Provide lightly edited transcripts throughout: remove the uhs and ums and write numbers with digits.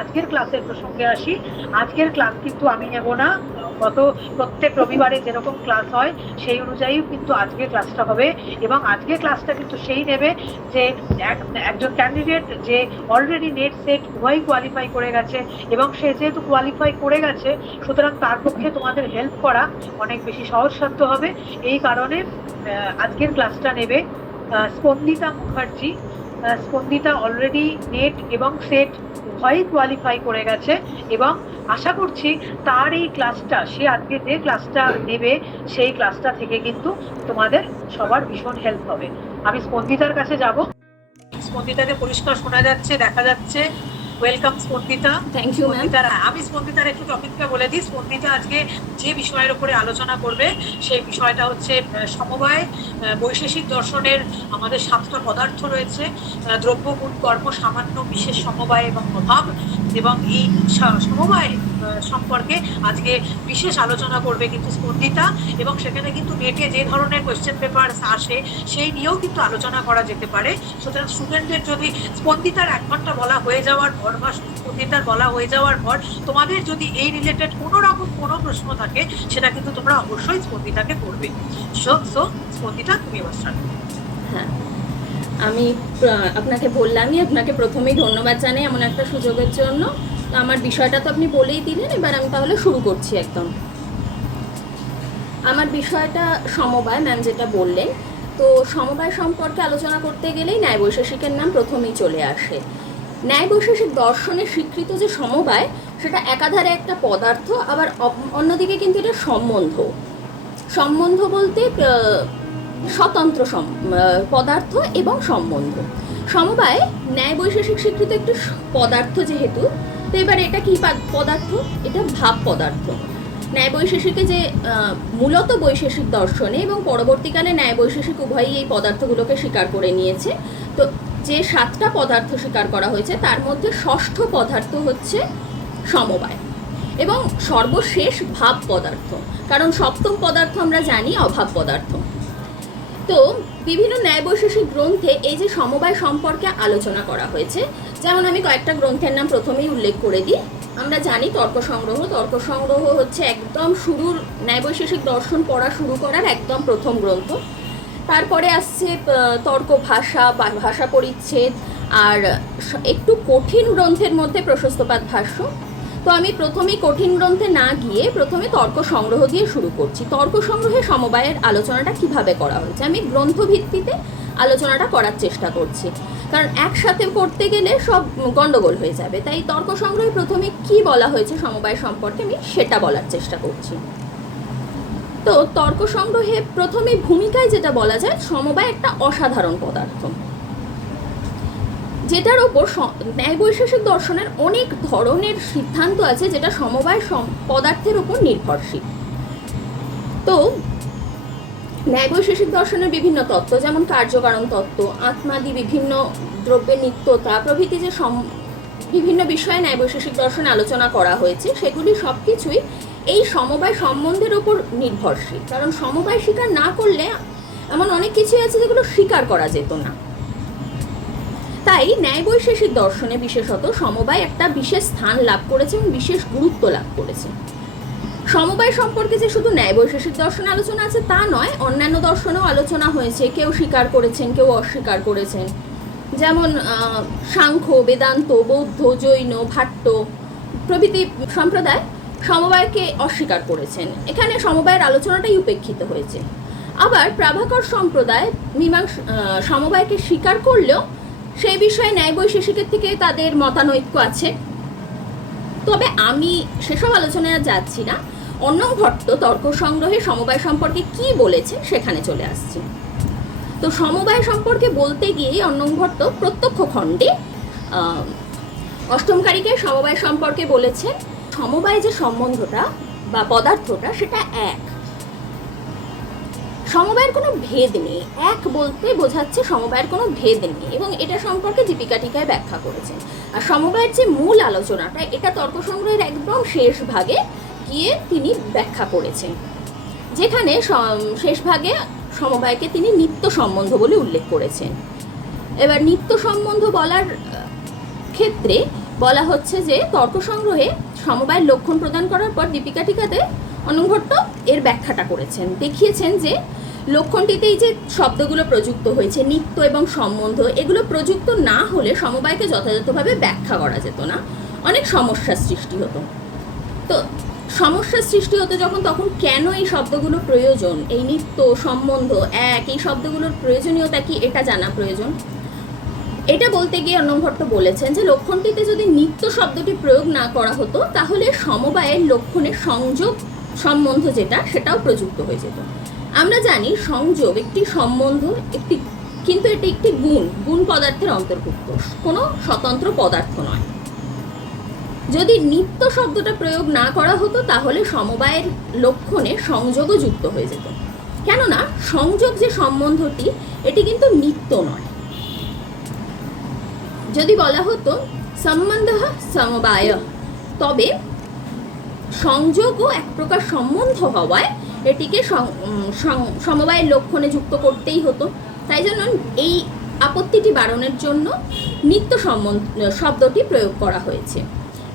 আজকের ক্লাসের প্রসঙ্গে আসি। আজকের ক্লাস কিন্তু আমি নেব না, প্রত্যেক রবিবারে যেরকম ক্লাস হয় সেই অনুযায়ী কিন্তু আজকে ক্লাসটা হবে। এবং আজকে ক্লাসটা কিন্তু সেই নেবে যে একজন ক্যান্ডিডেট যে অলরেডি নেট সেট উভয়ই কোয়ালিফাই করে গেছে, এবং সে যেহেতু কোয়ালিফাই করে গেছে সুতরাং তার পক্ষে তোমাদের হেল্প করা অনেক বেশি সহজসাধ্য হবে। এই কারণে আজকের ক্লাসটা নেবে স্পন্দিতা মুখার্জি। স্পন্দিতা অলরেডি নেট এবং সেট উভয়ই কোয়ালিফাই করে গেছে, এবং আশা করছি তার এই ক্লাসটা, সে আজকে যে ক্লাসটা নেবে সেই ক্লাসটা থেকে কিন্তু তোমাদের সবার ভীষণ হেল্প হবে। আমি স্পন্দিতার কাছে যাব। স্পন্দিতাকে পরিষ্কার শোনা যাচ্ছে, দেখা যাচ্ছে। Welcome Spandita. Thank you ma'am. আমি স্পন্দিতার একটু টপিকটা বলে দিই। স্পন্দিতা আজকে যে বিষয়ের উপরে আলোচনা করবে সেই বিষয়টা হচ্ছে সমবায়। বৈশেষিক দর্শনের আমাদের 7টা পদার্থ রয়েছে: দ্রব্য, গুণ, কর্ম, সামান্য, বিশেষ, সমবায় এবং অভাব। এবং এই সমবায় সম্পর্কে আজকে বিশেষ আলোচনা করবে কিন্তু স্পন্দিতা, এবং সেখানে কিন্তু নেটে যে ধরনের কোয়েশ্চেন পেপার আসে সেই নিয়েও কিন্তু আলোচনা করা যেতে পারে। সুতরাং স্টুডেন্টদের যদি স্পন্দিতার 1 ঘন্টা বলা হয়ে যাওয়ার পর বা স্পন্দিতার বলা হয়ে যাওয়ার পর তোমাদের যদি এই রিলেটেড কোনো রকম কোনো প্রশ্ন থাকে সেটা কিন্তু তোমরা অবশ্যই স্পন্দিতাকে করবে। সো স্পন্দিতা, তুমি অবশ্যই। হ্যাঁ, আমি আপনাকে বললামই, আপনাকে প্রথমেই ধন্যবাদ জানাই এমন একটা সুযোগের জন্য। তো আমার বিষয়টা তো আপনি বলেই দিলেন, এবার আমি তাহলে শুরু করছি একদম। আমার বিষয়টা সমবায়, ম্যাম যেটা বললেন। তো সমবায় সম্পর্কে আলোচনা করতে গেলেই ন্যায় বৈশেষিকের নাম প্রথমেই চলে আসে। ন্যায় বৈশেষিক দর্শনের স্বীকৃত যে সমবায়, সেটা একাধারে একটা পদার্থ, আবার অন্যদিকে কিন্তু এটা সম্বন্ধ বলতে স্বতন্ত্র পদার্থ এবং সম্বন্ধ। সমবায় ন্যায় বৈশেষিক স্বীকৃত একটি পদার্থ যেহেতু, তো এবার এটা কি পদার্থ? এটা ভাব পদার্থ। ন্যায় বৈশেষিকে যে মূলত বৈশেষিক দর্শনে এবং পরবর্তীকালে ন্যায় বৈশেষিক উভয়ই এই পদার্থগুলোকে স্বীকার করে নিয়েছে। তো যে 7টা পদার্থ স্বীকার করা হয়েছে তার মধ্যে 6ষ্ঠ পদার্থ হচ্ছে সমবায়, এবং সর্বশেষ ভাব পদার্থ, কারণ 7ম পদার্থ আমরা জানি অভাব পদার্থ। তো বিভিন্ন ন্যায় বৈশেষিক গ্রন্থে এই যে সমবায় সম্পর্কে আলোচনা করা হয়েছে, যেমন আমি কয়েকটা গ্রন্থের নাম প্রথমেই উল্লেখ করে দিই। আমরা জানি তর্ক সংগ্রহ হচ্ছে একদম শুরুর ন্যায় বৈশেষিক দর্শন পড়া শুরু করার একদম প্রথম গ্রন্থ। তারপরে আসছে তর্ক ভাষা বা ভাষা পরিচ্ছেদ, আর একটু কঠিন গ্রন্থের মধ্যে প্রশস্তপাদ ভাষ্য। তো আমি প্রথমেই কঠিন গ্রন্থে না গিয়ে প্রথমে তর্ক সংগ্রহ দিয়ে শুরু করছি। তর্ক সংগ্রহে সমবায়ের আলোচনাটা কিভাবে করা হয়েছে আমি গ্রন্থ ভিত্তিতে আলোচনাটা করার চেষ্টা করছি, কারণ একসাথে করতে গেলে সব গন্ডগোল হয়ে যাবে। তাই তর্ক সংগ্রহে প্রথমে কি বলা হয়েছে সমবায় সম্পর্কে আমি সেটা বলার চেষ্টা করছি। তো তর্ক সংগ্রহে প্রথমে ভূমিকায় যেটা বলা যায়, সমবায় একটা অসাধারণ পদার্থ, যেটার ওপর ন্যায় বৈশেষিক দর্শনের অনেক ধরনের সিদ্ধান্ত আছে যেটা সমবায় পদার্থের উপর নির্ভরশীল। তো ন্যায় বৈশেষিক দর্শনের বিভিন্ন তত্ত্ব, যেমন কার্যকারণ তত্ত্ব, আত্মাদি, বিভিন্ন দ্রব্যের নিত্যতা প্রভৃতি, যে বিভিন্ন বিষয়ে ন্যায় বৈশেষিক দর্শনে আলোচনা করা হয়েছে, সেগুলি সব কিছুই এই সমবায় সম্বন্ধের উপর নির্ভরশীল। কারণ সমবায় স্বীকার না করলে এমন অনেক কিছুই আছে যেগুলো স্বীকার করা যেত না। তাই ন্যায় বৈশেষিক দর্শনে বিশেষত সমবায় একটা বিশেষ স্থান লাভ করেছে এবং বিশেষ গুরুত্ব লাভ করেছে। সমবায় সম্পর্কে যে শুধু ন্যায় বৈশেষিক দর্শনে আলোচনা আছে তা নয়, অন্যান্য দর্শনেও আলোচনা হয়েছে, কেউ স্বীকার করেছেন কেউ অস্বীকার করেছেন। যেমন সাংখ্য, বেদান্ত, বৌদ্ধ, জৈন, ভাট্ট প্রভৃতি সম্প্রদায় সমবায়কে অস্বীকার করেছেন। এখানে সমবায়ের আলোচনাটাই উপেক্ষিত হয়েছে। আবার প্রাভাকর সম্প্রদায় সমবায়কে স্বীকার করলেও সেই বিষয়ে ন্যায় বৈশেষিকের থেকে তাদের মতানৈক্য আছে। তবে আমি সেসব আলোচনায় যাচ্ছি না। অন্নং ভট্ট তর্ক সংগ্রহে সমবায় সম্পর্কে কি বলেছে সেখানে চলে আসছি। তো সমবায় সম্পর্কে বলতে গিয়ে অন্নং ভট্ট প্রত্যক্ষ খণ্ডে অষ্টমকারিকে সমবায় সম্পর্কে বলেছেন, সমবায় যে সম্বন্ধটা বা পদার্থটা সেটা এক, সমবায়ের কোনো ভেদ নেই। এক বলতে বোঝাচ্ছে সমবায়ের কোনো ভেদ নেই, এবং এটা সম্পর্কে দীপিকা টিকায় ব্যাখ্যা করেছেন। আর সমবায়ের যে মূল আলোচনাটা, এটা তর্ক সংগ্রহের একদম শেষ ভাগে গিয়ে তিনি ব্যাখ্যা করেছেন, যেখানে শেষ ভাগে সমবায়কে তিনি নিত্য সম্বন্ধ বলে উল্লেখ করেছেন। এবার নিত্য সম্বন্ধ বলার ক্ষেত্রে বলা হচ্ছে যে তর্ক সংগ্রহে সমবায়ের লক্ষণ প্রদান করার পর দীপিকা টিকাতে অনঙ্গ এর ব্যাখ্যাটা করেছেন, দেখিয়েছেন যে লক্ষণটিতেই যে শব্দগুলো প্রযুক্ত হয়েছে নিত্য এবং সম্বন্ধ, এগুলো প্রযুক্ত না হলে সমবায়কে যথাযথভাবে ব্যাখ্যা করা যেত না, অনেক সমস্যার সৃষ্টি হতো। তো সমস্যার সৃষ্টি হতো যখন, তখন কেন এই শব্দগুলো প্রয়োজন, এই নিত্য সম্বন্ধ এই শব্দগুলোর প্রয়োজনীয়তা কি এটা জানা প্রয়োজন। এটা বলতে গিয়ে অনঙ্গ বলেছেন যে লক্ষণটিতে যদি নিত্য শব্দটি প্রয়োগ না করা হতো তাহলে সমবায়ের লক্ষণের সংযোগ সম্বন্ধ সেটাও প্রযুক্ত হয়ে যেত। আমরা জানি সংযোগ একটি সম্বন্ধ, কিন্তু এটি একটি গুণ পদার্থের অন্তর্ভুক্ত, কোনো স্বতন্ত্র পদার্থ নয়। যদি নিত্য শব্দটা প্রয়োগ না করা হতো তাহলে সমবায়ের লক্ষণে সংযোগও যুক্ত হয়ে যেত, কেননা সংযোগ যে সম্বন্ধটি এটি কিন্তু নিত্য নয়। যদি বলা হতো সম্বন্ধ সমবায়, তবে সংযোগও এক প্রকার সম্বন্ধ হওয়ায় এটিকে সমবায়ের লক্ষণে যুক্ত করতেই হতো। তাই জন্য এই আপত্তিটি বারণের জন্য নিত্য শব্দটি প্রয়োগ করা হয়েছে।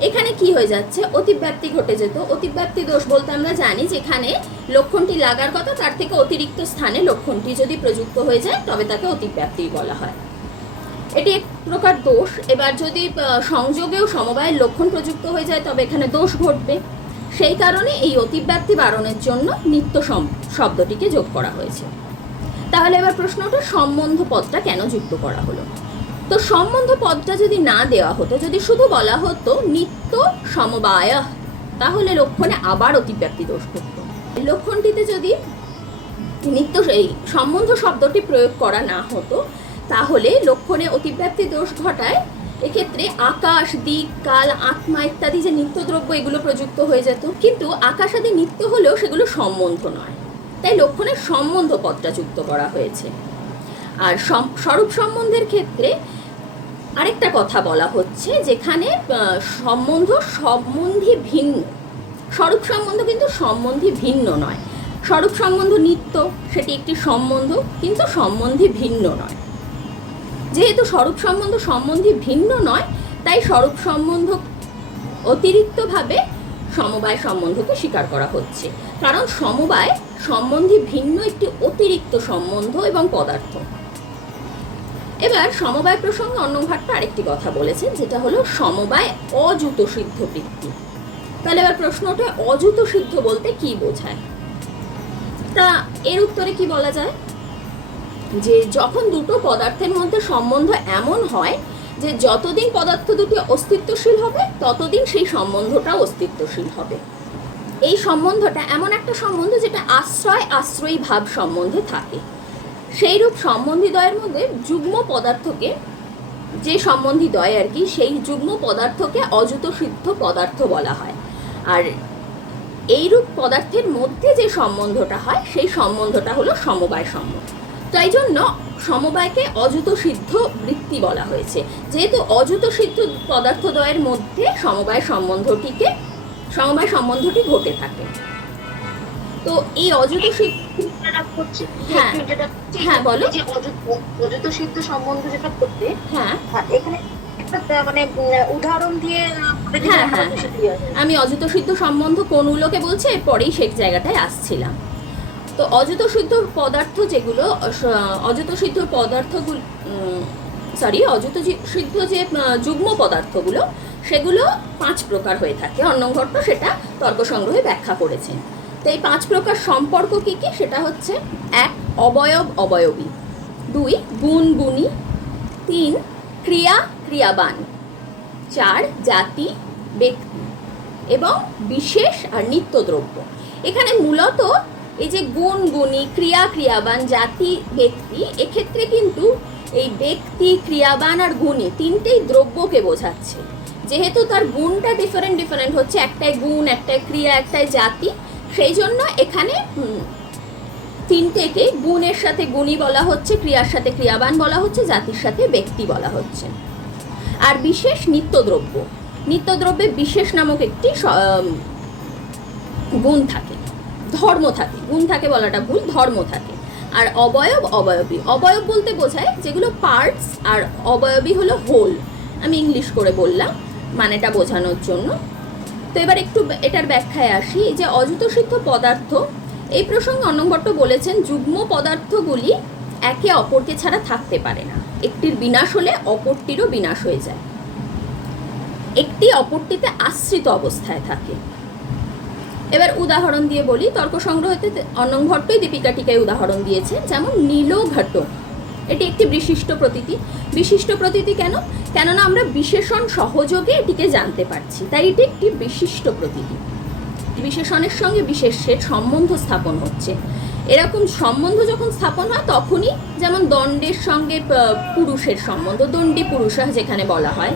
এখানে কি হয়ে যাচ্ছে, অতিব্যাপ্তি ঘটে যেত। অতিব্যাপ্তি দোষ বলতে আমরা জানি যেখানে লক্ষণটি লাগার কথা তার থেকে অতিরিক্ত স্থানে লক্ষণটি যদি প্রযুক্ত হয়ে যায় তবে তাকে অতিব্যাপ্তি বলা হয়। এটি এক প্রকার দোষ। এবার যদি সংযোগেও সমবায়ের লক্ষণ প্রযুক্ত হয়ে যায় তবে এখানে দোষ ঘটবে। সেই কারণে এই অতিব্যাপ্তি বারণের জন্য নিত্য শব্দটিকে যোগ করা হয়েছে। তাহলে এবার প্রশ্ন ওঠে সম্বন্ধ পদটা কেন যুক্ত করা হলো। তো সম্বন্ধ পদটা যদি না দেওয়া হতো, যদি শুধু বলা হতো নিত্য সমবায়, তাহলে লক্ষণে আবার অতিব্যাপ্তি দোষ ঘটত। লক্ষণটিতে যদি নিত্য এই সম্বন্ধ শব্দটি প্রয়োগ করা না হতো তাহলে লক্ষণে অতিব্যাপ্তি দোষ ঘটায়। এক্ষেত্রে আকাশ, দিক, কাল, আত্মা ইত্যাদি যে নিত্য দ্রব্য এগুলো প্রযুক্ত হয়ে যেত, কিন্তু আকাশ আদি নিত্য হলেও সেগুলো সম্বন্ধ নয়, তাই লক্ষণের সম্বন্ধ পদটা যুক্ত করা হয়েছে। আর স্বরূপ সম্বন্ধের ক্ষেত্রে আরেকটা কথা বলা হচ্ছে, যেখানে সম্বন্ধী ভিন্ন, স্বরূপ সম্বন্ধ কিন্তু সম্বন্ধী ভিন্ন নয়। স্বরূপ সম্বন্ধ নিত্য, সেটি একটি সম্বন্ধ, কিন্তু সম্বন্ধী ভিন্ন নয়। যেহেতু স্বরূপ সম্বন্ধী ভিন্ন নয়, তাই স্বরূপ সম্বন্ধ অতিরিক্তভাবে সমবায় সম্বন্ধকে স্বীকার করা হচ্ছে, কারণ সমবায় সম্বন্ধী ভিন্ন একটি অতিরিক্ত সম্বন্ধ এবং পদার্থ। এবার সমবায় প্রসঙ্গে অন্নঘাটটা আরেকটি কথা বলেছেন, যেটা হলো সমবায় অযুত সিদ্ধ বৃত্তি। তাহলে এবার প্রশ্নটা অযুত সিদ্ধ বলতে কি বোঝায়, তা এর উত্তরে কি বলা যায়, যে যখন দুটো পদার্থের মধ্যে সম্বন্ধ এমন হয় যে যতদিন পদার্থ দুটি অস্তিত্বশীল হবে ততদিন সেই সম্বন্ধটা অস্তিত্বশীল হবে। এই সম্বন্ধটা এমন একটা সম্বন্ধ যেটা আশ্রয়ী ভাব সম্বন্ধে থাকে। সেইরূপ সম্বন্ধীদ্বয়ের মধ্যে যুগ্ম পদার্থকে, যে সম্বন্ধীদ্বয় আর কি, সেই যুগ্ম পদার্থকে অযুত সিদ্ধ পদার্থ বলা হয়। আর এইরূপ পদার্থের মধ্যে যে সম্বন্ধটা হয় সেই সম্বন্ধটা হলো সমবায় সম্বন্ধ। তাই জন্য সমবায়কে অযুত সিদ্ধ বৃত্তি বলা হয়েছে, যেহেতু অযুত সিদ্ধ পদার্থদ্বয়ের মধ্যে সমবায় সম্বন্ধটি ঘটে থাকে। তো এই অযুত হ্যাঁ বলো, যে অযুত সিদ্ধ সম্বন্ধ যেটা করতে, হ্যাঁ এখানে মানে উদাহরণ দিয়ে আমি অযুত সিদ্ধ সম্বন্ধ কোনগুলোকে বলছি এরপরেই সেই জায়গাটায় আসছিলাম। তো অযুত সিদ্ধ পদার্থ যেগুলো, অযুত সিদ্ধ যে যুগ্ম পদার্থগুলো, সেগুলো 5 প্রকার হয়ে থাকে। অন্নঘট্ট সেটা তর্ক সংগ্রহে ব্যাখ্যা করেছেন। তো এই 5 প্রকার সম্পর্ক কি কি, সেটা হচ্ছে 1 অবয়ব অবয়বী, 2 গুণ গুণী, 3 ক্রিয়া ক্রিয়াবান, 4 জাতি ব্যক্তি এবং বিশেষ আর নিত্য দ্রব্য। এখানে মূলত এই যে গুণ গুণী, ক্রিয়া ক্রিয়াবান, জাতি ব্যক্তি, এক্ষেত্রে কিন্তু এই ব্যক্তি, ক্রিয়াবান আর গুণী তিনটেই দ্রব্যকে বোঝাচ্ছে। যেহেতু তার গুণটা ডিফারেন্ট হচ্ছে, একটাই গুণ, একটাই ক্রিয়া, একটাই জাতি, সেই জন্য এখানে তিনটেকে গুণের সাথে গুণী বলা হচ্ছে, ক্রিয়ার সাথে ক্রিয়াবান বলা হচ্ছে, জাতির সাথে ব্যক্তি বলা হচ্ছে। আর বিশেষ নিত্যদ্রব্য, নিত্যদ্রব্যে বিশেষ নামক একটি গুণ থাকে, ধর্ম থাকে, গুণ থাকে বলাটা ভুল, ধর্ম থাকে। আর অবয়ব অবয়বী, অবয়ব বলতে বোঝায় যেগুলো পার্টস, আর অবয়বী হলো হোল। আমি ইংলিশ করে বললাম। মানেটা বোঝানোর জন্য। তো এবার একটু এটার ব্যাখ্যায় আসি। এই যে অযুত সিদ্ধ পদার্থ, এই প্রসঙ্গে অর্ণব ভট্ট বলেছেন যুগ্ম পদার্থগুলি একে অপরকে ছাড়া থাকতে পারে না, একটির বিনাশ হলে অপরটিরও বিনাশ হয়ে যায়, একটি অপরটিতে আশ্রিত অবস্থায় থাকে। এবার উদাহরণ দিয়ে বলি, তর্ক সংগ্রহতে অর্ণব ভট্টই দীপিকা টিকায় উদাহরণ দিয়েছে, যেমন নীলঘট, এটি একটি বিশিষ্ট প্রতীতি। বিশিষ্ট প্রতীতি কেন? কেননা আমরা বিশেষণ সহযোগে এটিকে জানতে পারছি, তাই এটি একটি বিশিষ্ট প্রতীতি। বিশেষণের সঙ্গে বিশেষ্যের সম্বন্ধ স্থাপন হচ্ছে। এরকম সম্বন্ধ যখন স্থাপন হয় তখনই, যেমন দণ্ডের সঙ্গে পুরুষের সম্বন্ধ, দণ্ডী পুরুষা যেখানে বলা হয়,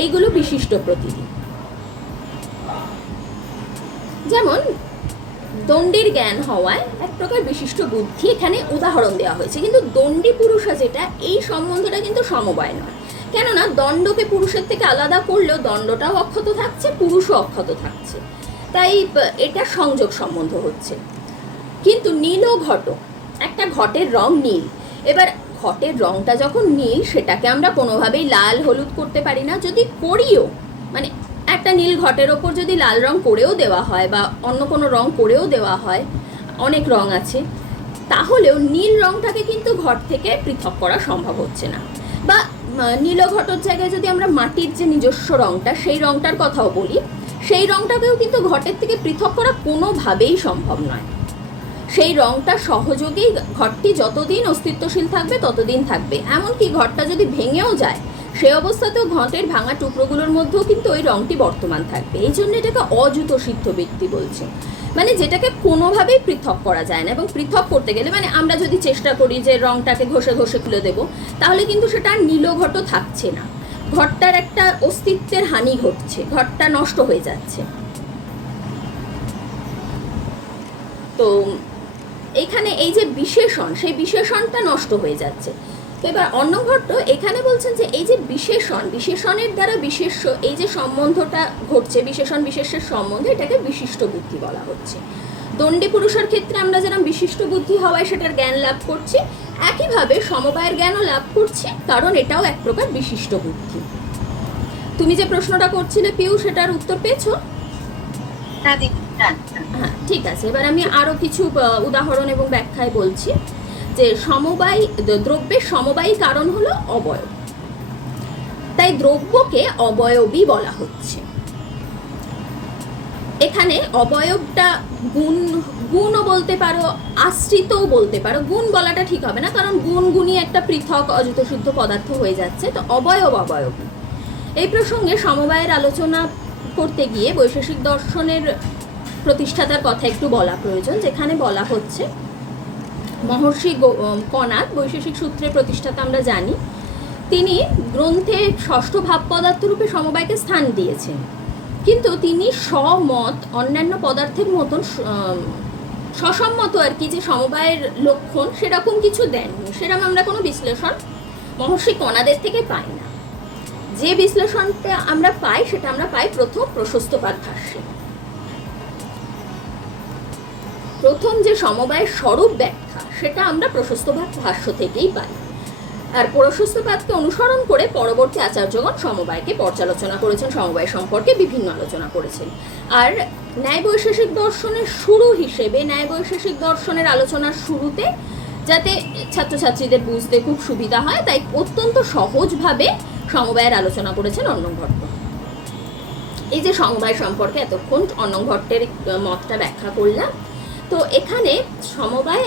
এইগুলো বিশিষ্ট প্রতীতি। যেমন দণ্ডীর জ্ঞান হওয়ায় এক প্রকার বিশিষ্ট বুদ্ধি এখানে উদাহরণ দেওয়া হয়েছে, কিন্তু দণ্ডী পুরুষা যেটা, এই সম্বন্ধটা কিন্তু সমবায় নয়। কেননা দণ্ডকে পুরুষের থেকে আলাদা করলেও দণ্ডটাও অক্ষত থাকছে, পুরুষও অক্ষত থাকছে, তাই এটা সংযোগ সম্বন্ধ হচ্ছে। কিন্তু নীল ও ঘট, একটা ঘটের রং নীল, এবার ঘটের রংটা যখন নীল, সেটাকে আমরা কোনোভাবেই লাল হলুদ করতে পারি না। যদি করিও, মানে একটা নীল ঘটের ওপর যদি লাল রং করেও দেওয়া হয় বা অন্য কোনো রং করেও দেওয়া হয়, অনেক রং আছে, তাহলেও নীল রংটাকে কিন্তু ঘট থেকে পৃথক করা সম্ভব হচ্ছে না। বা নীল ঘটের জায়গায় যদি আমরা মাটির যে নিজস্ব রংটা, সেই রংটার কথাও বলি, সেই রংটাকেও কিন্তু ঘটের থেকে পৃথক করা কোনোভাবেই সম্ভব নয়। সেই রংটা সহযোগেই ঘরটি যতদিন অস্তিত্বশীল থাকবে ততদিন থাকবে। এমনকি ঘরটা যদি ভেঙেও যায়, সেই অবস্থাতেও ঘটের ভাঙা টুকরোগুলোর মধ্যেও কিন্তু ওই রংটি বর্তমান থাকবে। এই জন্য এটাকে অযুত সিদ্ধ ব্যক্তি বলছে, মানে যেটাকে কোনোভাবেই পৃথক করা যায় না। এবং পৃথক করতে গেলে, মানে আমরা যদি চেষ্টা করি যে রংটাকে ঘষে ঘষে খুলে দেবো, তাহলে কিন্তু সেটা আর নীলঘট থাকছে না, ঘরটার একটা অস্তিত্বের হানি ঘটছে, ঘরটা নষ্ট হয়ে যাচ্ছে। তো এখানে এই যে বিশেষণ, সেই বিশেষণটা নষ্ট হয়ে যাচ্ছে। তো এবার অর্ণব ভট্ট এখানে বলছেন যে এই যে বিশেষণের দ্বারা বিশেষ্য, এই যে সম্বন্ধটা ঘটছে, বিশেষণ বিশেষ্যের সম্বন্ধ, এটাকে বিশিষ্ট বুদ্ধি বলা হচ্ছে। দণ্ডী পুরুষের ক্ষেত্রে আমরা যেরকম বিশিষ্ট বুদ্ধি হওয়ায় সেটার জ্ঞান লাভ করছি, একইভাবে সমবায়ের জ্ঞানও লাভ করছি, কারণ এটাও এক প্রকার বিশিষ্ট বুদ্ধি। তুমি যে প্রশ্নটা করছিলে পিউ, সেটার উত্তর পেয়েছো? হ্যাঁ, ঠিক আছে। এবার আমি আরও কিছু উদাহরণ এবং ব্যাখ্যায় বলছি। যে সমবায়, দ্রব্যের সমবায়ী কারণ হলো অবয়ব, তাই দ্রব্যকে অবয়বী বলা হচ্ছে। এখানে অবয়বটা গুণও বলতে পারো, আশ্রিতও বলতে পারো। গুণ বলাটা ঠিক হবে না, কারণ গুণই একটা পৃথক অযুত সিদ্ধ পদার্থ হয়ে যাচ্ছে। তো অবয়বী। এই প্রসঙ্গে সমবায়ের আলোচনা করতে গিয়ে বৈশেষিক দর্শনের প্রতিষ্ঠাতার কথা একটু বলা প্রয়োজন, যেখানে বলা হচ্ছে মহর্ষি কণাদ, বৈশেষিক সূত্রের প্রতিষ্ঠাতা আমরা জানি, তিনি গ্রন্থে ষষ্ঠ ভাব পদার্থ রূপে সমবায়কে স্থান দিয়েছেন, কিন্তু তিনি স্বমত অন্যান্য পদার্থের মতন সসম্মত আর কি, যে সমবায়ের লক্ষণ সেরকম কিছু দেননি। সেরকম আমরা কোনো বিশ্লেষণ মহর্ষি কণাদের থেকে পাই না। যে বিশ্লেষণটা আমরা পাই, সেটা আমরা পাই প্রথম প্রশস্তপাদ ভাষ্যে। প্রথম যে সমবায়ের স্বরূপ ব্যাখ্যা, সেটা আমরা প্রশস্তপাদ ভাষ্য থেকেই পাই। আর প্রশস্তপাদকে অনুসরণ করে পরবর্তী আচার্যগণ সমবায়কে পর্যালোচনা করেছেন, সমবায় সম্পর্কে বিভিন্ন আলোচনা করেছেন। আর ন্যায় বৈশেষিক দর্শনের শুরু হিসেবে, ন্যায় বৈশেষিক দর্শনের আলোচনার শুরুতে যাতে ছাত্রছাত্রীদের বুঝতে খুব সুবিধা হয়, তাই অত্যন্ত সহজভাবে সমবায়ের আলোচনা করেছেন অর্ণব ভট্ট। এই যে সমবায় সম্পর্কে এতক্ষণ অর্ণব ভট্টের মতটা ব্যাখ্যা করলাম। তো এখানে সমবায়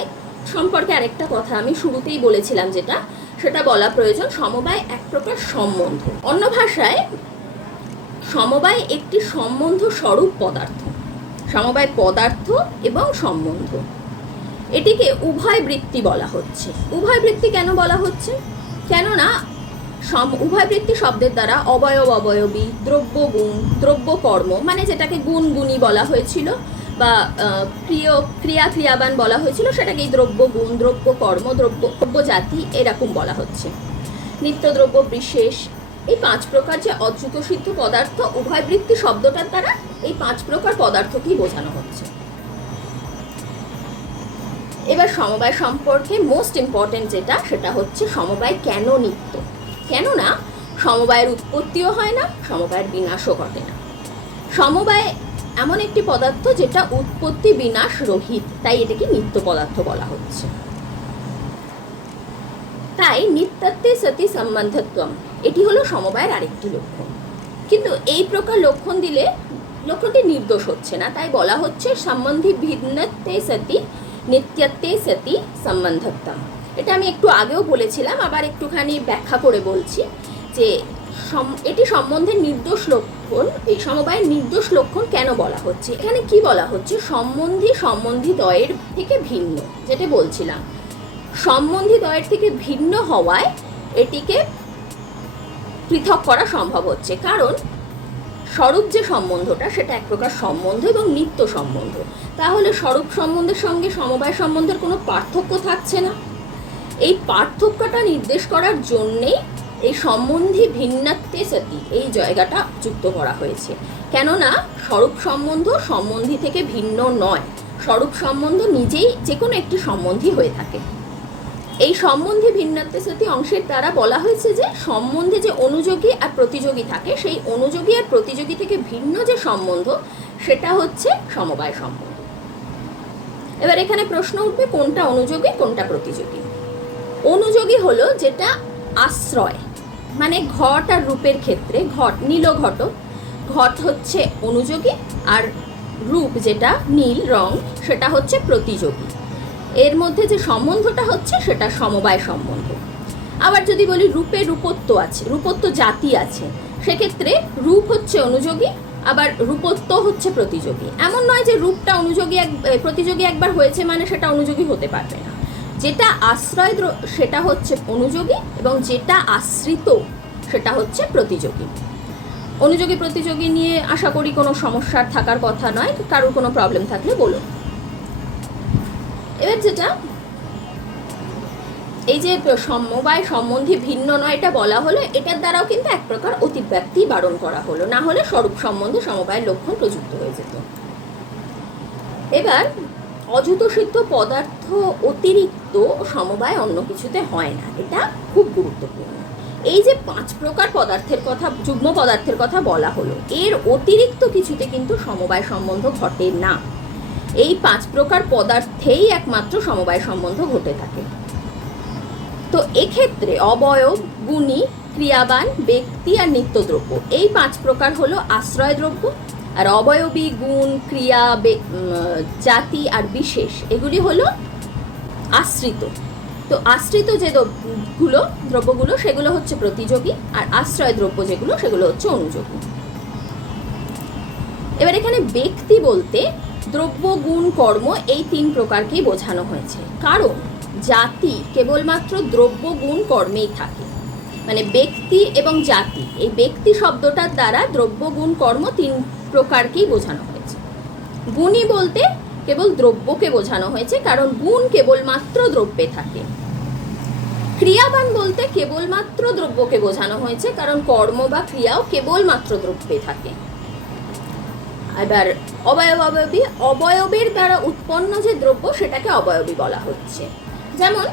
সম্পর্কে আরেকটা কথা আমি শুরুতেই বলেছিলাম, সেটা বলা প্রয়োজন। সমবায় এক প্রকার সম্বন্ধ, অন্য ভাষায় সমবায় একটি সম্বন্ধ স্বরূপ পদার্থ। সমবায় পদার্থ এবং সম্বন্ধ, এটিকে উভয় বৃত্তি বলা হচ্ছে। উভয় বৃত্তি কেন বলা হচ্ছে? কেননা উভয় বৃত্তি শব্দের দ্বারা অবয়ব অবয়বী, দ্রব্য গুণ, দ্রব্য কর্ম, মানে যেটাকে গুণ গুণী বলা হয়েছিল বা ক্রিয়া ক্রিয়াবান বলা হয়েছিল, সেটাকেই দ্রব্য গুণ, দ্রব্য কর্ম, দ্রব্য জাতি এরকম বলা হচ্ছে। নিত্য দ্রব্য বিশেষ, এই 5 প্রকার যে অযুত সিদ্ধ পদার্থ, উভয় বৃত্তি শব্দটার দ্বারা এই 5 প্রকার পদার্থকেই বোঝানো হচ্ছে। এবার সমবায় সম্পর্কে মোস্ট ইম্পর্টেন্ট যেটা, সেটা হচ্ছে সমবায় কেন নিত্য। কেননা সমবায়ের উৎপত্তিও হয় না, সমবায়ের বিনাশও ঘটে না। সমবায় এমন একটি পদার্থ যেটা উৎপত্তি বিনাশ রহিত, তাই এটাকে নিত্য পদার্থ বলা হচ্ছে। তাই নিত্যত্বে সতি সম্বন্ধত্বম এটি হলো সমবায়ের আরেকটি লক্ষণ। কিন্তু এই প্রকার লক্ষণ দিলে লক্ষণটি নির্দোষ হচ্ছে না, তাই বলা হচ্ছে সম্বন্ধী ভিন্নত্বে সতি নিত্যত্বে সতি সম্বন্ধত্বম। এটা আমি একটু আগেও বলেছিলাম, আবার একটুখানি ব্যাখ্যা করে বলছি যে এটি সম্বন্ধের নির্দোষ লক্ষণ। এই সমবায়ের নির্দোষ লক্ষণ কেন বলা হচ্ছে? এখানে কি বলা হচ্ছে? সম্বন্ধী দ্বয়ের থেকে ভিন্ন, যেটা বলছিলাম, সম্বন্ধী দ্বয়ের থেকে ভিন্ন হওয়ায় এটিকে পৃথক করা সম্ভব হচ্ছে। কারণ স্বরূপ যে সম্বন্ধটা সেটা এক প্রকার সম্বন্ধ এবং নিত্য সম্বন্ধ। তাহলে স্বরূপ সম্বন্ধের সঙ্গে সমবায় সম্বন্ধের কোনো পার্থক্য থাকছে না। এই পার্থক্যটা নির্দেশ করার জন্যেই এই সম্বন্ধী ভিন্নত্বে সতি এই জায়গাটা যুক্ত করা হয়েছে। কেননা স্বরূপ সম্বন্ধ সম্বন্ধী থেকে ভিন্ন নয়, স্বরূপ সম্বন্ধ নিজেই যে কোনো একটি সম্বন্ধী হয়ে থাকে। এই সম্বন্ধী ভিন্নত্বে সতি অংশের দ্বারা বলা হয়েছে যে সম্বন্ধে যে অনুযোগী আর প্রতিযোগী থাকে, সেই অনুযোগী আর প্রতিযোগী থেকে ভিন্ন যে সম্বন্ধ সেটা হচ্ছে সমবায় সম্বন্ধ। এবার এখানে প্রশ্ন উঠবে, কোনটা অনুযোগী কোনটা প্রতিযোগী? অনুযোগী হলো যেটা আশ্রয়, মানে ঘট আর রূপের ক্ষেত্রে ঘট নীল ঘট হচ্ছে অনুযোগী, আর রূপ যেটা নীল রং সেটা হচ্ছে প্রতিযোগী। এর মধ্যে যে সম্বন্ধটা হচ্ছে সেটা সমবায় সম্বন্ধ। আবার যদি বলি রূপে রূপত্ব আছে, রূপত্ব জাতি আছে, সেক্ষেত্রে রূপ হচ্ছে অনুযোগী, আবার রূপত্ব হচ্ছে প্রতিযোগী। এমন নয় যে রূপটা প্রতিযোগী একবার হয়েছে মানে সেটা অনুযোগী হতে পারবে না। যেটা আশ্রয় সেটা হচ্ছে অনুযোগী, এবং যেটা আশ্রিত সেটা হচ্ছে প্রতিযোগী। অনুযোগী প্রতিযোগী নিয়ে আশা করি কোনো সমস্যার থাকার কথা নয়, কারোর কোনো প্রবলেম থাকলে বলুন। এবার যেটা এই যে সমবায় সম্বন্ধী ভিন্ন নয় এটা বলা হলো, এটার দ্বারাও কিন্তু এক প্রকার অতিব্যক্তি বারণ করা হলো, না হলে স্বরূপ সম্বন্ধে সমবায়ের লক্ষণ প্রযুক্ত হয়ে যেত। এবার অযুত সিদ্ধ পদার্থ অতিরিক্ত সমবায় অন্য কিছুতে হয় না, এটা খুব গুরুত্বপূর্ণ। এই যে 5 প্রকার পদার্থের কথা, যুগ্ম পদার্থের কথা বলা হলো, এর অতিরিক্ত কিছুতে কিন্তু সমবায় সম্বন্ধ ঘটে না। এই 5 প্রকার পদার্থেই একমাত্র সমবায় সম্বন্ধ ঘটে থাকে। তো এক্ষেত্রে অবয়ব, গুণী, ক্রিয়াবান, ব্যক্তি আর নিত্যদ্রব্য এই 5 প্রকার হলো আশ্রয় দ্রব্য, আর অবয়বী, গুণ, ক্রিয়া, জাতি আর বিশেষ এগুলি হলো আশ্রিত। তো আশ্রিত যে দ্রব্যগুলো সেগুলো হচ্ছে প্রতিযোগী, আর আশ্রয় দ্রব্য যেগুলো সেগুলো হচ্ছে অনুযোগী। এবার এখানে ব্যক্তি বলতে দ্রব্য, গুণ, কর্ম এই 3 প্রকারকেই বোঝানো হয়েছে। কারণ জাতি কেবলমাত্র দ্রব্য, গুণ, কর্মেই থাকে, মানে ব্যক্তি এবং জাতি, এই ব্যক্তি শব্দটার দ্বারা দ্রব্য, গুণ, কর্ম 3 প্রকারকেই বোঝানো হয়েছে। গুণী বলতে কেবল দ্রব্যকে বোঝানো হয়েছে, কারণ গুণ কেবলমাত্র দ্রব্যে থাকে। ক্রিয়াবান বলতে কেবলমাত্র দ্রব্যকে বোঝানো হয়েছে, কারণ কর্ম বা ক্রিয়াও কেবলমাত্র দ্রব্যে থাকে। এবার অবয়বের দ্বারা উৎপন্ন যে দ্রব্য সেটাকে অবয়বী বলা হচ্ছে। যেমন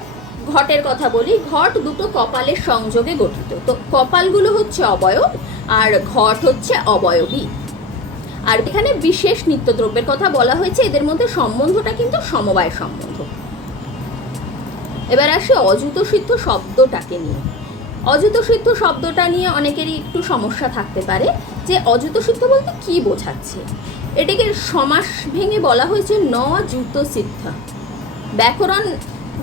ঘটের কথা বলি, ঘট দুটো কপালের সংযোগে গঠিত, তো কপালগুলো হচ্ছে অবয়ব আর ঘট হচ্ছে অবয়বী। আর এখানে বিশেষ নিত্যদ্রব্যের কথা বলা হয়েছে, এদের মধ্যে সম্বন্ধটা কিন্তু সমবায় সম্বন্ধ। এবার আসি অযুত সিদ্ধ শব্দটাকে নিয়ে। অযুত সিদ্ধ শব্দটা নিয়ে অনেকেরই একটু সমস্যা থাকতে পারে যে অযুত সিদ্ধ বলতে কি বোঝাচ্ছে। এটাকে সমাস ভেঙে বলা হয়েছে ন যুত সিদ্ধ। ব্যাকরণ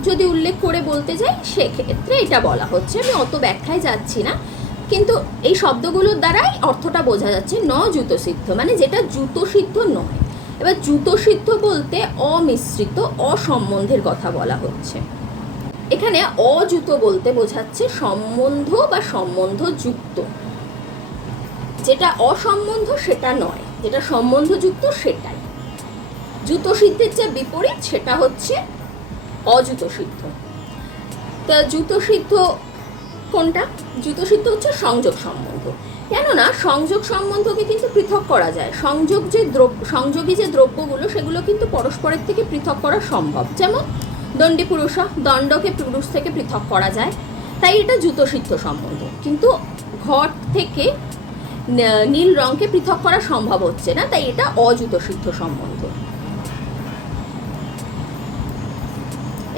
যদি উল্লেখ করে বলতে যাই সেক্ষেত্রে এটা বলা হচ্ছে, আমি অত ব্যাখ্যায় যাচ্ছি না, কিন্তু এই শব্দগুলোর দ্বারাই অর্থটা বোঝা যাচ্ছে। ন যুত সিদ্ধ মানে যেটা যুত সিদ্ধ নয়। এবার যুত সিদ্ধ বলতে অমিশ্রিত, অসম্বন্ধের কথা বলা হচ্ছে। এখানে অযুত বলতে বোঝাচ্ছে সম্বন্ধ বা সম্বন্ধ যুক্ত, যেটা অসম্বন্ধ সেটা নয়, যেটা সম্বন্ধযুক্ত সেটাই। যুত সিদ্ধের যে বিপরীত সেটা হচ্ছে অযুত সিদ্ধ। তা যুত সিদ্ধ কোনটা? যুত সিদ্ধ হচ্ছে সংযোগ সম্বন্ধ। কেননা সংযোগ সম্বন্ধকে কিন্তু পৃথক করা যায়। সংযোগী যে দ্রব্যগুলো সেগুলো কিন্তু পরস্পরের থেকে পৃথক করা সম্ভব। যেমন দণ্ডী পুরুষ, দণ্ডকে পুরুষ থেকে পৃথক করা যায়, তাই এটা যুত সিদ্ধ সম্বন্ধ। কিন্তু ঘট থেকে নীল রঙকে পৃথক করা সম্ভব হচ্ছে না, তাই এটা অযুত সিদ্ধ সম্বন্ধ।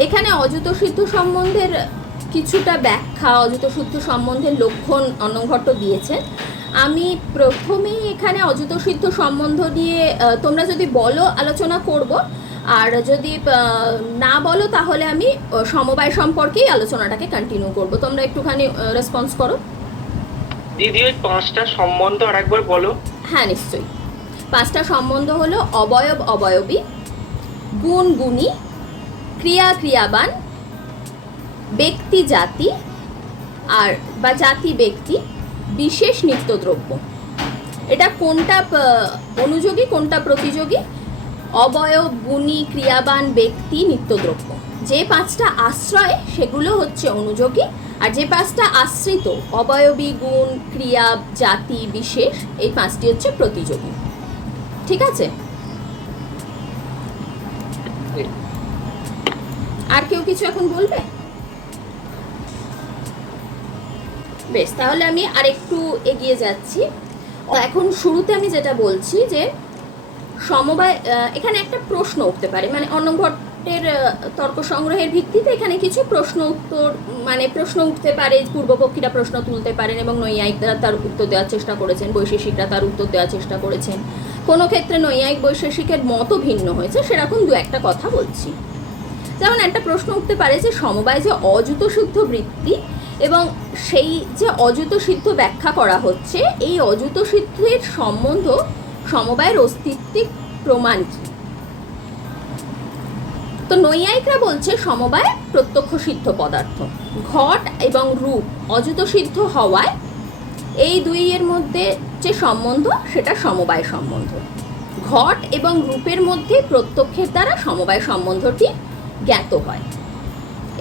এখানে অযুত সিদ্ধ সম্বন্ধের কিছুটা ব্যাখ্যা, অযুত সিদ্ধ সম্বন্ধের লক্ষণ অন্নভট্ট দিয়েছেন। আমি প্রথমেই এখানে অযুত সিদ্ধ সম্বন্ধ নিয়ে তোমরা যদি বলো আলোচনা করব, আর যদি না বলো তাহলে আমি সমবায় সম্পর্কেই আলোচনাটাকে কন্টিনিউ করব। তোমরা একটুখানি রেসপন্স করো। দিদি ওই 5টা সম্বন্ধ আরেকবার বলো। হ্যাঁ নিশ্চয়ই। 5টা সম্বন্ধ হলো অবয়ব অবয়বী, গুণ গুণী, ক্রিয়া ক্রিয়াবান, ব্যক্তি জাতি আর বা জাতি ব্যক্তি, বিশেষ নিত্যদ্রব্য। এটা কোনটা অনুযোগী কোনটা প্রতিযোগী? অবয়ব, গুণী, ক্রিয়াবান, ব্যক্তি, নিত্যদ্রব্য। যে 5টা আশ্রয় সেগুলো হচ্ছে অনুযোগী, আর যে 5টা আশ্রিত অবয়বী, গুণ, ক্রিয়া, জাতি, বিশেষ, এই 5টি হচ্ছে প্রতিযোগী। ঠিক আছে? আর কেউ কিছু এখন বলবে? বেশ, তাহলে আমি আরেকটু এগিয়ে যাচ্ছি। এখন শুরুতে আমি যেটা বলছি যে সমবায়, এখানে একটা প্রশ্ন উঠতে পারে, মানে অন্নভট্টের তর্ক সংগ্রহের ভিত্তিতে এখানে কিছু প্রশ্ন উঠতে পারে। পূর্বপক্ষীরা প্রশ্ন তুলতে পারেন এবং নৈয়ায়িকরা তার উত্তর দেওয়ার চেষ্টা করেছেন, বৈশেষিকরা তার উত্তর দেওয়ার চেষ্টা করেছেন। কোনো ক্ষেত্রে নৈয়ায়িক বৈশেষিকের মতও ভিন্ন হয়েছে, সেরকম দু একটা কথা বলছি। যেমন একটা প্রশ্ন উঠতে পারে যে সমবায় যে অযুত সিদ্ধ বৃত্তি এবং সেই যে অযুত সিদ্ধ ব্যাখ্যা করা হচ্ছে, এই অযুত সিদ্ধের সম্বন্ধ সমবায়ের অস্তিত্বের প্রমাণ কি? তো নৈয়ায়িকরা বলছে সমবায় প্রত্যক্ষ সিদ্ধ পদার্থ। ঘট এবং রূপ অযুত সিদ্ধ হওয়ায় এই দুইয়ের মধ্যে যে সম্বন্ধ সেটা সমবায় সম্বন্ধ। ঘট এবং রূপের মধ্যে প্রত্যক্ষের দ্বারা সমবায় সম্বন্ধটি জ্ঞাত হয়।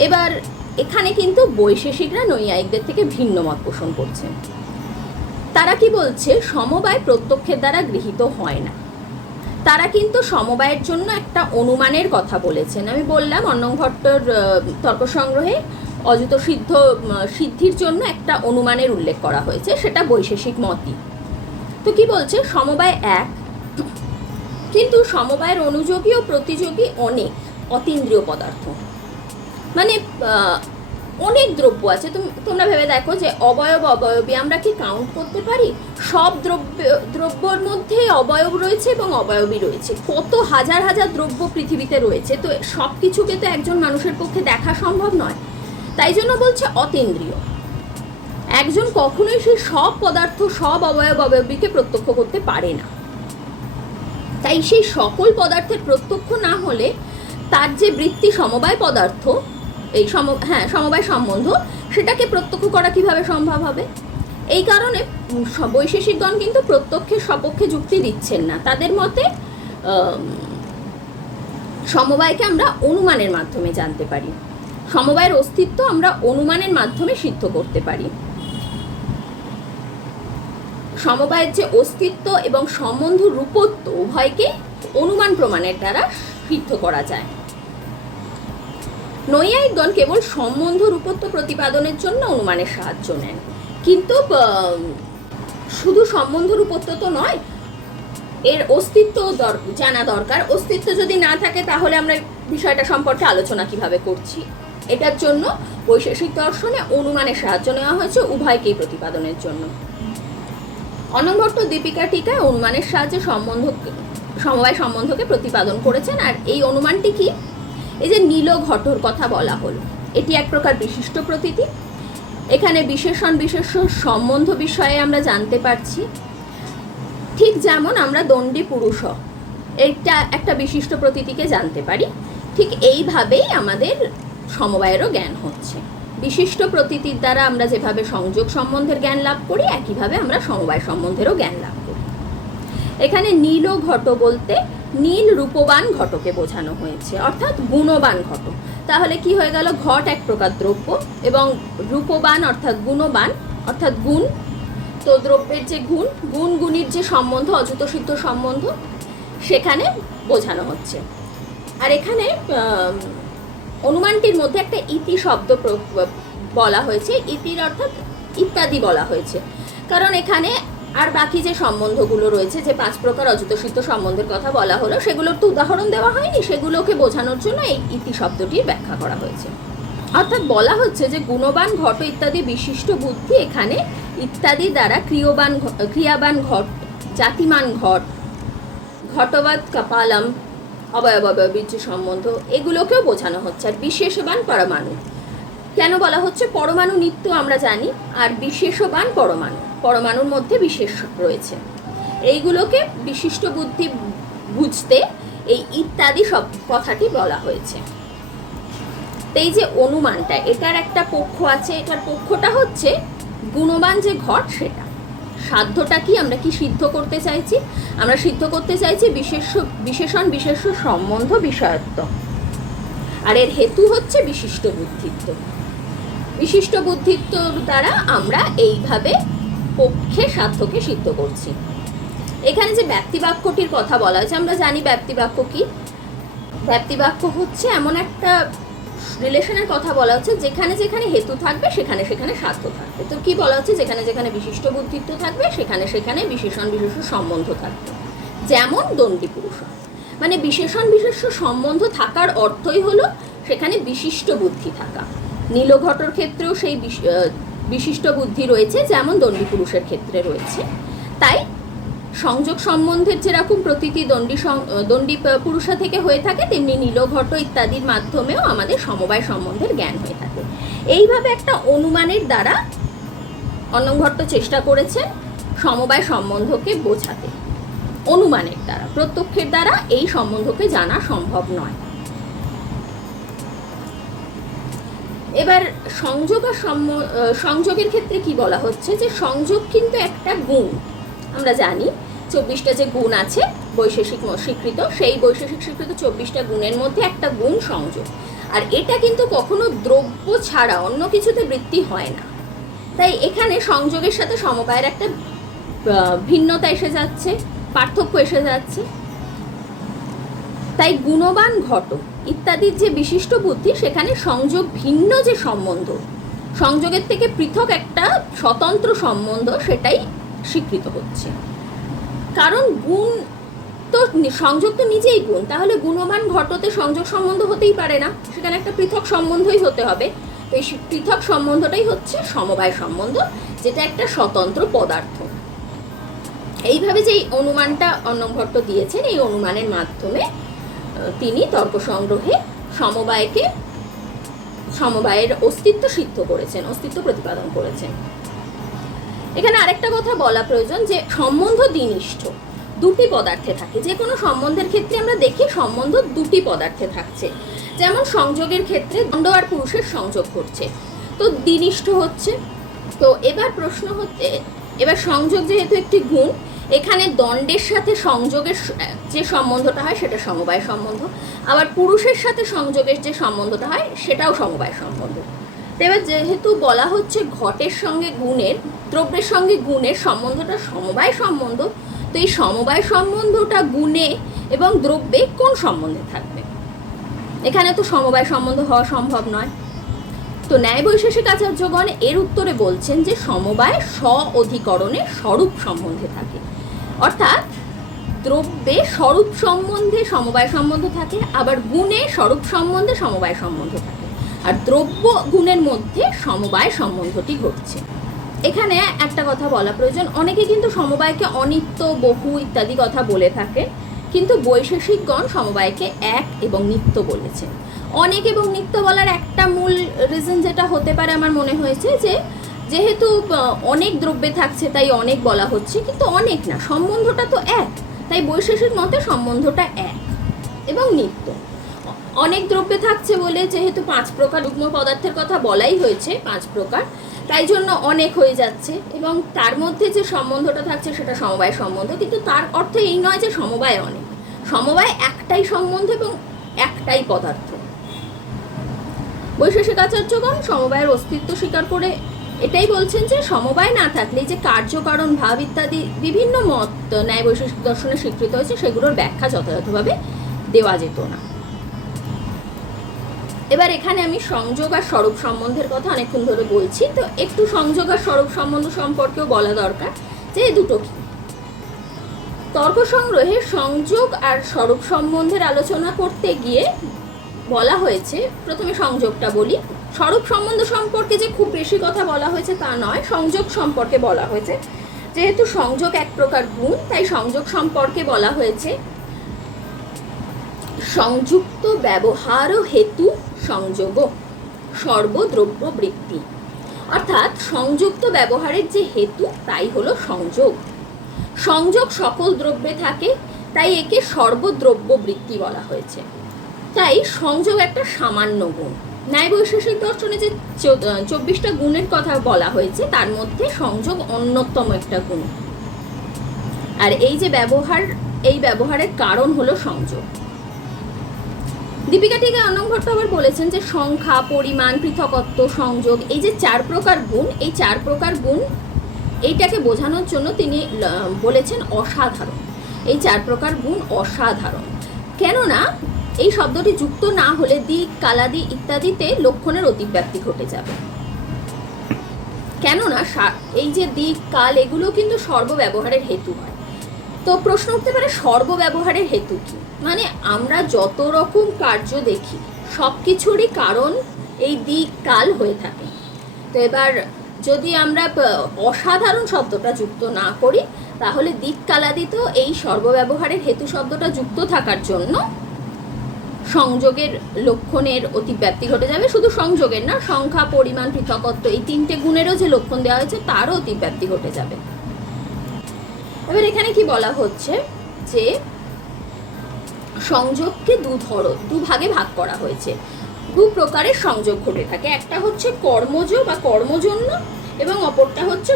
এবার এখানে কিন্তু বৈশেষিকরা নৈয়ায়িকদের থেকে ভিন্ন মত পোষণ করছেন। তারা কি বলছে? সমবায় প্রত্যক্ষের দ্বারা গৃহীত হয় না। তারা কিন্তু সমবায়ের জন্য একটা অনুমানের কথা বলেছেন। আমি বললাম অন্নভট্টর তর্ক সংগ্রহে অযুত সিদ্ধির জন্য একটা অনুমানের উল্লেখ করা হয়েছে, সেটা বৈশেষিক মতই। তো কি বলছে? সমবায় এক, কিন্তু সমবায়ের অনুযোগী ও প্রতিযোগী অনেক অতীন্দ্রিয় পদার্থ। মানে অনেক দ্রব্য আছে। তোমরা ভেবে দেখো যে অবয়ব অবয়বী আমরা কি কাউন্ট করতে পারি? সব দ্রব্যর মধ্যে অবয়ব রয়েছে এবং অবয়বী রয়েছে। কত হাজার হাজার দ্রব্য পৃথিবীতে রয়েছে, তো সব কিছুকে তো একজন মানুষের পক্ষে দেখা সম্ভব নয়। তাই জন্য বলছে অতীন্দ্রিয়। একজন কখনোই সেই সব পদার্থ, সব অবয়ব অবয়বীকে প্রত্যক্ষ করতে পারে না। তাই সেই সকল পদার্থের প্রত্যক্ষ না হলে তার যে বৃত্তি সমবায় পদার্থ, এই সমবায় সম্বন্ধ, সেটাকে প্রত্যক্ষ করা কিভাবে সম্ভব হবে? এই কারণে বৈশেষিকগণ কিন্তু প্রত্যক্ষের সপক্ষে যুক্তি দিচ্ছেন না। তাদের মতে সমবায়কে আমরা অনুমানের মাধ্যমে জানতে পারি, সমবায়ের অস্তিত্ব আমরা অনুমানের মাধ্যমে সিদ্ধ করতে পারি। সমবায়ের যে অস্তিত্ব এবং সম্বন্ধ রূপত্ব উভয়কে অনুমান প্রমাণের দ্বারা সিদ্ধ করা যায়। নৈয়ায়িকগণ কেবল সম্বন্ধ রূপত্ব প্রতিপাদনের জন্য অনুমানের সাহায্য নেন, কিন্তু শুধু সম্বন্ধ রূপত্ব তো নয়, এর অস্তিত্ব জানা দরকার। অস্তিত্ব যদি না থাকে তাহলে আমরা বিষয়টা সম্পর্কে আলোচনা কিভাবে করছি? এটার জন্য বৈশেষিক দর্শনে অনুমানের সাহায্য নেওয়া হয়েছে উভয়কেই প্রতিপাদনের জন্য। অন্নভট্ট দীপিকা টিকায় অনুমানের সাহায্যে সমবায় সম্বন্ধকে প্রতিপাদন করেছেন। আর এই অনুমানটি কি? এই যে নীল ঘটর কথা বলা হলো, এটি এক প্রকার বিশিষ্ট প্রতীতি। এখানে বিশেষণ বিশেষ্য সম্বন্ধ বিষয়ে আমরা জানতে পারছি। ঠিক যেমন আমরা দণ্ডী পুরুষ এটা একটা বিশিষ্ট প্রতীতিকে জানতে পারি, ঠিক এইভাবেই আমাদের সমবায়েরও জ্ঞান হচ্ছে। বিশিষ্ট প্রতীতির দ্বারা আমরা যেভাবে সংযোগ সম্বন্ধের জ্ঞান লাভ করি, একইভাবে আমরা সমবায় সম্বন্ধেরও জ্ঞান লাভ করি। এখানে নীল ঘট বলতে নীল রূপবান ঘটকে বোঝানো হয়েছে, অর্থাৎ গুণবান ঘট। তাহলে কি হয়ে গেল? ঘট এক প্রকার দ্রব্য এবং রূপবান অর্থাৎ গুণবান অর্থাৎ গুণ। তো দ্রব্যের যে গুণ গুণীর যে সম্বন্ধ, অযুত সিদ্ধ সম্বন্ধ, সেখানে বোঝানো হচ্ছে। আর এখানে অনুমানটির মধ্যে একটা ইতি শব্দ বলা হয়েছে। ইতির অর্থাৎ ইত্যাদি বলা হয়েছে। কারণ এখানে আর বাকি যে সম্বন্ধগুলো রয়েছে, যে 5 প্রকার অযুত সিদ্ধ সম্বন্ধের কথা বলা হলো, সেগুলোর তো উদাহরণ দেওয়া হয়নি, সেগুলোকে বোঝানোর জন্য এই ইতি শব্দটির ব্যাখ্যা করা হয়েছে। অর্থাৎ বলা হচ্ছে যে গুণবান ঘট ইত্যাদি বিশিষ্ট বুদ্ধি এখানে ইত্যাদি দ্বারা ক্রিয়াবান ঘট, জাতিমান ঘট, ঘটবাদ কপালম, অবয়বীর্য সম্বন্ধ, এগুলোকেও বোঝানো হচ্ছে। আর বিশেষবান পরমাণু, কেন বলা হচ্ছে? পরমাণু নিত্য আমরা জানি, আর বিশেষবান পরমাণু, পরমাণুর মধ্যে বিশেষ রয়েছে, এইগুলোকে বিশিষ্ট বুদ্ধি বুঝতে এই ইত্যাদি সব কথাটি বলা হয়েছে। এই যে অনুমানটা, এটার একটা পক্ষ আছে, এটার পক্ষটা হচ্ছে গুণবান যে ঘট সেটা। সাধ্যটা কি? আমরা কি সিদ্ধ করতে চাইছি? আমরা সিদ্ধ করতে চাইছি বিশেষণ বিশেষ্য সম্বন্ধ বিষয়ত্ব, আর এর হেতু হচ্ছে বিশিষ্ট বুদ্ধিত্ব। বিশিষ্ট বুদ্ধিত্ব দ্বারা আমরা এইভাবে পক্ষে সাধ্যকে সিদ্ধ করছি। এখানে যে ব্যক্তিবাক্যটির কথা বলা হয়েছে, আমরা জানি ব্যক্তিবাক্য কি। ব্যক্তিবাক্য হচ্ছে এমন একটা রিলেশনের কথা বলা হচ্ছে যেখানে যেখানে হেতু থাকবে সেখানে সেখানে সাধ্য থাকবে। তো কি বলা হচ্ছে? যেখানে যেখানে বিশিষ্ট বুদ্ধিত্ব থাকবে সেখানে সেখানে বিশেষণ বিশেষ্য সম্বন্ধ থাকবে। যেমন দণ্ডী পুরুষ, মানে বিশেষণ বিশেষ্য সম্বন্ধ থাকার অর্থই হলো সেখানে বিশিষ্ট বুদ্ধি থাকা। নীলঘটর ক্ষেত্রেও সেই বিশিষ্ট বুদ্ধি রয়েছে, যেমন দণ্ডী পুরুষের ক্ষেত্রে রয়েছে। তাই সংযোগ সম্বন্ধের যেরকম প্রতীতি দণ্ডী পুরুষা থেকে হয়ে থাকে, তেমনি নীলঘট ইত্যাদির মাধ্যমেও আমাদের সমবায় সম্বন্ধের জ্ঞান হয়ে থাকে। এইভাবে একটা অনুমানের দ্বারা অন্নভট্ট চেষ্টা করেছেন সমবায় সম্বন্ধকে বোঝাতে। অনুমানের দ্বারা, প্রত্যক্ষের দ্বারা এই সম্বন্ধকে জানা সম্ভব নয়। এবার সংযোগ আর সংযোগের ক্ষেত্রে কি বলা হচ্ছে? যে সংযোগ কিন্তু একটা গুণ। আমরা জানি 24টা যে গুণ আছে বৈশেষিক স্বীকৃত, সেই বৈশেষিক স্বীকৃত 24টা গুণের মধ্যে একটা গুণ সংযোগ। আর এটা কিন্তু কখনো দ্রব্য ছাড়া অন্য কিছুতে বৃত্তি হয় না। তাই এখানে সংযোগের সাথে সমবায়ের একটা ভিন্নতা এসে যাচ্ছে, পার্থক্য এসে যাচ্ছে। তাই গুণবান ঘট ইত্যাদির যে বিশিষ্ট বুদ্ধি, সেখানে সংযোগ ভিন্ন যে সম্বন্ধ, সংযোগের থেকে পৃথক একটা স্বতন্ত্র সম্বন্ধ, সেটাই স্বীকৃত হচ্ছে। কারণ গুণ তো, সংযোগ তো নিজেই গুণ, তাহলে গুণবান ঘটতে সংযোগ সম্বন্ধ হতেই পারে না, সেখানে একটা পৃথক সম্বন্ধই হতে হবে। তো এই পৃথক সম্বন্ধটাই হচ্ছে সমবায় সম্বন্ধ, যেটা একটা স্বতন্ত্র পদার্থ। এইভাবে যে অনুমানটা অন্নভট্ট দিয়েছেন, এই অনুমানের মাধ্যমে তিনি তর্ক সংগ্রহে সমবায়ের অস্তিত্ব সিদ্ধ করেছেন, অস্তিত্ব প্রতিপাদন করেছেন। এখানে আরেকটা কথা বলা প্রয়োজন, যে সম্বন্ধ দ্বিনিষ্ঠ, দুটি পদার্থে থাকে। যে কোনো সম্বন্ধের ক্ষেত্রে আমরা দেখি সম্বন্ধ দুটি পদার্থে থাকছে। যেমন সংযোগের ক্ষেত্রে দণ্ড আর পুরুষের সংযোগ ঘটছে, তো দ্বিনিষ্ঠ হচ্ছে। তো এবার প্রশ্ন হচ্ছে, এবার সংযোগ যেহেতু একটি গুণ, এখানে দণ্ডের সাথে সংযোগের যে সম্বন্ধটা হয় সেটা সমবায় সম্বন্ধ, আবার পুরুষের সাথে সংযোগের যে সম্বন্ধটা হয় সেটাও সমবায় সম্বন্ধ। এবার যেহেতু বলা হচ্ছে ঘটের সঙ্গে গুণের, দ্রব্যের সঙ্গে গুণের সম্বন্ধটা সমবায় সম্বন্ধ, তো এই সমবায় সম্বন্ধটা গুণে এবং দ্রব্যে কোন সম্বন্ধে থাকবে? এখানে তো সমবায় সম্বন্ধ হওয়া সম্ভব নয়। তো ন্যায় বৈশেষিক আচার্যগণ এর উত্তরে বলছেন যে সমবায় স্ব-অধিকরণে স্বরূপ সম্বন্ধে থাকে। অর্থাৎ দ্রব্যে স্বরূপ সম্বন্ধে সমবায় সম্বন্ধ থাকে, আবার গুণে স্বরূপ সম্বন্ধে সমবায় সম্বন্ধ থাকে, আর দ্রব্য গুণের মধ্যে সমবায় সম্বন্ধটি ঘটছে। এখানে একটা কথা বলা প্রয়োজন, অনেকে কিন্তু সমবায়কে অনিত্য, বহু ইত্যাদি কথা বলে থাকে, কিন্তু বৈশেষিকগণ সমবায়কে এক এবং নিত্য বলেছেন। অনেক এবং নিত্য বলার একটা মূল রিজন যেটা হতে পারে আমার মনে হয়েছে, যে যেহেতু অনেক দ্রব্যে থাকছে তাই অনেক বলা হচ্ছে, কিন্তু অনেক না, সম্বন্ধটা তো এক। তাই বৈশেষিক মতে সম্বন্ধটা এক এবং নিত্য। অনেক দ্রব্যে থাকছে বলে যেহেতু 5 প্রকার যুগ্ম পদার্থের কথা বলাই হয়েছে, 5 প্রকার, তাই জন্য অনেক হয়ে যাচ্ছে, এবং তার মধ্যে যে সম্বন্ধটা থাকছে সেটা সমবায় সম্বন্ধ। কিন্তু তার অর্থ এই নয় যে সমবায় অনেক, সমবায় একটাই সম্বন্ধ এবং একটাই পদার্থ। বৈশেষিক আচার্যগণ সমবায়ের অস্তিত্ব স্বীকার করে এটাই বলছেন যে সমবায় না থাকলে যে কার্যকারণ ভাব ইত্যাদি বিভিন্ন মত ন্যায় বৈশেষিক দর্শনে স্বীকৃত হয়েছে, সেগুলোর ব্যাখ্যা যথাযথভাবে দেওয়া যেত না। এবার এখানে আমি সংযোগ আর স্বরূপ সম্বন্ধের কথা অনেকক্ষণ ধরে বলছি, তো একটু সংযোগ আর স্বরূপ সম্বন্ধ সম্পর্কেও বলা দরকার যে এই দুটো কি। তর্ক সংগ্রহে সংযোগ আর স্বরূপ সম্বন্ধের আলোচনা করতে গিয়ে বলা হয়েছে, প্রথমে সংযোগটা বলি। স্বরূপ সম্বন্ধ সম্পর্কে যে খুব বেশি কথা বলা হয়েছে তা নয়, সংযোগ সম্পর্কে বলা হয়েছে। যেহেতু সংযোগ এক প্রকার গুণ, তাই সংযোগ সম্পর্কে বলা হয়েছে সংযুক্ত ব্যবহার হেতু সংযোগ সর্বদ্রব্য বৃত্তি। অর্থাৎ সংযুক্ত ব্যবহারের যে হেতু তাই হলো সংযোগ। সংযোগ সকল দ্রব্যে থাকে, তাই একে সর্বদ্রব্য বৃত্তি বলা হয়েছে। তাই সংযোগ একটা সামান্য গুণ। ন্যায় বৈশেষিক দর্শনে যে 24টা গুণের কথা বলা হয়েছে তার মধ্যে সংযোগ অন্যতম একটা গুণ। আর এই যে ব্যবহার, এই ব্যবহারের কারণ হলো সংযোগ। দীপিকা টিকা অনং ভট্ট আবার বলেছেন যে সংখ্যা, পরিমাণ, পৃথকত্ব, সংযোগ, এই যে 4 প্রকার গুণ, এই 4 প্রকার গুণ এইটাকে বোঝানোর জন্য তিনি বলেছেন অসাধারণ। এই 4 প্রকার গুণ অসাধারণ, কেননা এই শব্দটি যুক্ত না হলে দিক, কালাদি ইত্যাদিতে লক্ষণের অতিব্যক্তি ঘটে যাবে। কেননা এই যে দিক, কাল এগুলো কিন্তু সর্বব্যবহারের হেতু হয়। তো প্রশ্ন উঠতে পারে সর্বব্যবহারের হেতু কি? মানে আমরা যত রকম কার্য দেখি সব কিছুরই কারণ এই দিক, কাল হয়ে থাকে। তো এবার যদি আমরা অসাধারণ শব্দটা যুক্ত না করি তাহলে দিক, কালাদি তো এই সর্বব্যবহারের হেতু শব্দটা যুক্ত থাকার জন্য সংযোগের লক্ষণের অতিব্যক্তি ঘটে যাবে। শুধু সংযোগের না, সংখ্যা, পরিমাণ, পৃথকত্ব এই 3টে গুণেরও যে লক্ষণ দেওয়া হয়েছে তারও অতিব্যক্তি ঘটে যাবে। এবার এখানে কি বলা হচ্ছে যে সংযোগকে দুভাগে ভাগ করা হয়েছে। 2 প্রকারের সংযোগ ঘটে থাকে, একটা হচ্ছে কর্মজ বা কর্মজন্য এবং অপরটা হচ্ছে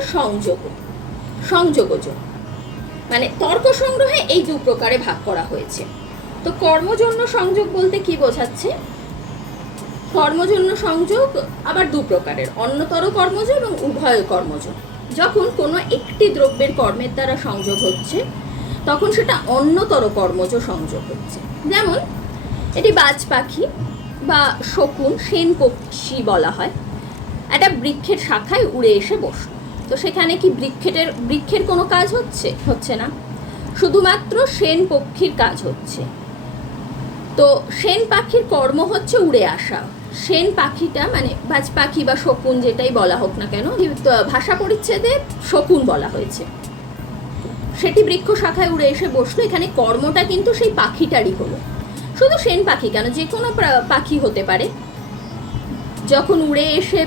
সংযোগজ। মানে তর্ক সংগ্রহে এই 2 প্রকারে ভাগ করা হয়েছে। তো কর্মজন্য সংযোগ বলতে কি বোঝাচ্ছে? কর্মজন্য সংযোগ আবার 2 প্রকারের, অন্যতর কর্মজ এবং উভয় কর্মজ। যখন কোনো একটি দ্রব্যের কর্মের দ্বারা সংযোগ হচ্ছে তখন সেটা অন্যতর কর্মজ সংযোগ হচ্ছে। যেমন এটি বাজ পাখি বা শকুন, সেন পক্ষী বলা হয়, একটা বৃক্ষের শাখায় উড়ে এসে বসল। তো সেখানে কি বৃক্ষের কোনো কাজ হচ্ছে না, শুধুমাত্র সেন পক্ষীর কাজ হচ্ছে। তো সেন পাখির কর্ম হচ্ছে উড়ে আসা। সেন পাখিটা মানে বাজ পাখি বা শকুন যেটাই বলা হোক না কেন, ভাষা পরিচ্ছেদে শকুন বলা হয়েছে, সেটি বৃক্ষ শাখায় উড়ে এসে বসলো। এখানে কর্মটা কিন্তু সেই পাখিটারই হলো। শুধু সেন পাখি কেন, যে কোনো পাখি হতে পারে, যখন উড়ে এসে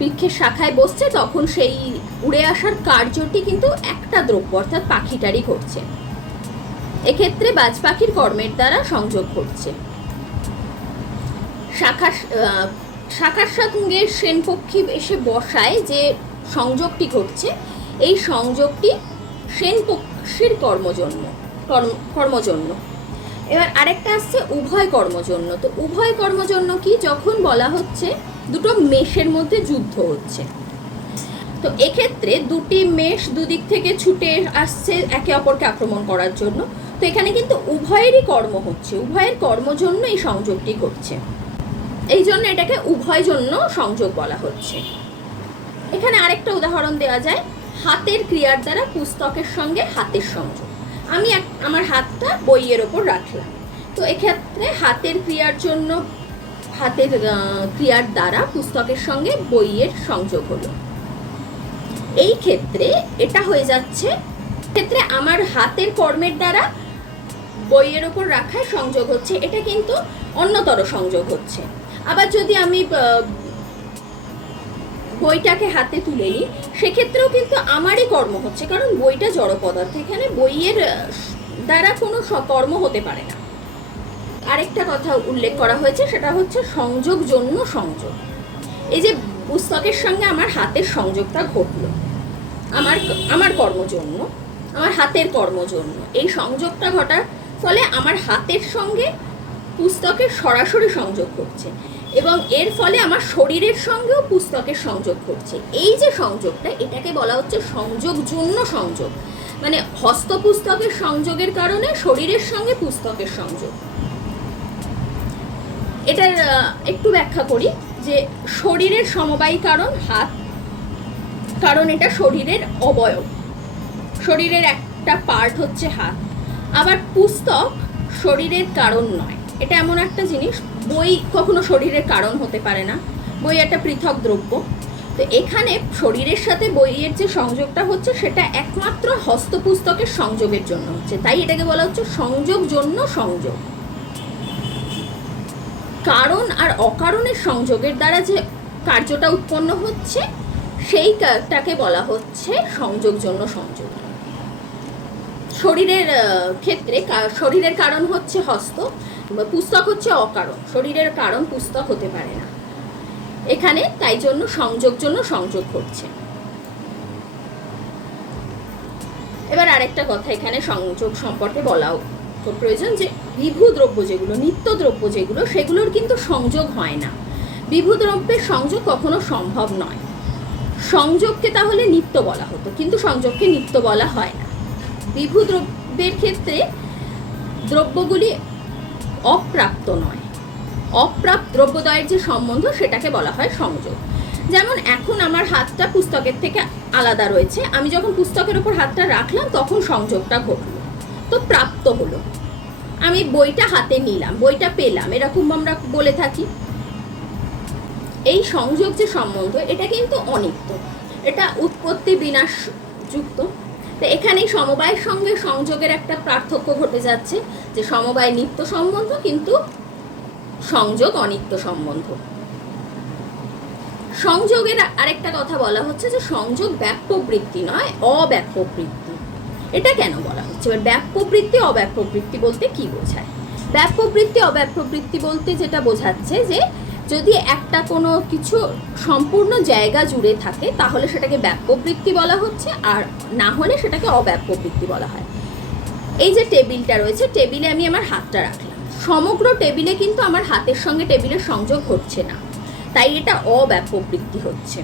বৃক্ষের শাখায় বসছে তখন সেই উড়ে আসার কার্যটি কিন্তু একটা দ্রব্য অর্থাৎ পাখিটারই ঘটছে। এক্ষেত্রে বাজ পাখির কর্মের দ্বারা সংযোগ ঘটছে। শাখার সঙ্গে সেন পক্ষী এসে বসায় যে সংযোগটি ঘটছে, এই সংযোগটি সেন পক্ষীর কর্মজন্য। এবার আরেকটা আসছে উভয় কর্মজন্য। তো উভয় কর্মজন্য কি? যখন বলা হচ্ছে দুটো মেষের মধ্যে যুদ্ধ হচ্ছে, তো এক্ষেত্রে দুটি মেষ দুদিক থেকে ছুটে আসছে একে অপরকে আক্রমণ করার জন্য। তো এখানে কিন্তু উভয়েরই কর্ম হচ্ছে, উভয়ের কর্মজন্য এই সংযোগটি ঘটছে, এই জন্য এটাকে উভয় জন্য সংযোগ বলা হচ্ছে। এখানে আরেকটা উদাহরণ দেওয়া যায়, হাতের ক্রিয়ার দ্বারা পুস্তকের সঙ্গে হাতের সংযোগ। আমি আমার হাতটা বইয়ের ওপর রাখলাম, তো এক্ষেত্রে হাতের ক্রিয়ার দ্বারা পুস্তকের সঙ্গে বইয়ের সংযোগ হলো। এই ক্ষেত্রে এটা হয়ে যাচ্ছে, ক্ষেত্রে আমার হাতের কর্মের দ্বারা বইয়ের ওপর রাখায় সংযোগ হচ্ছে, এটা কিন্তু অন্যতর সংযোগ হচ্ছে। আবার যদি আমি বইটাকে হাতে তুলে নিই সেক্ষেত্রেও কিন্তু আমারই কর্ম হচ্ছে, কারণ বইটা জড় পদার্থ, এখানে বইয়ের দ্বারা কোনো কর্ম হতে পারে না। আরেকটা কথা উল্লেখ করা হয়েছে, সেটা হচ্ছে সংযোগ জন্য সংযোগ। এই যে পুস্তকের সঙ্গে আমার হাতের সংযোগটা ঘটলো, আমার কর্মজন্য, আমার হাতের কর্মজন্য এই সংযোগটা ঘটার ফলে আমার হাতের সঙ্গে পুস্তকের সরাসরি সংযোগ ঘটছে এবং এর ফলে আমার শরীরের সঙ্গেও পুস্তকের সংযোগ ঘটছে। এই যে সংযোগটা, এটাকে বলা হচ্ছে সংযোগ জন্য সংযোগ। মানে হস্ত পুস্তকের সংযোগের কারণে শরীরের সঙ্গে পুস্তকের সংযোগ। এটার একটু ব্যাখ্যা করি যে শরীরের সমবায়ী কারণ হাত, কারণ এটা শরীরের অবয়ব, শরীরের একটা পার্ট হচ্ছে হাত। আবার পুস্তক শরীরের কারণ নয়, এটা এমন একটা জিনিস, বই কখনো শরীরের কারণ হতে পারে না, বই একটা পৃথক দ্রব্য। তো এখানে শরীরের সাথে বইয়ের যে সংযোগটা হচ্ছে সেটা একমাত্র হস্তপুস্তকের সংযোগের জন্য হচ্ছে, তাই এটাকে বলা হচ্ছে সংযোগ জন্য সংযোগ। কারণ আর অকারণের সংযোগের দ্বারা যে কার্যটা উৎপন্ন হচ্ছে সেইটাকে বলা হচ্ছে সংযোগ জন্য সংযোগ। শরীরের ক্ষেত্রে শরীরের কারণ হচ্ছে হস্ত, পুস্তক হচ্ছে অকারণ, শরীরের কারণ পুস্তক হতে পারে না এখানে, তাই জন্য সংযোগ জন্য সংযোগ ঘটছে। এবার আরেকটা কথা এখানে সংযোগ সম্পর্কে বলাও প্রয়োজন, যে বিভু দ্রব্য যেগুলো, নিত্য দ্রব্য যেগুলো, সেগুলোর কিন্তু সংযোগ হয় না। বিভু দ্রব্যের সংযোগ কখনো সম্ভব নয়। সংযোগকে তাহলে নিত্য বলা হতো, কিন্তু সংযোগকে নিত্য বলা হয় না। বিভু দ্রব্যের ক্ষেত্রে দ্রব্যগুলি অপ্রাপ্ত নয়, অপ্রাপ্ত দ্রব্যদ্বয়ের যে সম্বন্ধ সেটাকে বলা হয় সংযোগ। যেমন এখন আমার হাতটা পুস্তকের থেকে আলাদা রয়েছে, আমি যখন পুস্তকের ওপর হাতটা রাখলাম তখন সংযোগটা ঘটলো, তো প্রাপ্ত হলো, আমি বইটা হাতে নিলাম, বইটা পেলাম, এরকম আমরা বলে থাকি। এই সংযোগ যে সম্বন্ধ এটা কিন্তু অনিত্য, এটা উৎপত্তি বিনাশ যুক্ত। তো এখানে সমবায়ের সঙ্গে সংযোগের একটা পার্থক্য ঘটে যাচ্ছে, যে সমবায় নিত্য সম্বন্ধ কিন্তু সংযোগ অনিত্য সম্বন্ধ। সংযোগের আরেকটা কথা বলা হচ্ছে যে সংযোগ ব্যাপ্যবৃত্তি নয়, অব্যাপ্যবৃত্তি। এটা কেন বলা হচ্ছে? এবার ব্যাপ্যবৃত্তি অব্যাপ্যবৃত্তি বলতে কি বোঝায়? ব্যাপ্যবৃত্তি অব্যাপ্যবৃত্তি বলতে যেটা বোঝাচ্ছে যে যদি একটা কোনো কিছু সম্পূর্ণ জায়গা জুড়ে থাকে তাহলে সেটাকে ব্যাপ্যবৃত্তি বলা হচ্ছে, আর না হলে সেটাকে অব্যাপ্যবৃত্তি বলা হয়। এই যে টেবিলটা রয়েছে, টেবিলে আমি আমার হাতটা রাখলাম, সমগ্র টেবিলে কিন্তু আমার হাতের সঙ্গে টেবিলের সংযোগ হচ্ছে না, তাই এটা অব্যাপ্যবৃত্তি হচ্ছে।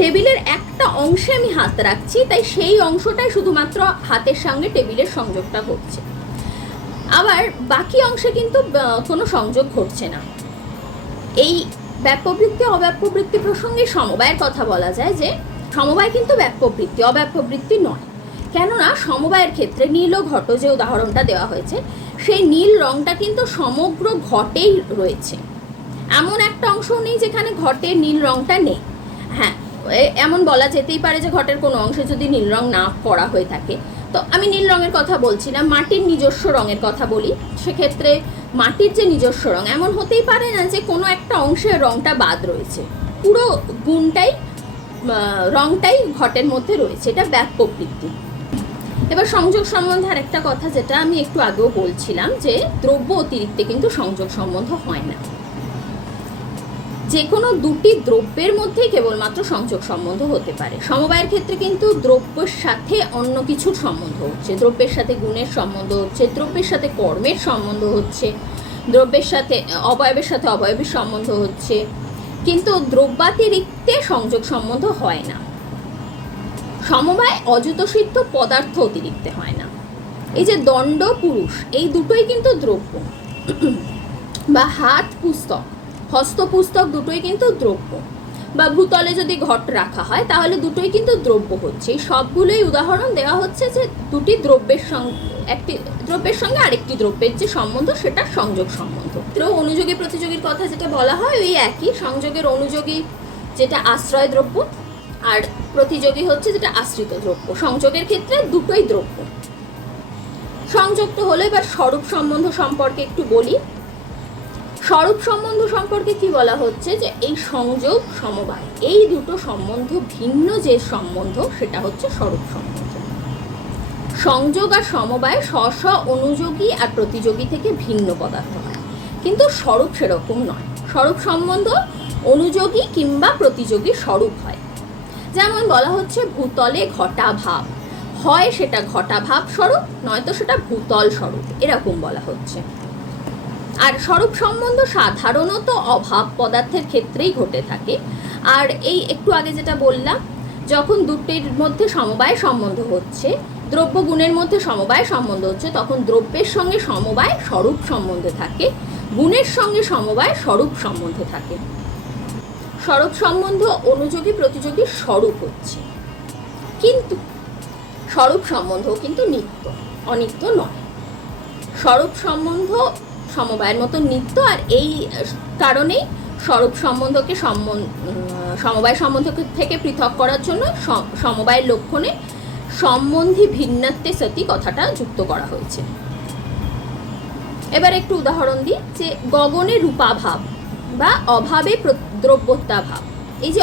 টেবিলের একটা অংশে আমি হাত রাখছি, তাই সেই অংশটাই শুধুমাত্র হাতের সঙ্গে টেবিলের সংযোগটা ঘটছে, আবার বাকি অংশে কিন্তু কোনো সংযোগ ঘটছে না। এই ব্যাপ্যবৃত্তি অব্যাপ্যবৃত্তি প্রসঙ্গে সমবায়ের কথা বলা যায় যে সমবায় কিন্তু ব্যাপ্যবৃত্তি, অব্যাপ্যবৃত্তি নয়। কেননা সমবায়ের ক্ষেত্রে নীল ও ঘট যে উদাহরণটা দেওয়া হয়েছে, সেই নীল রঙটা কিন্তু সমগ্র ঘটেই রয়েছে, এমন একটা অংশ নেই যেখানে ঘটের নীল রঙটা নেই। হ্যাঁ, এমন বলা যেতেই পারে যে ঘটের কোনো অংশে যদি নীল রং না করা হয়ে থাকে, তো আমি নীল রঙের কথা বলছি না, মাটির নিজস্ব রঙের কথা বলি, সেক্ষেত্রে মাটির যে নিজস্ব রং, এমন হতেই পারে না যে কোনো একটা অংশের রংটা বাদ রয়েছে, পুরো গুণটাই রংটাই ঘটের মধ্যে রয়েছে, এটা ব্যাপ্যবৃত্তি। এবার সংযোগ সম্বন্ধে আরেকটা কথা যেটা আমি একটু আগেও বলছিলাম, যে দ্রব্য অতিরিক্তে কিন্তু সংযোগ সম্বন্ধ হয় না। যে কোনো দুটি দ্রব্যের মধ্যেই কেবলমাত্র সংযোগ সম্বন্ধ হতে পারে। সমবায়ের ক্ষেত্রে কিন্তু দ্রব্যের সাথে অন্য কিছুর সম্বন্ধ হচ্ছে, দ্রব্যের সাথে গুণের সম্বন্ধ হচ্ছে, দ্রব্যের সাথে কর্মের সম্বন্ধ হচ্ছে, দ্রব্যের সাথে অবয়বের সাথে অবয়বের সম্বন্ধ হচ্ছে, কিন্তু দ্রব্যাতিরিক্তে সংযোগ সম্বন্ধ হয় না। সমবায় অযুত সিদ্ধ পদার্থ অতিরিক্তে হয় না। এই যে দণ্ড পুরুষ, এই দুটোই কিন্তু দ্রব্য, বা হাত পুস্তক, হস্ত পুস্তক দুটোই কিন্তু দ্রব্য, বা ভূতলে যদি ঘট রাখা হয় তাহলে দুটোই কিন্তু দ্রব্য হচ্ছে। এই সবগুলোই উদাহরণ দেওয়া হচ্ছে যে দুটি দ্রব্যের সঙ্গে, একটি দ্রব্যের সঙ্গে আরেকটি দ্রব্যের যে সম্বন্ধ সেটা সংযোগ সম্বন্ধ। তো অনুযোগী প্রতিযোগীর কথা যেটা বলা হয় ওই একই, সংযোগের অনুযোগী যেটা আশ্রয় দ্রব্য, আর প্রতিযোগী হচ্ছে যেটা আশ্রিত দ্রব্য। সংযোগের ক্ষেত্রে দুটোই দ্রব্য। সংযোগ তো হলো, এবার স্বরূপ সম্বন্ধ সম্পর্কে একটু বলি। স্বরূপ সম্বন্ধ সম্পর্কে কি বলা হচ্ছে, যে এই সংযোগ সমবায় এই দুটো সম্বন্ধ ভিন্ন যে সম্বন্ধ সেটা হচ্ছে স্বরূপ সম্বন্ধ। সংযোগ আর সমবায় স্ব স্ব অনুযোগী আর প্রতিযোগী থেকে ভিন্ন পদার্থ হয়, কিন্তু স্বরূপ সেরকম নয়। স্বরূপ সম্বন্ধ অনুযোগী কিংবা প্রতিযোগী স্বরূপ হয়। যেমন বলা হচ্ছে ভূতলে ঘটাভাব, হয় সেটা ঘটাভাব স্বরূপ, নয়তো সেটা ভূতল স্বরূপ, এরকম বলা হচ্ছে। আর স্বরূপ সম্বন্ধ সাধারণত অভাব পদার্থের ক্ষেত্রেই ঘটে থাকে। আর এই একটু আগে যেটা বললাম, যখন দুটির মধ্যে সমবায় সম্বন্ধ হচ্ছে, দ্রব্য গুণের মধ্যে সমবায় সম্বন্ধ হচ্ছে, তখন দ্রব্যের সঙ্গে সমবায় স্বরূপ সম্বন্ধে থাকে, গুণের সঙ্গে সমবায় স্বরূপ সম্বন্ধে থাকে। স্বরূপ সম্বন্ধ অনুযোগী প্রতিযোগী স্বরূপ হচ্ছে, কিন্তু স্বরূপ সম্বন্ধ কিন্তু নিত্য, অনিত্য নয়। স্বরূপ সম্বন্ধ সমবায়ের মতো নিত্য, আর এই কারণেই স্বরূপ সম্বন্ধকে সমবায় সম্বন্ধ থেকে পৃথক করার জন্য সমবায়ের লক্ষণে সম্বন্ধী ভিন্নাত্বে সতি কথাটা যুক্ত করা হয়েছে। এবার একটু উদাহরণ দিই, যে গগনে রূপাভাব বা অভাবে দ্রব্যত্যাভাব। এই যে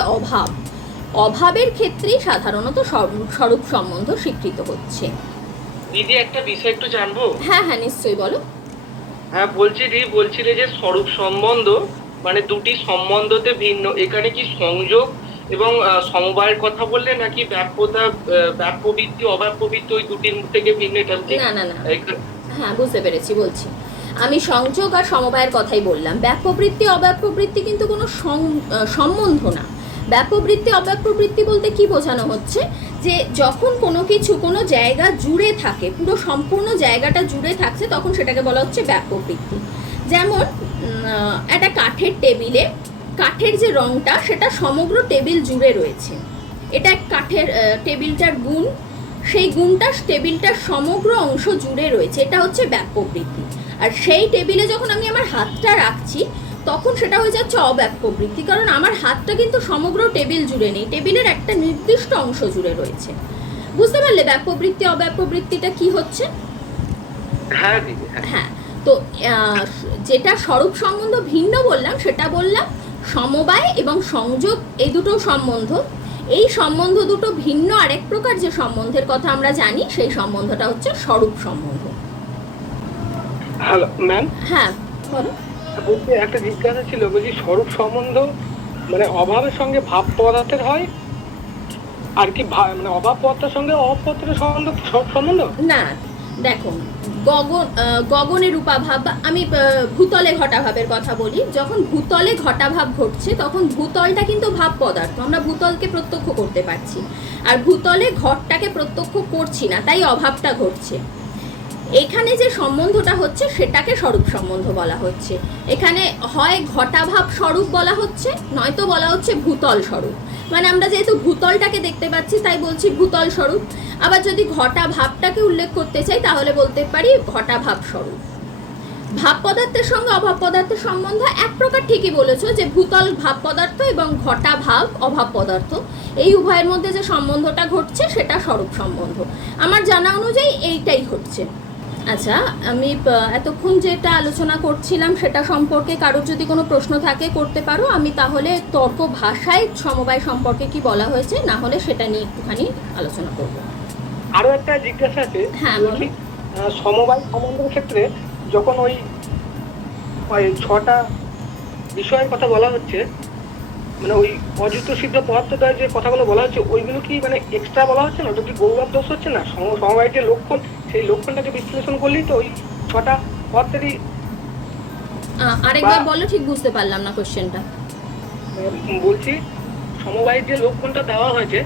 অভাবের ক্ষেত্রেই সাধারণত স্বরূপ সম্বন্ধ স্বীকৃত হচ্ছে। দিদি একটা বিষয় একটু জানবো? হ্যাঁ হ্যাঁ, নিশ্চয়ই, বলো। হ্যাঁ বলছি দিদি, বলছিলে যে স্বরূপ সম্বন্ধ মানে দুটি সম্বন্ধতে ভিন্ন, এখানে কি সংযোগ এবং সমবায়ের কথা বললে নাকি ব্যাপ্যবৃত্তি অব্যাপ্যবৃত্তি ওই দুটির থেকে ভিন্ন? এটা না না না, হ্যাঁ বুঝতে পেরেছি, বলছি। আমি সংযোগ আর সমবায়ের কথাই বললাম। ব্যাপ্যবৃত্তি অব্যাপ্যবৃত্তি কিন্তু কোনো সম্বন্ধ না। ব্যাপ্যবৃত্তি অব্যাপ্যবৃত্তি বলতে কি বোঝানো হচ্ছে, যে যখন কোনো কিছু কোনো জায়গা জুড়ে থাকে, পুরো সম্পূর্ণ জায়গাটা জুড়ে থাকছে, তখন সেটাকে বলা হচ্ছে ব্যাপ্যবৃত্তি। যেমন একটা কাঠের টেবিলে কাঠের যে রঙটা সেটা সমগ্র টেবিল জুড়ে রয়েছে, এটা কাঠের টেবিলটার গুণ, সেই গুণটা টেবিলটার সমগ্র অংশ জুড়ে রয়েছে, এটা হচ্ছে ব্যাপ্যবৃত্তি। আর সেই টেবিলে যখন আমি আমার হাতটা রাখছি তখন সেটা হয়ে যাচ্ছে অব্যাপ্যবৃত্তি, কারণ আমার হাতটা কিন্তু সমগ্র টেবিল জুড়ে নেই, টেবিলের একটা নির্দিষ্ট অংশ জুড়ে রয়েছে। বুঝতে পারলে ব্যাপ্যবৃত্তি অব্যাপ্যবৃত্তিটা কি হচ্ছে? হ্যাঁ দিদি, হ্যাঁ। তো যেটা স্বরূপ সম্বন্ধ ভিন্ন বললাম, সেটা বললাম সমবায় এবং সংযোগ, এই দুটো সম্বন্ধ, এই সম্বন্ধ দুটো ভিন্ন। আরেক প্রকার যে সম্বন্ধের কথা আমরা জানি, সেই সম্বন্ধটা হচ্ছে স্বরূপ সম্বন্ধ। Hello ma'am. হ্যাঁ বলো। বলছি একটা জিজ্ঞাসা ছিল, বলছি স্বরূপ সম্বন্ধ মানে অভাবের সঙ্গে ভাব পদার্থের হয়, আর কি মানে অভাব পদার্থের সঙ্গে অভাব পদার্থের সম্বন্ধ? না দেখো, গগনের রূপাভাব, আমি ভূতলে ঘটাভাবের কথা বলি। যখন ভূতলে ঘটাভাব ঘটছে তখন ভূতলটা কিন্তু ভাব পদার্থ, আমরা ভূতলকে প্রত্যক্ষ করতে পারছি, আর ভূতলে ঘটটাকে প্রত্যক্ষ করছি না, তাই অভাবটা ঘটছে। এখানে যে সম্বন্ধটা হচ্ছে সেটাকে স্বরূপ সম্বন্ধ বলা হচ্ছে। এখানে হয় ঘটাভাব স্বরূপ বলা হচ্ছে, নয়তো বলা হচ্ছে ভূতল স্বরূপ। মানে আমরা যেহেতু ভূতলটাকে দেখতে পাচ্ছি তাই বলছি ভূতল স্বরূপ। আবার যদি ঘটা ভাবটাকে উল্লেখ করতে চাই তাহলে বলতে পারি ঘটা ভাব স্বরূপ। ভাব পদার্থের সঙ্গে অভাব পদার্থের সম্বন্ধ এক প্রকার ঠিকই বলেছো, যে ভূতল ভাব পদার্থ এবং ঘটা ভাব অভাব পদার্থ, এই উভয়ের মধ্যে যে সম্বন্ধটা ঘটছে সেটা স্বরূপ সম্বন্ধ। আমার জানা অনুযায়ী এইটাই হচ্ছে। আচ্ছা, আমি এতক্ষণ যেটা আলোচনা করছিলাম সেটা সম্পর্কে কারোর যদি কোনো প্রশ্ন থাকে করতে পারো। আমি তাহলে তর্ক ভাষায় সমবায় সম্পর্কে কি বলা হয়েছে না হলে সেটা নিয়ে একটুখানি আলোচনা করব। আরো একটা জিজ্ঞাসা আছে। হ্যাঁ বলো। সমবায় সম্বন্ধের ক্ষেত্রে যখন ওই 6টা বিষয়ের কথা বলা হচ্ছে, মানে ওই অযুত সিদ্ধ পদার্থটার যে কথাগুলো বলা হচ্ছে, ওইগুলো কি মানে এক্সট্রা বলা হচ্ছে না? ওটা কি গৌরব দোষ হচ্ছে না? সমবায়ের যে লক্ষণ, সেই লক্ষণটাকে বিশ্লেষণ করলেই তো ওই 6টা পদার্থেরই। আরেকবার বলো, ঠিক বুঝতে পারলাম না কোশ্চেনটা। বলছি সমবায়ের যে লক্ষণটা দেওয়া হয়েছে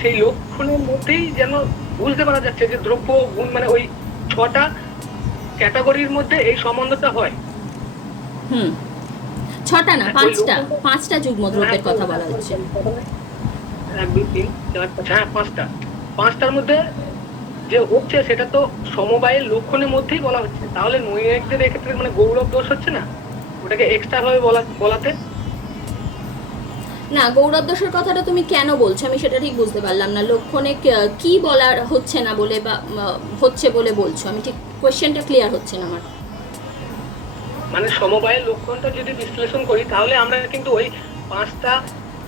সেই লক্ষণের মধ্যেই যেন বুঝতে পারা যাচ্ছে যে দ্রব্য গুণ মানে ওই 6টা ক্যাটাগরির মধ্যে এই সম্বন্ধটা হয়। 6টা না, 5টা যুগ্ম দ্রব্যের কথা বলা হচ্ছে। 1 2 3 4 5, হ্যাঁ 5টার মধ্যে যে হচ্ছে সেটা তো সমবায়ের লক্ষণের মধ্যেই বলা হচ্ছে। তাহলে নৈয়ায়িকদের এক্ষেত্রে মানে গৌরব দোষ হচ্ছে না ওটাকে এক্সট্রা ভাবে বলাতে? না, গৌরব দোষের কথাটা তুমি কেন বলছো আমি সেটা ঠিক বুঝতে পারলাম না। লক্ষণে কি বলার হচ্ছে না বলে বা হচ্ছে বলে বলছো, আমি ঠিক কোশ্চেনটা ক্লিয়ার হচ্ছে না আমার। মানে সমবায়ের লক্ষণটা যদি বিশ্লেষণ করি তাহলে আমরা কিন্তু ওই 5টা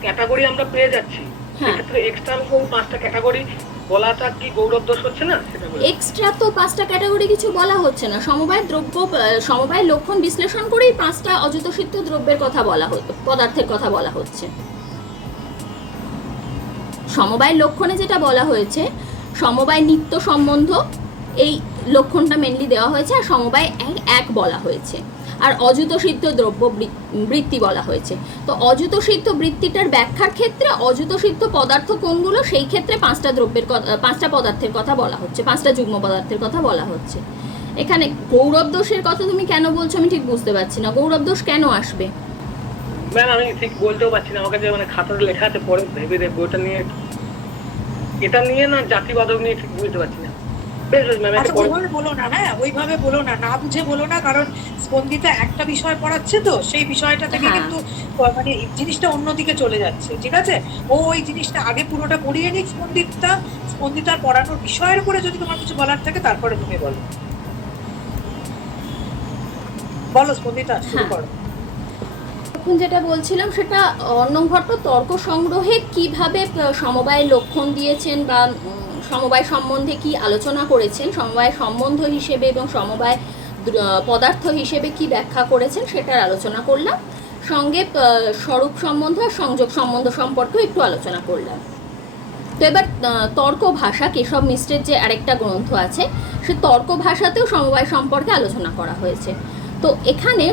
ক্যাটাগরি আমরা পেয়ে যাচ্ছি। সেক্ষেত্রে এক্সট্রা ওই 5টা ক্যাটাগরি বলাটা কি গৌরব দোষ হচ্ছে না? সেটা এক্সট্রা তো 5টা ক্যাটাগরি কিছু বলা হচ্ছে না। সমবায়ের লক্ষণ বিশ্লেষণ করেই 5টা অযুত সিদ্ধ দ্রব্যের কথা বলা হচ্ছে, পদার্থের কথা বলা হচ্ছে। সমবায়ের লক্ষণে যেটা বলা হয়েছে, সমবায় নিত্য সম্বন্ধ, এই লক্ষণটা মেনলি দেওয়া হয়েছে, আর সমবায় এক বলা হয়েছে। আর অযুত সিদ্ধ দ্রব্য বৃত্তি বলা হয়েছে। তো অযুত সিদ্ধ বৃত্তিটার ব্যাখ্যার ক্ষেত্রে অযুত সিদ্ধ পদার্থ কোনগুলো, সেই ক্ষেত্রে 5টা দ্রব্যের পাঁচটা পদার্থের কথা বলা হচ্ছে, 5টা যুগ্ম পদার্থের কথা বলা হচ্ছে। এখানে গৌরব দোষের কথা তুমি কেন বলছো আমি ঠিক বুঝতে পারছি না, গৌরব দোষ কেন আসবে? ম্যাম আমি ঠিক বলতেও পারছি না, আমার কাছে মানে খাতাতে লেখা আছে, পরে ভেবে দেখবো ওটা নিয়ে, এটা নিয়ে না জাতিবাদক নিয়ে ঠিক বুঝতে পারছি না। বেশ বেশ ম্যাম, আচ্ছা ওইভাবে বলো না, হ্যাঁ ওইভাবে বলো না, না বুঝে বলো না, কারণ স্পন্দিতা একটা বিষয় পড়াচ্ছে তো সেই বিষয়টা থেকে হ্যাঁ। কিন্তু মানে জিনিসটা অন্যদিকে চলে যাচ্ছে, ঠিক আছে? ও ওই জিনিসটা আগে পুরোটা পড়িয়ে নিক স্পন্দিতার পড়ানোর বিষয়ের উপরে যদি তোমার কিছু বলার থাকে তারপরে তুমি বলো। বলো স্পন্দিতা, শুরু হ্যাঁ। করো। এখন যেটা বলছিলাম সেটা অর্ণব ভট্ট তর্ক সংগ্রহে কিভাবে সমবায়ের লক্ষণ দিয়েছেন বা সমবায় সম্বন্ধে কি আলোচনা করেছেন, সমবায় সম্বন্ধ হিসেবে এবং সমবায় পদার্থ হিসেবে কি ব্যাখ্যা করেছেন সেটার আলোচনা করলাম। সঙ্গে স্বরূপ সম্বন্ধ আর সংযোগ সম্বন্ধ সম্পর্কেও একটু আলোচনা করলাম। তো এবার তর্ক ভাষা, কেশব মিশ্রের যে আরেকটা গ্রন্থ আছে সে তর্ক ভাষাতেও সমবায় সম্পর্কে আলোচনা করা হয়েছে। তো এখানে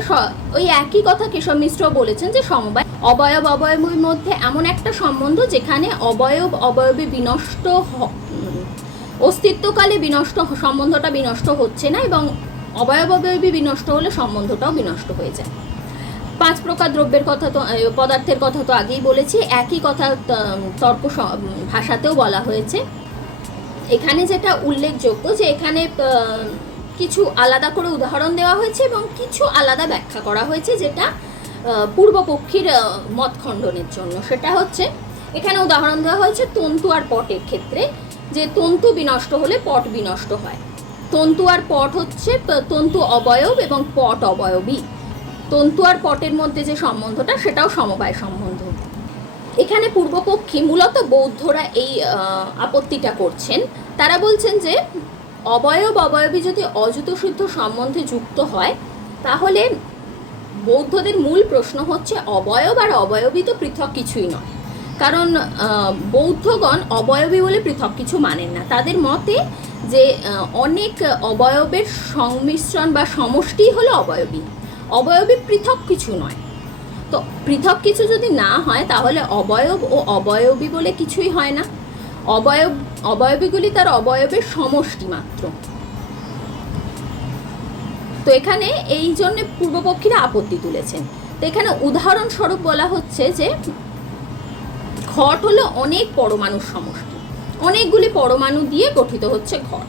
ওই একই কথা কেশব মিশ্র বলেছেন যে সমবায় অবয়ব অবয়বের মধ্যে এমন একটা সম্বন্ধ যেখানে অবয়ব অবয়বে বিনষ্ট অস্তিত্বকালে বিনষ্ট সম্বন্ধটা বিনষ্ট হচ্ছে না, এবং অবয়ব অবয়বী বিনষ্ট হলে সম্বন্ধটাও বিনষ্ট হয়ে যায়। 5 প্রকার দ্রব্যের কথা তো পদার্থের কথা তো আগেই বলেছি, একই কথা তর্ক ভাষাতেও বলা হয়েছে। এখানে যেটা উল্লেখযোগ্য যে এখানে কিছু আলাদা করে উদাহরণ দেওয়া হয়েছে এবং কিছু আলাদা ব্যাখ্যা করা হয়েছে, যেটা পূর্বপক্ষীর মত খণ্ডনের জন্য। সেটা হচ্ছে এখানে উদাহরণ দেওয়া হয়েছে তন্তু আর পটের ক্ষেত্রে, যে তন্তু বিনষ্ট হলে পট বিনষ্ট হয়। তন্তু আর পট হচ্ছে তন্তু অবয়ব এবং পট অবয়বী। তন্তু আর পটের মধ্যে যে সম্বন্ধটা সেটাও সমবায় সম্বন্ধ। এখানে পূর্বপক্ষী মূলত বৌদ্ধরা এই আপত্তিটা করছেন। তারা বলছেন যে অবয়ব অবয়বী যদি অযুত শুদ্ধ সম্বন্ধে যুক্ত হয় তাহলে বৌদ্ধদের মূল প্রশ্ন হচ্ছে অবয়ব আর অবয়বী তো পৃথক কিছুই নয়, কারণ বৌদ্ধগণ অবয়বী বলে পৃথক কিছু মানেন না। তাদের মতে যে অনেক অবয়বের সংমিশ্রণ বা সমষ্টি হলো অবয়বী, অবয়বী পৃথক কিছু নয়। তো পৃথক কিছু যদি না হয় তাহলে অবয়ব ও অবয়বী বলে কিছুই হয় না, অবয়বীগুলি তার অবয়বের সমষ্টি মাত্র। তো এখানে এই জন্য পূর্বপক্ষীরা আপত্তি তুলেছেন। তো এখানে উদাহরণস্বরূপ বলা হচ্ছে যে ঘট হলো অনেক পরমাণুর সমষ্টি, অনেকগুলি পরমাণু দিয়ে গঠিত হচ্ছে ঘট।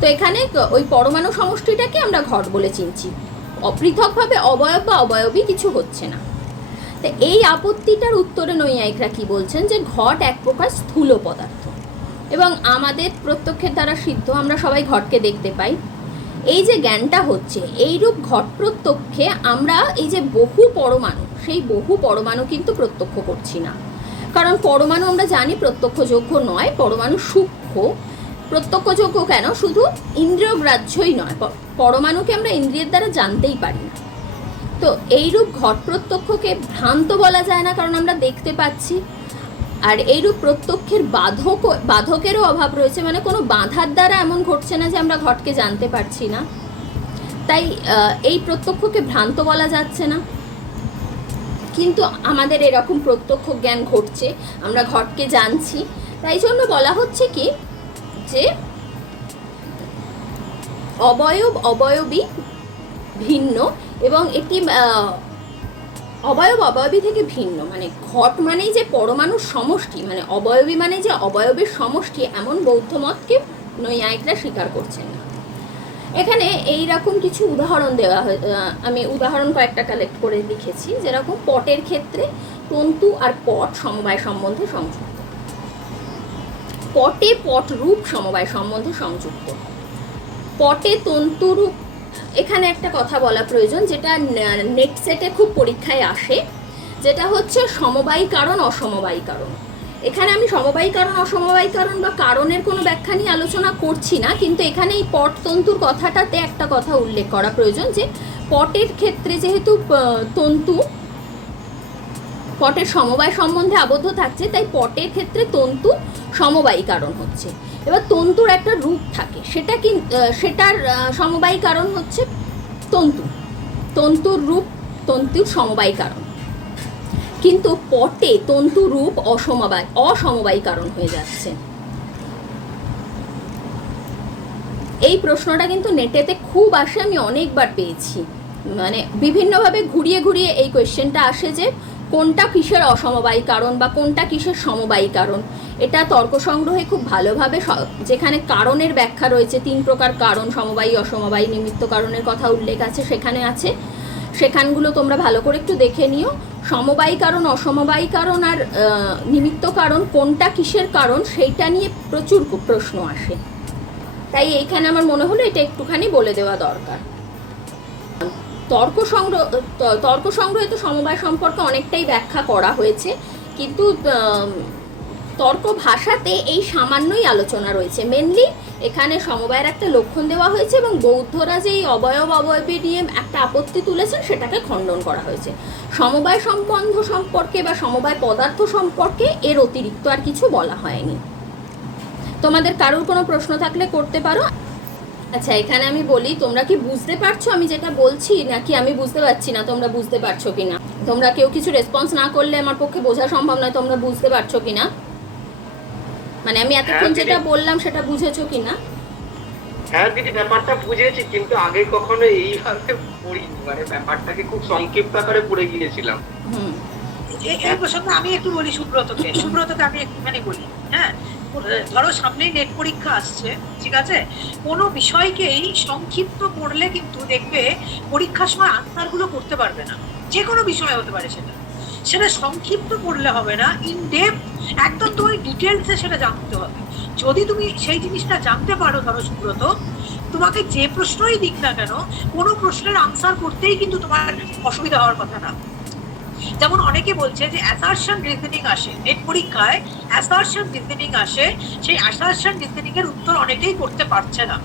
তো এখানে ওই পরমাণু সমষ্টিটাকে আমরা ঘট বলে চিনছি, পৃথকভাবে অবয়ব বা অবয়বী কিছু হচ্ছে না। তো এই আপত্তিটার উত্তরে নৈয়ায়িকরা কি বলছেন যে ঘট এক প্রকার স্থূল পদার্থ এবং আমাদের প্রত্যক্ষের দ্বারা সিদ্ধ, আমরা সবাই ঘটকে দেখতে পাই। এই যে জ্ঞানটা হচ্ছে এইরূপ ঘট প্রত্যক্ষে আমরা এই যে বহু পরমাণু, সেই বহু পরমাণু কিন্তু প্রত্যক্ষ করছি না, কারণ পরমাণু আমরা জানি প্রত্যক্ষযোগ্য নয়, পরমাণু সূক্ষ্ম। প্রত্যক্ষযোগ্য কেন, শুধু ইন্দ্রিয়গ্রাহ্যই নয়, পরমাণুকে আমরা ইন্দ্রিয়ের দ্বারা জানতেই পারি না। তো এইরূপ ঘট প্রত্যক্ষকে ভ্রান্ত বলা যায় না, কারণ আমরা দেখতে পাচ্ছি। আর এইরূপ প্রত্যক্ষের বাধকেরও অভাব রয়েছে, মানে কোনো বাধার দ্বারা এমন ঘটছে না যে আমরা ঘটকে জানতে পারছি না। তাই এই প্রত্যক্ষকে ভ্রান্ত বলা যাচ্ছে না। কিন্তু আমাদের এরকম প্রত্যক্ষ জ্ঞান ঘটছে, আমরা ঘটকে জানছি, তাই জন্য বলা হচ্ছে কি যে অবয়ব অবয়বী ভিন্ন এবং এটি অবয়ব অবয়বী থেকে ভিন্ন, মানে ঘট মানেই যে পরমাণুর সমষ্টি, মানে অবয়বী মানে যে অবয়বের সমষ্টি, এমন বৌদ্ধ মতকে নৈয়ায়িকরা স্বীকার করছেন না। এখানে এই রকম কিছু উদাহরণ দেওয়া হয়, আমি উদাহরণ কয়েকটা কালেক্ট করে লিখেছি। যেরকম পটের ক্ষেত্রে তন্তু আর পট সমবায় সম্বন্ধে সংযুক্ত, পটে পট রূপ সমবায় সম্বন্ধে সংযুক্ত, পটে তন্তুরূপ। এখানে একটা কথা বলা প্রয়োজন, যেটা নেট সেটে খুব পরীক্ষায় আসে, যেটা হচ্ছে সমবায়ী কারণ অসমবায়ী কারণ। এখানে আমি সমবায়ী কারণ অসমবায়ী কারণ বা কারণের কোনো ব্যাখ্যা নিয়ে আলোচনা করছি না, কিন্তু এখানে এই পট তন্তুর কথাটাতে একটা কথা উল্লেখ করা প্রয়োজন, যে পটের ক্ষেত্রে যেহেতু তন্তু পটের সমবায় সম্বন্ধে আবদ্ধ থাকছে, তাই পটের ক্ষেত্রে তন্তু সমবায়ী কারণ হচ্ছে। এবার তন্তুর একটা রূপ থাকে, সেটার সমবায়ী কারণ হচ্ছে তন্তু। তন্তুর রূপ তন্তুর সমবায়ী কারণ, কিন্তু পটে তন্তু রূপ অসমবায়ী কারণ হয়ে যাচ্ছে। এই প্রশ্নটা কিন্তু নেটেতে খুব আসে, আমি অনেকবার পেয়েছি, মানে বিভিন্নভাবে ঘুরিয়ে ঘুরিয়ে এই কোয়েশ্চেনটা আসে যে কোনটা কিসের অসমবায়ী কারণ বা কোনটা কিসের সমবায়ী কারণ। এটা তর্ক সংগ্রহে খুব ভালোভাবে যেখানে কারণের ব্যাখ্যা রয়েছে, 3 প্রকার কারণ, সমবায়ী, অসমবায়ী, নিমিত্ত কারণের কথা উল্লেখ আছে, সেখানে আছে, সেখানগুলো তোমরা ভালো করে একটু দেখে নিও। সমবায়ী কারণ, অসমবায়ী কারণ আর নিমিত্ত কারণ কোনটা কিসের কারণ সেইটা নিয়ে প্রচুর প্রশ্ন আসে, তাই এইখানে আমার মনে হলো এটা একটুখানি বলে দেওয়া দরকার। তর্ক সংগ্রহে তো সমবায় সম্পর্কে অনেকটাই ব্যাখ্যা করা হয়েছে, কিন্তু তর্ক ভাষাতে এই সামান্যই আলোচনা রয়েছে। মেনলি এখানে সমবায়ের একটা লক্ষণ দেওয়া হয়েছে এবং বৌদ্ধরা যে এই অবয়বী নিয়ে একটা আপত্তি তুলেছেন সেটাকে খণ্ডন করা হয়েছে। সমবায় সম্বন্ধ সম্পর্কে বা সমবায় পদার্থ সম্পর্কে এর অতিরিক্ত আর কিছু বলা হয়নি। তোমাদের কারোর কোনো প্রশ্ন থাকলে করতে পারো। আচ্ছা, এখানে আমি বলি, তোমরা কি বুঝতে পারছো আমি যেটা বলছি, নাকি আমি বুঝতে পারছি না তোমরা বুঝতে পারছো কিনা? তোমরা কেউ কিছু রেসপন্স না করলে আমার পক্ষে বোঝা সম্ভব নয় তোমরা বুঝতে পারছো কিনা, মানে আমি এতক্ষণ যেটা বললাম সেটা বুঝেছো কিনা? হ্যাঁ দিদি, ব্যাপারটা বুঝেছি, কিন্তু আগে কখনো এইভাবে পড়িনি, মানে ব্যাপারটাকে খুব সংক্ষিপ্ত আকারে পড়ে গিয়েছিলাম। এই প্রসঙ্গে আমি একটু বলি সুব্রতকে আমি একটুখানি বলি। হ্যাঁ, ধরো সামনেই নেট পরীক্ষা আসছে, ঠিক আছে, কোনো বিষয়কেই সংক্ষিপ্ত পড়লে কিন্তু দেখবে পরীক্ষার সময় আনসারগুলো করতে পারবে না। যে কোনো বিষয় হতে পারে, সেটা সংক্ষিপ্ত পড়লে হবে না, ইন ডেপথ একদম তোমার ডিটেলসে সেটা জানতে হবে। যদি তুমি সেই জিনিসটা জানতে পারো, ধরো সুব্রত, তোমাকে যে প্রশ্নই দিক না কেন কোনো প্রশ্নের আনসার করতেই কিন্তু তোমার অসুবিধা হওয়ার কথা না। যেমন অনেকে বলছে যে অ্যাসারশন রিজনিং আসে নেট পরীক্ষায়, অ্যাসারশন রিজনিং আসে, সেই অ্যাসারশন রিজনিং এর উত্তর অনেকেই করতে পারছে না।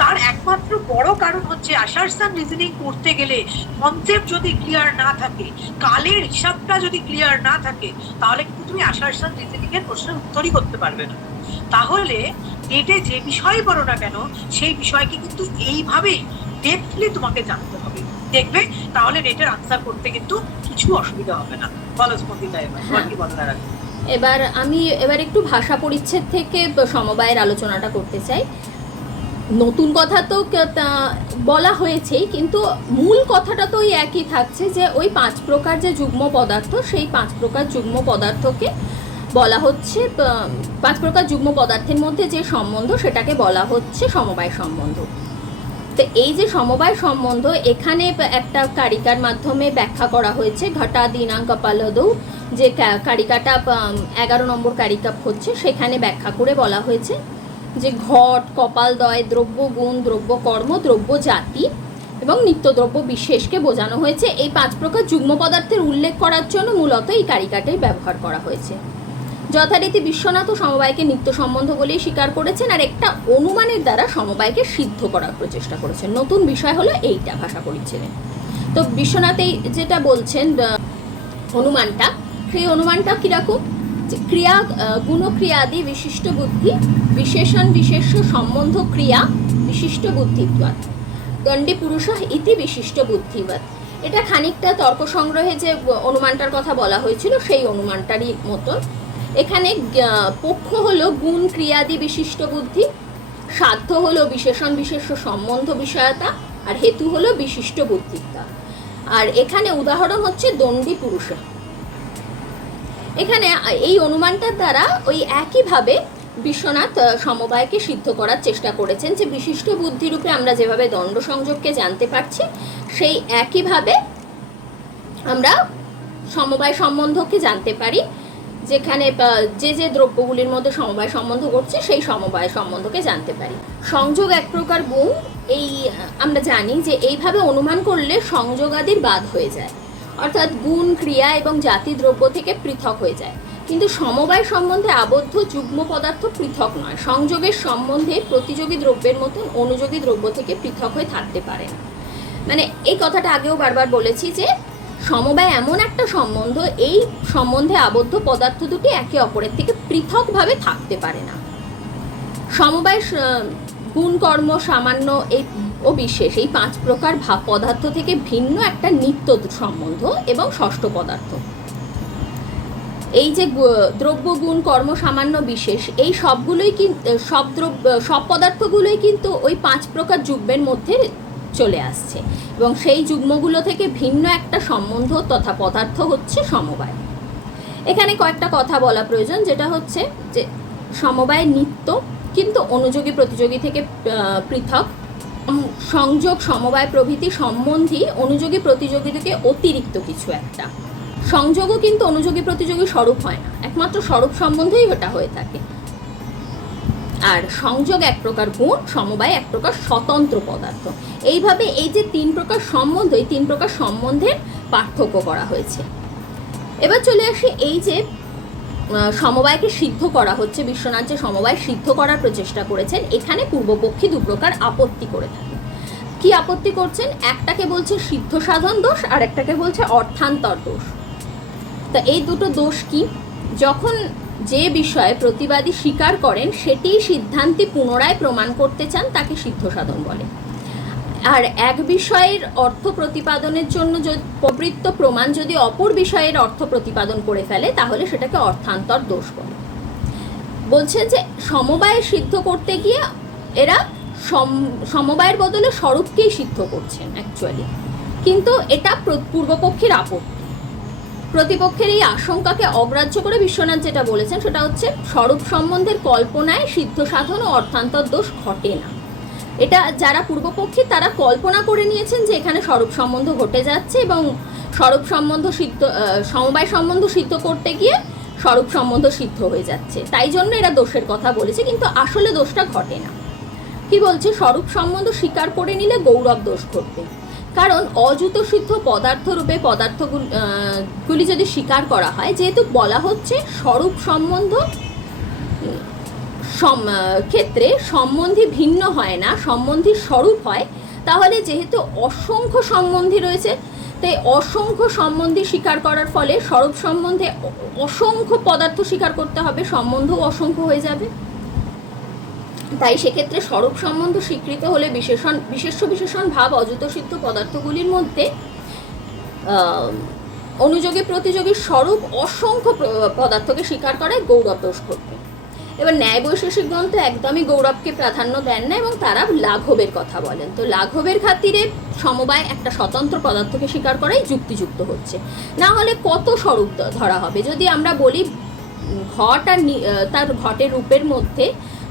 তার একমাত্র বড় কারণ হচ্ছে অ্যাসারশন রিজনিং করতে গেলে কনসেপ্ট যদি ক্লিয়ার না থাকে, কালের হিসাবটা যদি ক্লিয়ার না থাকে, তাহলে কিন্তু তুমি অ্যাসারশন রিজনিং এর প্রশ্নের উত্তরই করতে পারবে না। তাহলে নেটে যে বিষয় পড়ো না কেন সেই বিষয়কে কিন্তু এইভাবেই ডেপথলি তোমাকে জানতে হবে, দেখবে তাহলে নেটের আনসার করতে কিন্তু কিছু অসুবিধা হবে না। বলো স্পন্দিতা, এবার কি বলার আছে? আমি একটু ভাষা পরিচ্ছেদ থেকে সমবায়ের আলোচনাটা করতে চাই। নতুন কথা তো বলা হয়েছেই, কিন্তু মূল কথাটা তো ওই একই থাকছে যে ওই 5 প্রকার যে যুগ্ম পদার্থ, সেই 5 প্রকার যুগ্ম পদার্থকে বলা হচ্ছে, 5 প্রকার যুগ্ম পদার্থের মধ্যে যে সম্বন্ধ সেটাকে বলা হচ্ছে সমবায় সম্বন্ধ। তো এই যে সমবায় সম্বন্ধ এখানে একটা কারিকার মাধ্যমে ব্যাখ্যা করা হয়েছে, ঘটা দিনাং কপালদৌ, যে কারিকাটা 11 নম্বর কারিকা হচ্ছে, সেখানে ব্যাখ্যা করে বলা হয়েছে যে ঘট, কপালদয়, দ্রব্য গুণ, দ্রব্য কর্ম, দ্রব্য জাতি এবং নিত্যদ্রব্য বিশেষকে বোঝানো হয়েছে। এই 5 প্রকার যুগ্ম পদার্থের উল্লেখ করার জন্য মূলত এই কারিকাটাই ব্যবহার করা হয়েছে। যথারীতি বিশ্বনাথ সমবায়কে নিত্য সম্বন্ধ বলেই স্বীকার করেছেন, আর একটা অনুমানের দ্বারা সমবায়কে সিদ্ধ করার প্রচেষ্টা করেছেন। নতুন বিষয় হলো এইটা ভাষা পরিচ্ছেদে। তো বিশ্বনাথ এই যেটা বলছেন অনুমানটা, সেই অনুমানটা কিরকম, যে ক্রিয়া গুণক্রিয়াদি বিশিষ্ট বুদ্ধি, বিশেষণ বিশেষ্য সম্বন্ধ ক্রিয়া বিশিষ্ট বুদ্ধিত্বাৎ, দণ্ডী পুরুষ ইতি বিশিষ্ট বুদ্ধিবাদ। এটা খানিকটা তর্ক সংগ্রহে যে অনুমানটার কথা বলা হয়েছিল সেই অনুমানটারই মতো। এখানে পক্ষ হলো গুণ ক্রিয়াদি বিশিষ্ট বুদ্ধি, সাধ্য হলো বিশেষণ বিশেষ্য সম্বন্ধ বিষয়তা, আর হেতু হলো বিশিষ্ট বুদ্ধিত্বা। আর এখানে উদাহরণ হচ্ছে দণ্ডী পুরুষ। এখানে এই অনুমানটার দ্বারা ওই একইভাবে বিশ্বনাথ সমবায়কে সিদ্ধ করার চেষ্টা করেছেন, যে বিশিষ্ট বুদ্ধিরূপে আমরা যেভাবে দণ্ড সংযোগকে জানতে পারছি, সেই একইভাবে আমরা সমবায় সম্বন্ধকে জানতে পারি, যেখানে যে দ্রব্যগুলির মধ্যে সমবায় সম্বন্ধ ঘটছে সেই সমবায় সম্বন্ধকে জানতে পারি। সংযোগ এক প্রকার গুণ, এই আমরা জানি যে এইভাবে অনুমান করলে সংযোগাদির বাদ হয়ে যায়, অর্থাৎ গুণ, ক্রিয়া এবং জাতি দ্রব্য থেকে পৃথক হয়ে যায়। কিন্তু সমবায় সম্বন্ধে আবদ্ধ যুগ্ম পদার্থ পৃথক নয়। সংযোগের সম্বন্ধে প্রতিযোগী দ্রব্যের মতন অনুযোগী দ্রব্য থেকে পৃথক হয়ে থাকতে পারে না। মানে এই কথাটা আগেও বারবার বলেছি যে সমবায় এমন একটা সম্বন্ধ, এই সম্বন্ধে আবদ্ধ পদার্থ দুটি একে অপরের থেকে পৃথকভাবে থাকতে পারে না। সমবায় গুণ, কর্ম, সামান্য এই ও বিশেষ এই 5 প্রকার পদার্থ থেকে ভিন্ন একটা নিত্য সম্বন্ধ এবং ষষ্ঠ পদার্থ। এই যে দ্রব্য গুণ কর্ম সামান্য বিশেষ এই সবগুলোই সব পদার্থগুলোই কিন্তু ওই 5 প্রকার যুগ্মের মধ্যে চলে আসছে এবং সেই যুগ্মগুলো থেকে ভিন্ন একটা সম্বন্ধ তথা পদার্থ হচ্ছে সমবায়। এখানে কয়েকটা কথা বলা প্রয়োজন, যেটা হচ্ছে যে সমবায় নিত্য কিন্তু অনুযোগী প্রতিযোগী থেকে পৃথক। সংযোগ সমবায় প্রভৃতি সম্বন্ধী অনুযোগী প্রতিযোগী থেকে অতিরিক্ত কিছু একটা। সংযোগও কিন্তু অনুযোগী প্রতিযোগী স্বরূপ হয় না, একমাত্র স্বরূপ সম্বন্ধেই ওটা হয়ে থাকে। আর সংযোগ এক প্রকার গুণ, সমবায় এক প্রকার স্বতন্ত্র পদার্থ। এইভাবে এই যে 3 প্রকার সম্বন্ধ, এই 3 প্রকার সম্বন্ধের পার্থক্য করা হয়েছে। এবার চলে আসি এই যে সমবায়কে সিদ্ধ করা হচ্ছে, বিশ্বনাথ যে সমবায় সিদ্ধ করার প্রচেষ্টা করেছেন, এখানে পূর্বপক্ষী 2 প্রকার আপত্তি করে থাকে। কি আপত্তি করছেন? একটাকে বলছে সিদ্ধ সাধন দোষ আর একটাকে বলছে অর্থান্তর দোষ। তা এই দুটো দোষ কি? যখন যে বিষয়ে প্রতিবাদী স্বীকার করেন সেটি সিদ্ধান্তি পুনরায় প্রমাণ করতে চান তাকে সিদ্ধ সাধন বলে। আর এক বিষয়ের অর্থ প্রতিপাদনের জন্য প্রবৃত্ত প্রমাণ যদি অপর বিষয়ের অর্থ প্রতিপাদন করে ফেলে তাহলে সেটাকে অর্থান্তর দোষ বলে। বলছেন যে সমবায় সিদ্ধ করতে গিয়ে এরা সমবায়ের বদলে স্বরূপকেই সিদ্ধ করছেন অ্যাকচুয়ালি, কিন্তু এটা পূর্বপক্ষের আপত্তি। প্রতিপক্ষের এই আশঙ্কাকে অগ্রাহ্য করে বিশ্বনাথ যেটা বলেছেন সেটা হচ্ছে স্বরূপ সম্বন্ধের কল্পনায় সিদ্ধ সাধন ও অর্থান্তর দোষ ঘটে না। এটা যারা পূর্বপক্ষী তারা কল্পনা করে নিয়েছেন যে এখানে স্বরূপ সম্বন্ধ ঘটে যাচ্ছে এবং স্বরূপ সম্বন্ধ সিদ্ধ সমবায় সম্বন্ধ সিদ্ধ করতে গিয়ে স্বরূপ সম্বন্ধ সিদ্ধ হয়ে যাচ্ছে, তাই জন্য এরা দোষের কথা বলেছে, কিন্তু আসলে দোষটা ঘটে না। কি বলছে? স্বরূপ সম্বন্ধ স্বীকার করে নিলে গৌরব দোষ ঘটবে, কারণ অযুত সিদ্ধ পদার্থ রূপে পদার্থগুলি যদি স্বীকার করা হয়, যেহেতু বলা হচ্ছে স্বরূপ সম্বন্ধ ক্ষেত্রে সম্বন্ধী ভিন্ন হয় না, সম্বন্ধী স্বরূপ হয়, তাহলে যেহেতু অসংখ্য সম্বন্ধী রয়েছে তাই অসংখ্য সম্বন্ধী স্বীকার করার ফলে স্বরূপ সম্বন্ধে অসংখ্য পদার্থ স্বীকার করতে হবে, সম্বন্ধও অসংখ্য হয়ে যাবে। তাই সেক্ষেত্রে স্বরূপ সম্বন্ধ স্বীকৃত হলে বিশেষ্য বিশেষণ ভাব অযুত সিদ্ধ পদার্থগুলির মধ্যে অনুযোগী প্রতিযোগী স্বরূপ অসংখ্য পদার্থকে স্বীকার করায় গৌরব দোষ ঘটবে। এবার ন্যায় বৈশেষিক গ্রন্থ একদমই গৌরবকে প্রাধান্য দেন না এবং তারা লাঘবের কথা বলেন। তো লাঘবের খাতিরে সমবায় একটা স্বতন্ত্র পদার্থকে স্বীকার করাই যুক্তিযুক্ত হচ্ছে, না হলে কত স্বরূপ ধরা হবে। যদি আমরা বলি ঘট আর তার ঘটের রূপের মধ্যে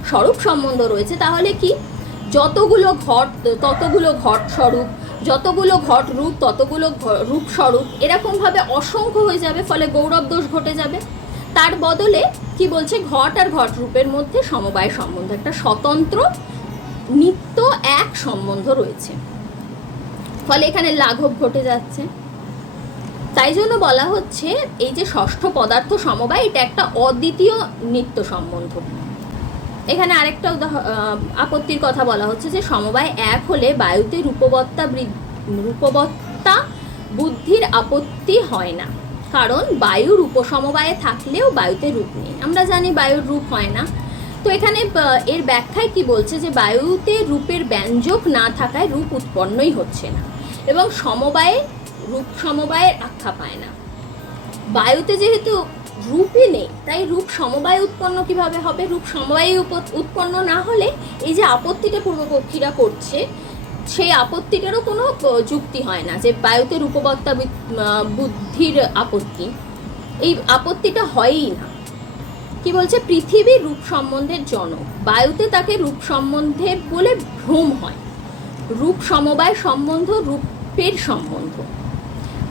স্বরূপ সম্বন্ধ রয়েছে, তাহলে কি যতগুলো ঘট ততগুলো ঘট স্বরূপ, যতগুলো ঘট রূপ ততগুলো রূপ স্বরূপ, এরকমভাবে অসংখ্য হয়ে যাবে, ফলে গৌরব দোষ ঘটে যাবে। তার বদলে কি বলছে? ঘট আর ঘট রূপের মধ্যে সমবায় সম্বন্ধ একটা স্বতন্ত্র নিত্য এক সম্বন্ধ রয়েছে, ফলে এখানে লাঘব ঘটে যাচ্ছে। তাই জন্য বলা হচ্ছে এই যে ষষ্ঠ পদার্থ সমবায়, এটা একটা অদ্বিতীয় নিত্য সম্বন্ধ। এখানে আরেকটা আপত্তির কথা বলা হচ্ছে যে সমবায় এক হলে বায়ুতে রূপবত্তা বুদ্ধির আপত্তি হয় না, কারণ বায়ুর উপসমবায়ে থাকলেও বায়ুতে রূপ নেই। আমরা জানি বায়ুর রূপ হয় না। তো এখানে এর ব্যাখ্যায় কি বলছে যে বায়ুতে রূপের ব্যঞ্জক না থাকায় রূপ উৎপন্নই হচ্ছে না এবং সমবায়ে রূপ সমবায়ের আখ্যা পায় না। বায়ুতে যেহেতু রূপই নেই তাই রূপ সমবায় উৎপন্ন কিভাবে হবে? রূপ সমবায় উৎপন্ন না হলে এই যে আপত্তিটা পূর্বপক্ষীরা করছে সেই আপত্তিটারও কোনো যুক্তি হয় না, যে বায়ুতে রূপবত্তা বুদ্ধির আপত্তি, এই আপত্তিটা হয়ই না। কি বলছে? পৃথিবী রূপ সম্বন্ধের জনক, বায়ুতে তাকে রূপ সম্বন্ধে বলে ভ্রম হয়। রূপ সমবায় সম্বন্ধ রূপের সম্বন্ধ,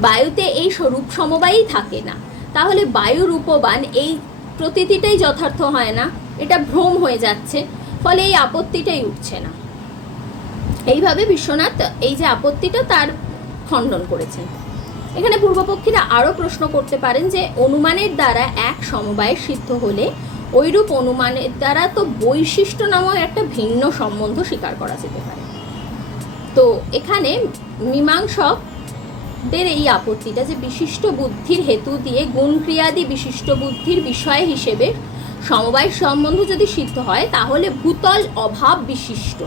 বায়ুতে এই রূপ সমবায়ই থাকে না, তাহলে বায়ু রূপবান এই প্রতীতিটাই যথার্থ হয় না, এটা ভ্রম হয়ে যাচ্ছে, ফলে এই আপত্তিটাই উঠছে না। এইভাবে বিশ্বনাথ এই যে আপত্তিটা তার খণ্ডন করেছেন। এখানে পূর্বপক্ষীরা আরও প্রশ্ন করতে পারেন যে অনুমানের দ্বারা এক সমবায় সিদ্ধ হলে ওইরূপ অনুমানের দ্বারা তো বৈশিষ্ট্য নামক একটা ভিন্ন সম্বন্ধ স্বীকার করা যেতে পারে। তো এখানে মীমাংসকদের এই আপত্তিটা যে বিশিষ্ট বুদ্ধির হেতু দিয়ে গুণ ক্রিয়াদি বিশিষ্ট বুদ্ধির বিষয় হিসেবে সমবায় সম্বন্ধ যদি সিদ্ধ হয় তাহলে ভূতল অভাব বিশিষ্ট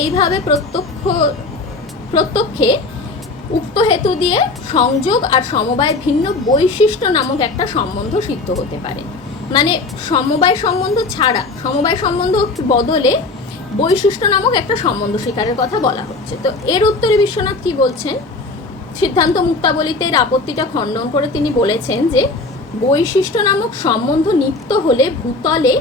এইভাবে প্রত্যক্ষে উক্ত হেতু দিয়ে সংযোগ আর সমবায় ভিন্ন বৈশিষ্ট্য নামক একটা সম্বন্ধ সিদ্ধ হতে পারে। মানে সমবায় সম্বন্ধ ছাড়া, সমবায় সম্বন্ধ বদলে বৈশিষ্ট্য নামক একটা সম্বন্ধ স্বীকারের কথা বলা হচ্ছে। তো এর উত্তরে বিশ্বনাথ কি বলছেন? সিদ্ধান্ত মুক্তাবলীতে এর আপত্তিটা খণ্ডন করে তিনি বলেছেন যে বৈশিষ্ট্য নামক সম্বন্ধ নিত্য হলে ভূতলে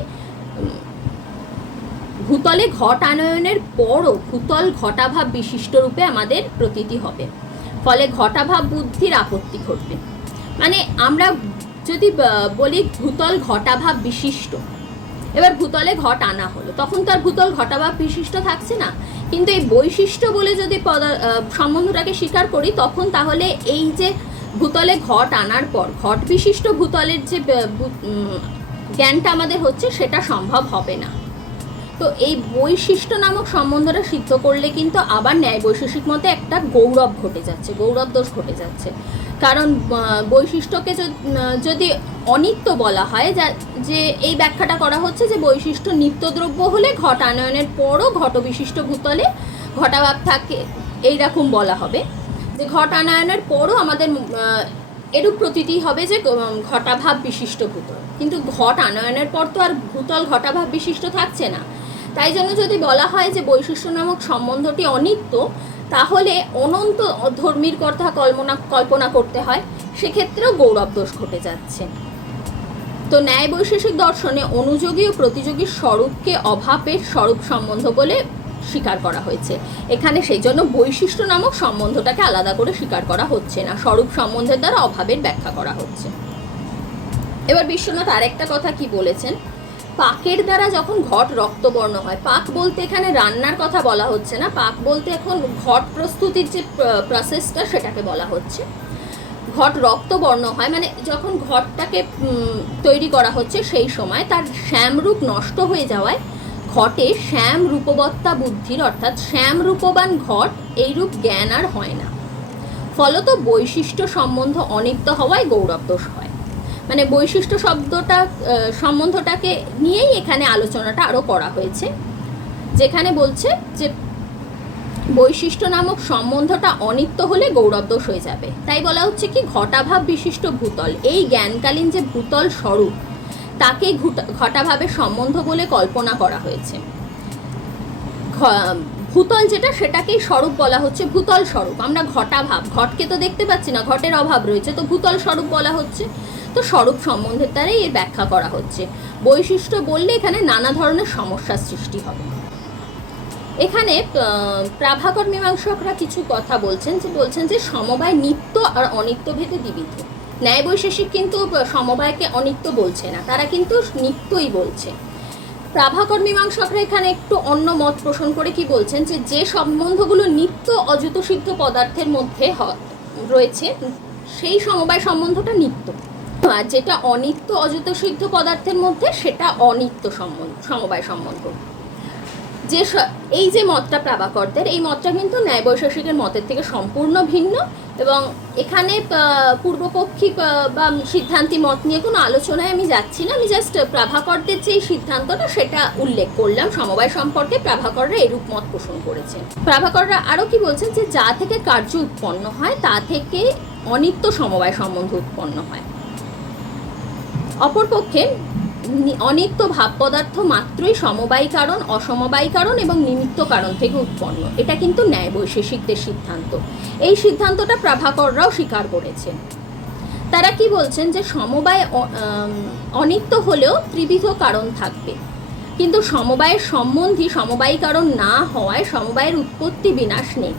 ঘট আনয়নের পরও ভূতল ঘটাভাব বিশিষ্ট রূপে আমাদের প্রতীতি হবে, ফলে ঘটাভাব বুদ্ধির আপত্তি ঘটবে। মানে আমরা যদি বলি ভূতল ঘটাভাব বিশিষ্ট, এবার ভূতলে ঘট আনা হলো, তখন তার ভূতল ঘটাভাব বিশিষ্ট থাকছে না, কিন্তু এই বৈশিষ্ট্য বলে যদি সম্বন্ধটাকে স্বীকার করি, তখন তাহলে এই যে ভূতলে ঘট আনার পর ঘট বিশিষ্ট ভূতলের যে জ্ঞানটা আমাদের হচ্ছে সেটা সম্ভব হবে না। তো এই বৈশিষ্ট্য নামক সম্বন্ধটা সিদ্ধ করলে কিন্তু আবার ন্যায় বৈশেষিক মতে একটা গৌরব ঘটে যাচ্ছে, গৌরব দোষ ঘটে যাচ্ছে। কারণ বৈশিষ্ট্যকে যদি অনিত্য বলা হয়, যে এই ব্যাখ্যাটা করা হচ্ছে যে বৈশিষ্ট্য নিত্যদ্রব্য হলে ঘট আনয়নের পরও ঘট বিশিষ্ট ভূতলে ঘটাভাব থাকে, এইরকম বলা হবে যে ঘট আনয়নের পরও আমাদের এরূপ প্রতীতি হবে যে ঘটাভাব বিশিষ্ট ভূতল, কিন্তু ঘট আনয়নের পর তো আর ভূতল ঘটাভাব বিশিষ্ট থাকছে না। তাই জন্য যদি বলা হয় যে বৈশিষ্ট্য নামক সম্বন্ধটি অনিত্য, তাহলে অনন্ত ধর্মীর কথা কল্পনা করতে হয়, সেক্ষেত্রেও গৌরব দোষ ঘটে যাচ্ছে। তো ন্যায় বৈশেষিক দর্শনে অনুযোগী ও প্রতিযোগী স্বরূপকে অভাবের স্বরূপ সম্বন্ধ বলে স্বীকার করা হয়েছে। এখানে সেই জন্য বৈশিষ্ট্য নামক সম্বন্ধটাকে আলাদা করে স্বীকার করা হচ্ছে না, স্বরূপ সম্বন্ধের দ্বারা অভাবের ব্যাখ্যা করা হচ্ছে। এবার বিশ্বনাথ আরেকটা কথা কি বলেছেন, পাকের দ্বারা যখন ঘট রক্তবর্ণ হয়, পাক বলতে এখানে রান্নার কথা বলা হচ্ছে না, পাক বলতে এখন ঘট প্রস্তুতির যে প্রসেসটা সেটাকে বলা হচ্ছে। ঘট রক্তবর্ণ হয় মানে যখন ঘটটাকে তৈরি করা হচ্ছে সেই সময় তার শ্যামরূপ নষ্ট হয়ে যাওয়ায় ঘটে শ্যাম রূপবত্তা বুদ্ধির, অর্থাৎ শ্যাম রূপবান ঘট এইরূপ জ্ঞান আর হয় না। ফলত বৈশিষ্ট্য সম্বন্ধ অনিত্য হওয়ায় গৌরব দোষ হয়। মানে বৈশিষ্ট্য সম্বন্ধটাকে নিয়েই এখানে আলোচনাটা আরও করা হয়েছে, যেখানে বলছে যে বৈশিষ্ট্য নামক সম্বন্ধটা অনিত্য হলে গৌরব দোষ হয়ে যাবে। তাই বলা হচ্ছে কি ঘটাভাব বিশিষ্ট ভূতল, এই জ্ঞানকালীন যে ভূতল স্বরূপ তাকে ঘটাভাবের সম্বন্ধ বলে কল্পনা করা হয়েছে। ভূতল যেটা সেটাকেই স্বরূপ বলা হচ্ছে, ভূতল স্বরূপ। আমরা ঘটাভাব, ঘটকে তো দেখতে পাচ্ছি না, ঘটের অভাব রয়েছে, তো ভূতল স্বরূপ বলা হচ্ছে। তো স্বরূপ সম্বন্ধের দ্বারাই এর ব্যাখ্যা করা হচ্ছে। বৈশিষ্ট্য বললে এখানে নানা ধরনের সমস্যার সৃষ্টি হবে। এখানে প্রাভাকর মীমাংসকরা কিছু কথা বলছেন যে সমবায় নিত্য আর অনিত্য ভেদে দ্বিবিধ। ন্যায় বৈশেষিক কিন্তু সমবায়কে অনিত্য বলছে না, তারা কিন্তু নিত্যই বলছে। প্রাভাকর মীমাংসকরা এখানে একটু অন্য মত পোষণ করে কি বলছেন, যে সম্বন্ধগুলো নিত্য অযুত সিদ্ধ পদার্থের মধ্যে রয়েছে সেই সমবায় সম্বন্ধটা নিত্য, আর যেটা অনিত্য অযুত সিদ্ধ পদার্থের মধ্যে সেটা অনিত্য সমবায় সম্বন্ধ। যে এই যে মতটা প্রাভাকরদের, এই মতটা কিন্তু ন্যায় বৈশেষিকের মতের থেকে সম্পূর্ণ ভিন্ন, এবং এখানে পূর্বপক্ষী বা সিদ্ধান্তি মত নিয়ে কোনো আলোচনায় আমি যাচ্ছি না, আমি জাস্ট প্রাভাকরদের যে সিদ্ধান্তটা সেটা উল্লেখ করলাম। সমবায় সম্পর্কে প্রাভাকররা এরূপ মত পোষণ করেছেন। প্রাভাকররা আরও কি বলছেন, যে যা থেকে কার্য উৎপন্ন হয় তা থেকে অনিত্য সমবায় সম্বন্ধ উৎপন্ন হয়। অপরপক্ষে অনিত্য ভাব পদার্থ মাত্রই সমবায়ী কারণ, অসমবায়ী কারণ এবং নিমিত্ত কারণ থেকে উৎপন্ন। এটা কিন্তু ন্যায় বৈশেষিকদের সিদ্ধান্ত। এই সিদ্ধান্তটা প্রাভাকররাও স্বীকার করেছেন। তারা কি বলছেন, যে সমবায় অনিত্য হলেও ত্রিবিধ কারণ থাকবে, কিন্তু সমবায়ের সম্বন্ধী সমবায়ী কারণ না হওয়ায় সমবায়ের উৎপত্তি বিনাশ নেই।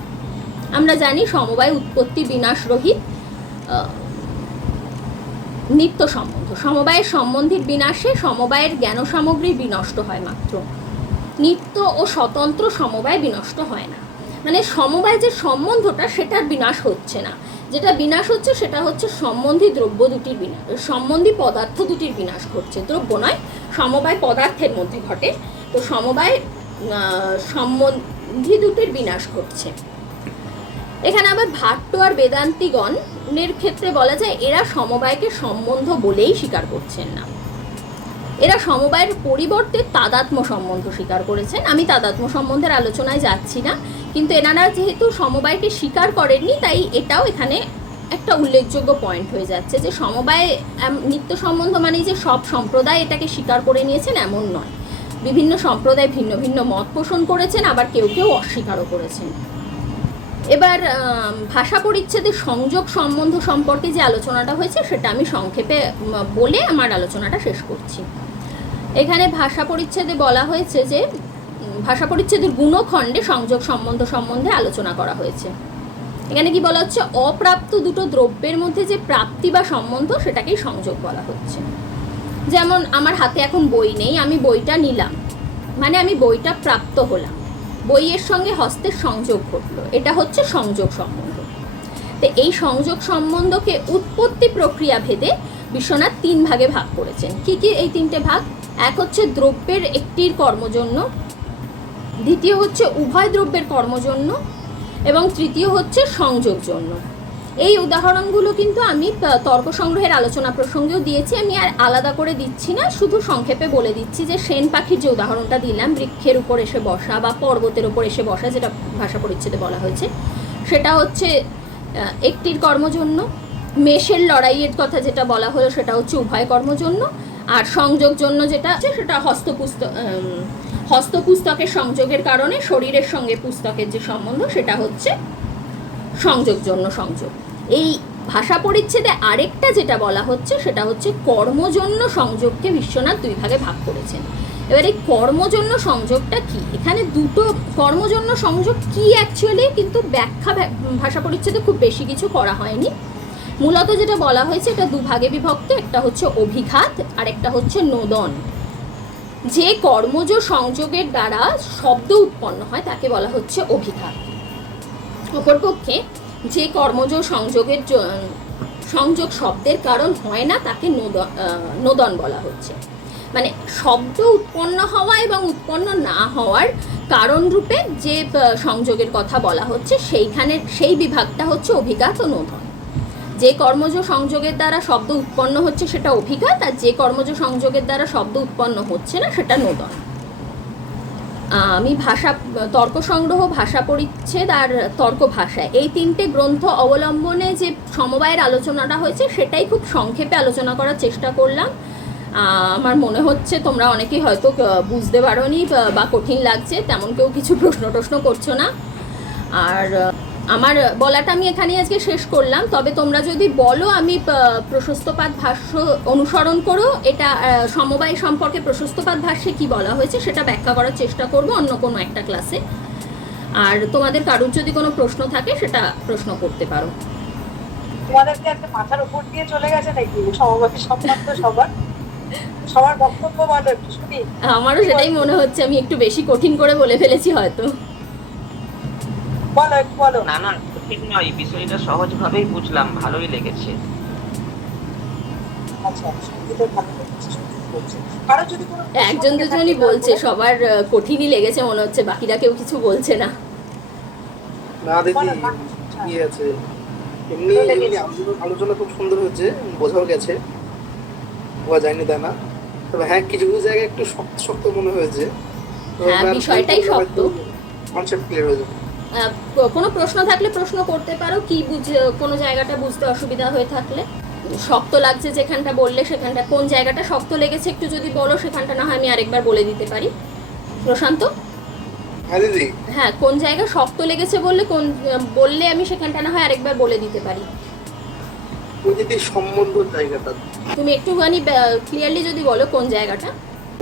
আমরা জানি সমবায় উৎপত্তি বিনাশ রহিত নিত্য সম্বন্ধ। সমবায়ের সম্বন্ধীর বিনাশে সমবায়ের জ্ঞান সামগ্রী বিনষ্ট হয় মাত্র, নিত্য ও স্বতন্ত্র সমবায় বিনষ্ট হয় না। মানে সমবায় যে সম্বন্ধটা সেটার বিনাশ হচ্ছে না, যেটা বিনাশ হচ্ছে সেটা হচ্ছে সম্বন্ধী দ্রব্য দুটির বিনাশ, সম্বন্ধী পদার্থ দুটির বিনাশ ঘটছে, দ্রব্য নয়, সমবায় পদার্থের মধ্যে ঘটে। তো সমবায় সম্বন্ধী দুটির বিনাশ ঘটছে। এখানে আবার ভাট্ট আর বেদান্তিগণের ক্ষেত্রে বলা যায় এরা সমবায়কে সম্বন্ধ বলেই স্বীকার করছেন না। এরা সমবায়ের পরিবর্তে তাদাত্ম্য সম্বন্ধ স্বীকার করেছেন। আমি তাদাত্ম্য সম্বন্ধের আলোচনায় যাচ্ছি না, কিন্তু এনারা যেহেতু সমবায়কে স্বীকার করেননি, তাই এটাও এখানে একটা উল্লেখযোগ্য পয়েন্ট হয়ে যাচ্ছে যে সমবায় নিত্য সম্বন্ধ মানেই যে সব সম্প্রদায় এটাকে স্বীকার করে নিয়েছেন এমন নয়। বিভিন্ন সম্প্রদায় ভিন্ন ভিন্ন মত পোষণ করেছেন, আবার কেউ কেউ অস্বীকারও করেছেন। এবার ভাষা পরিচ্ছেদের সংযোগ সম্বন্ধ সম্পর্কে যে আলোচনাটা হয়েছে সেটা আমি সংক্ষেপে বলে আমার আলোচনাটা শেষ করছি। এখানে ভাষা পরিচ্ছেদে বলা হয়েছে যে ভাষা পরিচ্ছেদের গুণখণ্ডে সংযোগ সম্বন্ধ সম্বন্ধে আলোচনা করা হয়েছে। এখানে কি বলা হচ্ছে, অপ্রাপ্ত দুটো দ্রব্যের মধ্যে যে প্রাপ্তি বা সম্বন্ধ সেটাকেই সংযোগ বলা হচ্ছে। যেমন আমার হাতে এখন বই নেই, আমি বইটা নিলাম, মানে আমি বইটা প্রাপ্ত হলাম, বইয়ের সঙ্গে হস্তের সংযোগ ঘটলো, এটা হচ্ছে সংযোগ সম্বন্ধ। তো এই সংযোগ সম্বন্ধকে উৎপত্তি প্রক্রিয়া ভেদে বিশ্বনাথ 3 ভাগে ভাগ করেছেন। কি কি এই 3টে ভাগ? এক হচ্ছে দ্রব্যের একটির কর্মজন্য, দ্বিতীয় হচ্ছে উভয় দ্রব্যের কর্মজন্য, এবং তৃতীয় হচ্ছে সংযোগ জন্য। এই উদাহরণগুলো কিন্তু আমি তর্ক সংগ্রহের আলোচনা প্রসঙ্গেও দিয়েছি, আমি আর আলাদা করে দিচ্ছি না, শুধু সংক্ষেপে বলে দিচ্ছি যে সেন পাখির যে উদাহরণটা দিলাম, বৃক্ষের উপর এসে বসা বা পর্বতের উপর এসে বসা, যেটা ভাষা পরিচ্ছেদে বলা হয়েছে, সেটা হচ্ছে একটির কর্মজন্য। মেষের কথা যেটা বলা হলো সেটা হচ্ছে উভয় কর্মজন্য। আর সংযোগ জন্য যেটা আছে সেটা হস্তপুস্তকের সংযোগের কারণে শরীরের সঙ্গে পুস্তকের যে সম্বন্ধ সেটা হচ্ছে সংযোগ জন্য সংযোগ। এই ভাষা পরিচ্ছেদে আরেকটা যেটা বলা হচ্ছে সেটা হচ্ছে কর্মজন্য সংযোগকে বিশ্বনাথ 2 ভাগে ভাগ করেছেন। এবার এই কর্মজন্য সংযোগটা কি? এখানে দুটো কর্মজন্য সংযোগ কি অ্যাকচুয়ালি কিন্তু ব্যাখ্যা ভাষা পরিচ্ছেদে খুব বেশি কিছু করা হয়নি। মূলত যেটা বলা হয়েছে এটা 2 ভাগে বিভক্ত, একটা হচ্ছে অভিঘাত আর একটা হচ্ছে নোদন। যে কর্মজ সংযোগের দ্বারা শব্দ উৎপন্ন হয় তাকে বলা হচ্ছে অভিঘাত। অপরপক্ষে যে কর্মজ সংযোগ শব্দের কারণ হয় না তাকে নোদন বলা হচ্ছে। মানে শব্দ উৎপন্ন হওয়া এবং উৎপন্ন না হওয়ার কারণ রূপে যে সংযোগের কথা বলা হচ্ছে সেই বিভাগটা হচ্ছে অভিঘাত ও নোদন। যে কর্মজ সংযোগের দ্বারা শব্দ উৎপন্ন হচ্ছে সেটা অভিঘাত, আর যে কর্মজ সংযোগের দ্বারা শব্দ উৎপন্ন হচ্ছে না সেটা নোদন। আমি তর্ক সংগ্রহ, ভাষা পরিচ্ছেদ আর তর্ক ভাষায় এই 3টে গ্রন্থ অবলম্বনে যে সমবায়ের আলোচনাটা হয়েছে সেটাই খুব সংক্ষেপে আলোচনা করার চেষ্টা করলাম। আমার মনে হচ্ছে তোমরা অনেকেই হয়তো বুঝতে পারোনি বা কঠিন লাগছে, তেমন কেউ কিছু প্রশ্ন করছো না। আর আমার বলাটা আমি এখানেই আজকে শেষ করলাম। তবে তোমরা যদি বলো আমি প্রশস্তপাদ ভাষ্য অনুসরণ করো, এটা সমবায় সম্পর্কে প্রশস্তপাদ ভাষ্যে কি বলা হয়েছে সেটা ব্যাখ্যা করার চেষ্টা করব অন্য কোনো একটা ক্লাসে। আর তোমাদের কারোর যদি কোনো প্রশ্ন থাকে সেটা প্রশ্ন করতে পারো। তোমাদেরকে একটা মাথার উপর দিয়ে চলে গেছে নাকি সমবায় সম্পর্কে সবার বক্তব্য বলো একটু শুনি। আমারও সেটাই মনে হচ্ছে, আমি একটু বেশি কঠিন করে বলে ফেলেছি হয়তো। বলো। না না, কঠিন নয়, বিষয়টা সহজভাবেই বুঝলাম, ভালোই লেগেছে। আচ্ছা, সঙ্গীতের ভালো লেগেছে, কারো যদি কোনো একজন দুজনই বলছে সবার কঠিনই লেগেছে মনে হচ্ছে, বাকিরা কেউ কিছু বলছে না। না দিদি কি আছে, এমনি আলোচনা খুব সুন্দর হয়েছে, বোঝাও গেছে, বোঝা যায়নি তাই না। তবে হ্যাঁ কিছু কিছু জায়গায় একটু শক্ত মনে হয়েছে। হ্যাঁ, বিষয়টাই শক্ত। কনসেপ্ট ক্লিয়ার হয়ে যাবে। কোনো প্রশ্ন থাকলে প্রশ্ন করতে পারো, কি কোনো জায়গাটা বুঝতে অসুবিধা হয়ে থাকলে। শক্ত লাগছে যেখানটা বললে সেখানটা কোন জায়গাটা শক্ত লেগেছে একটু যদি বলো, সেখানটা না হয় আমি আরেকবার বলে দিতে পারি। প্রশান্ত? হ্যাঁ দিদি। হ্যাঁ, কোন জায়গা শক্ত লেগেছে বললে আমি সেখানটা না হয় আরেকবার বলে দিতে পারি। ওই যে সম্বন্ধ জায়গাটা তুমি একটুখানি ক্লিয়ারলি যদি বলো কোন জায়গাটা।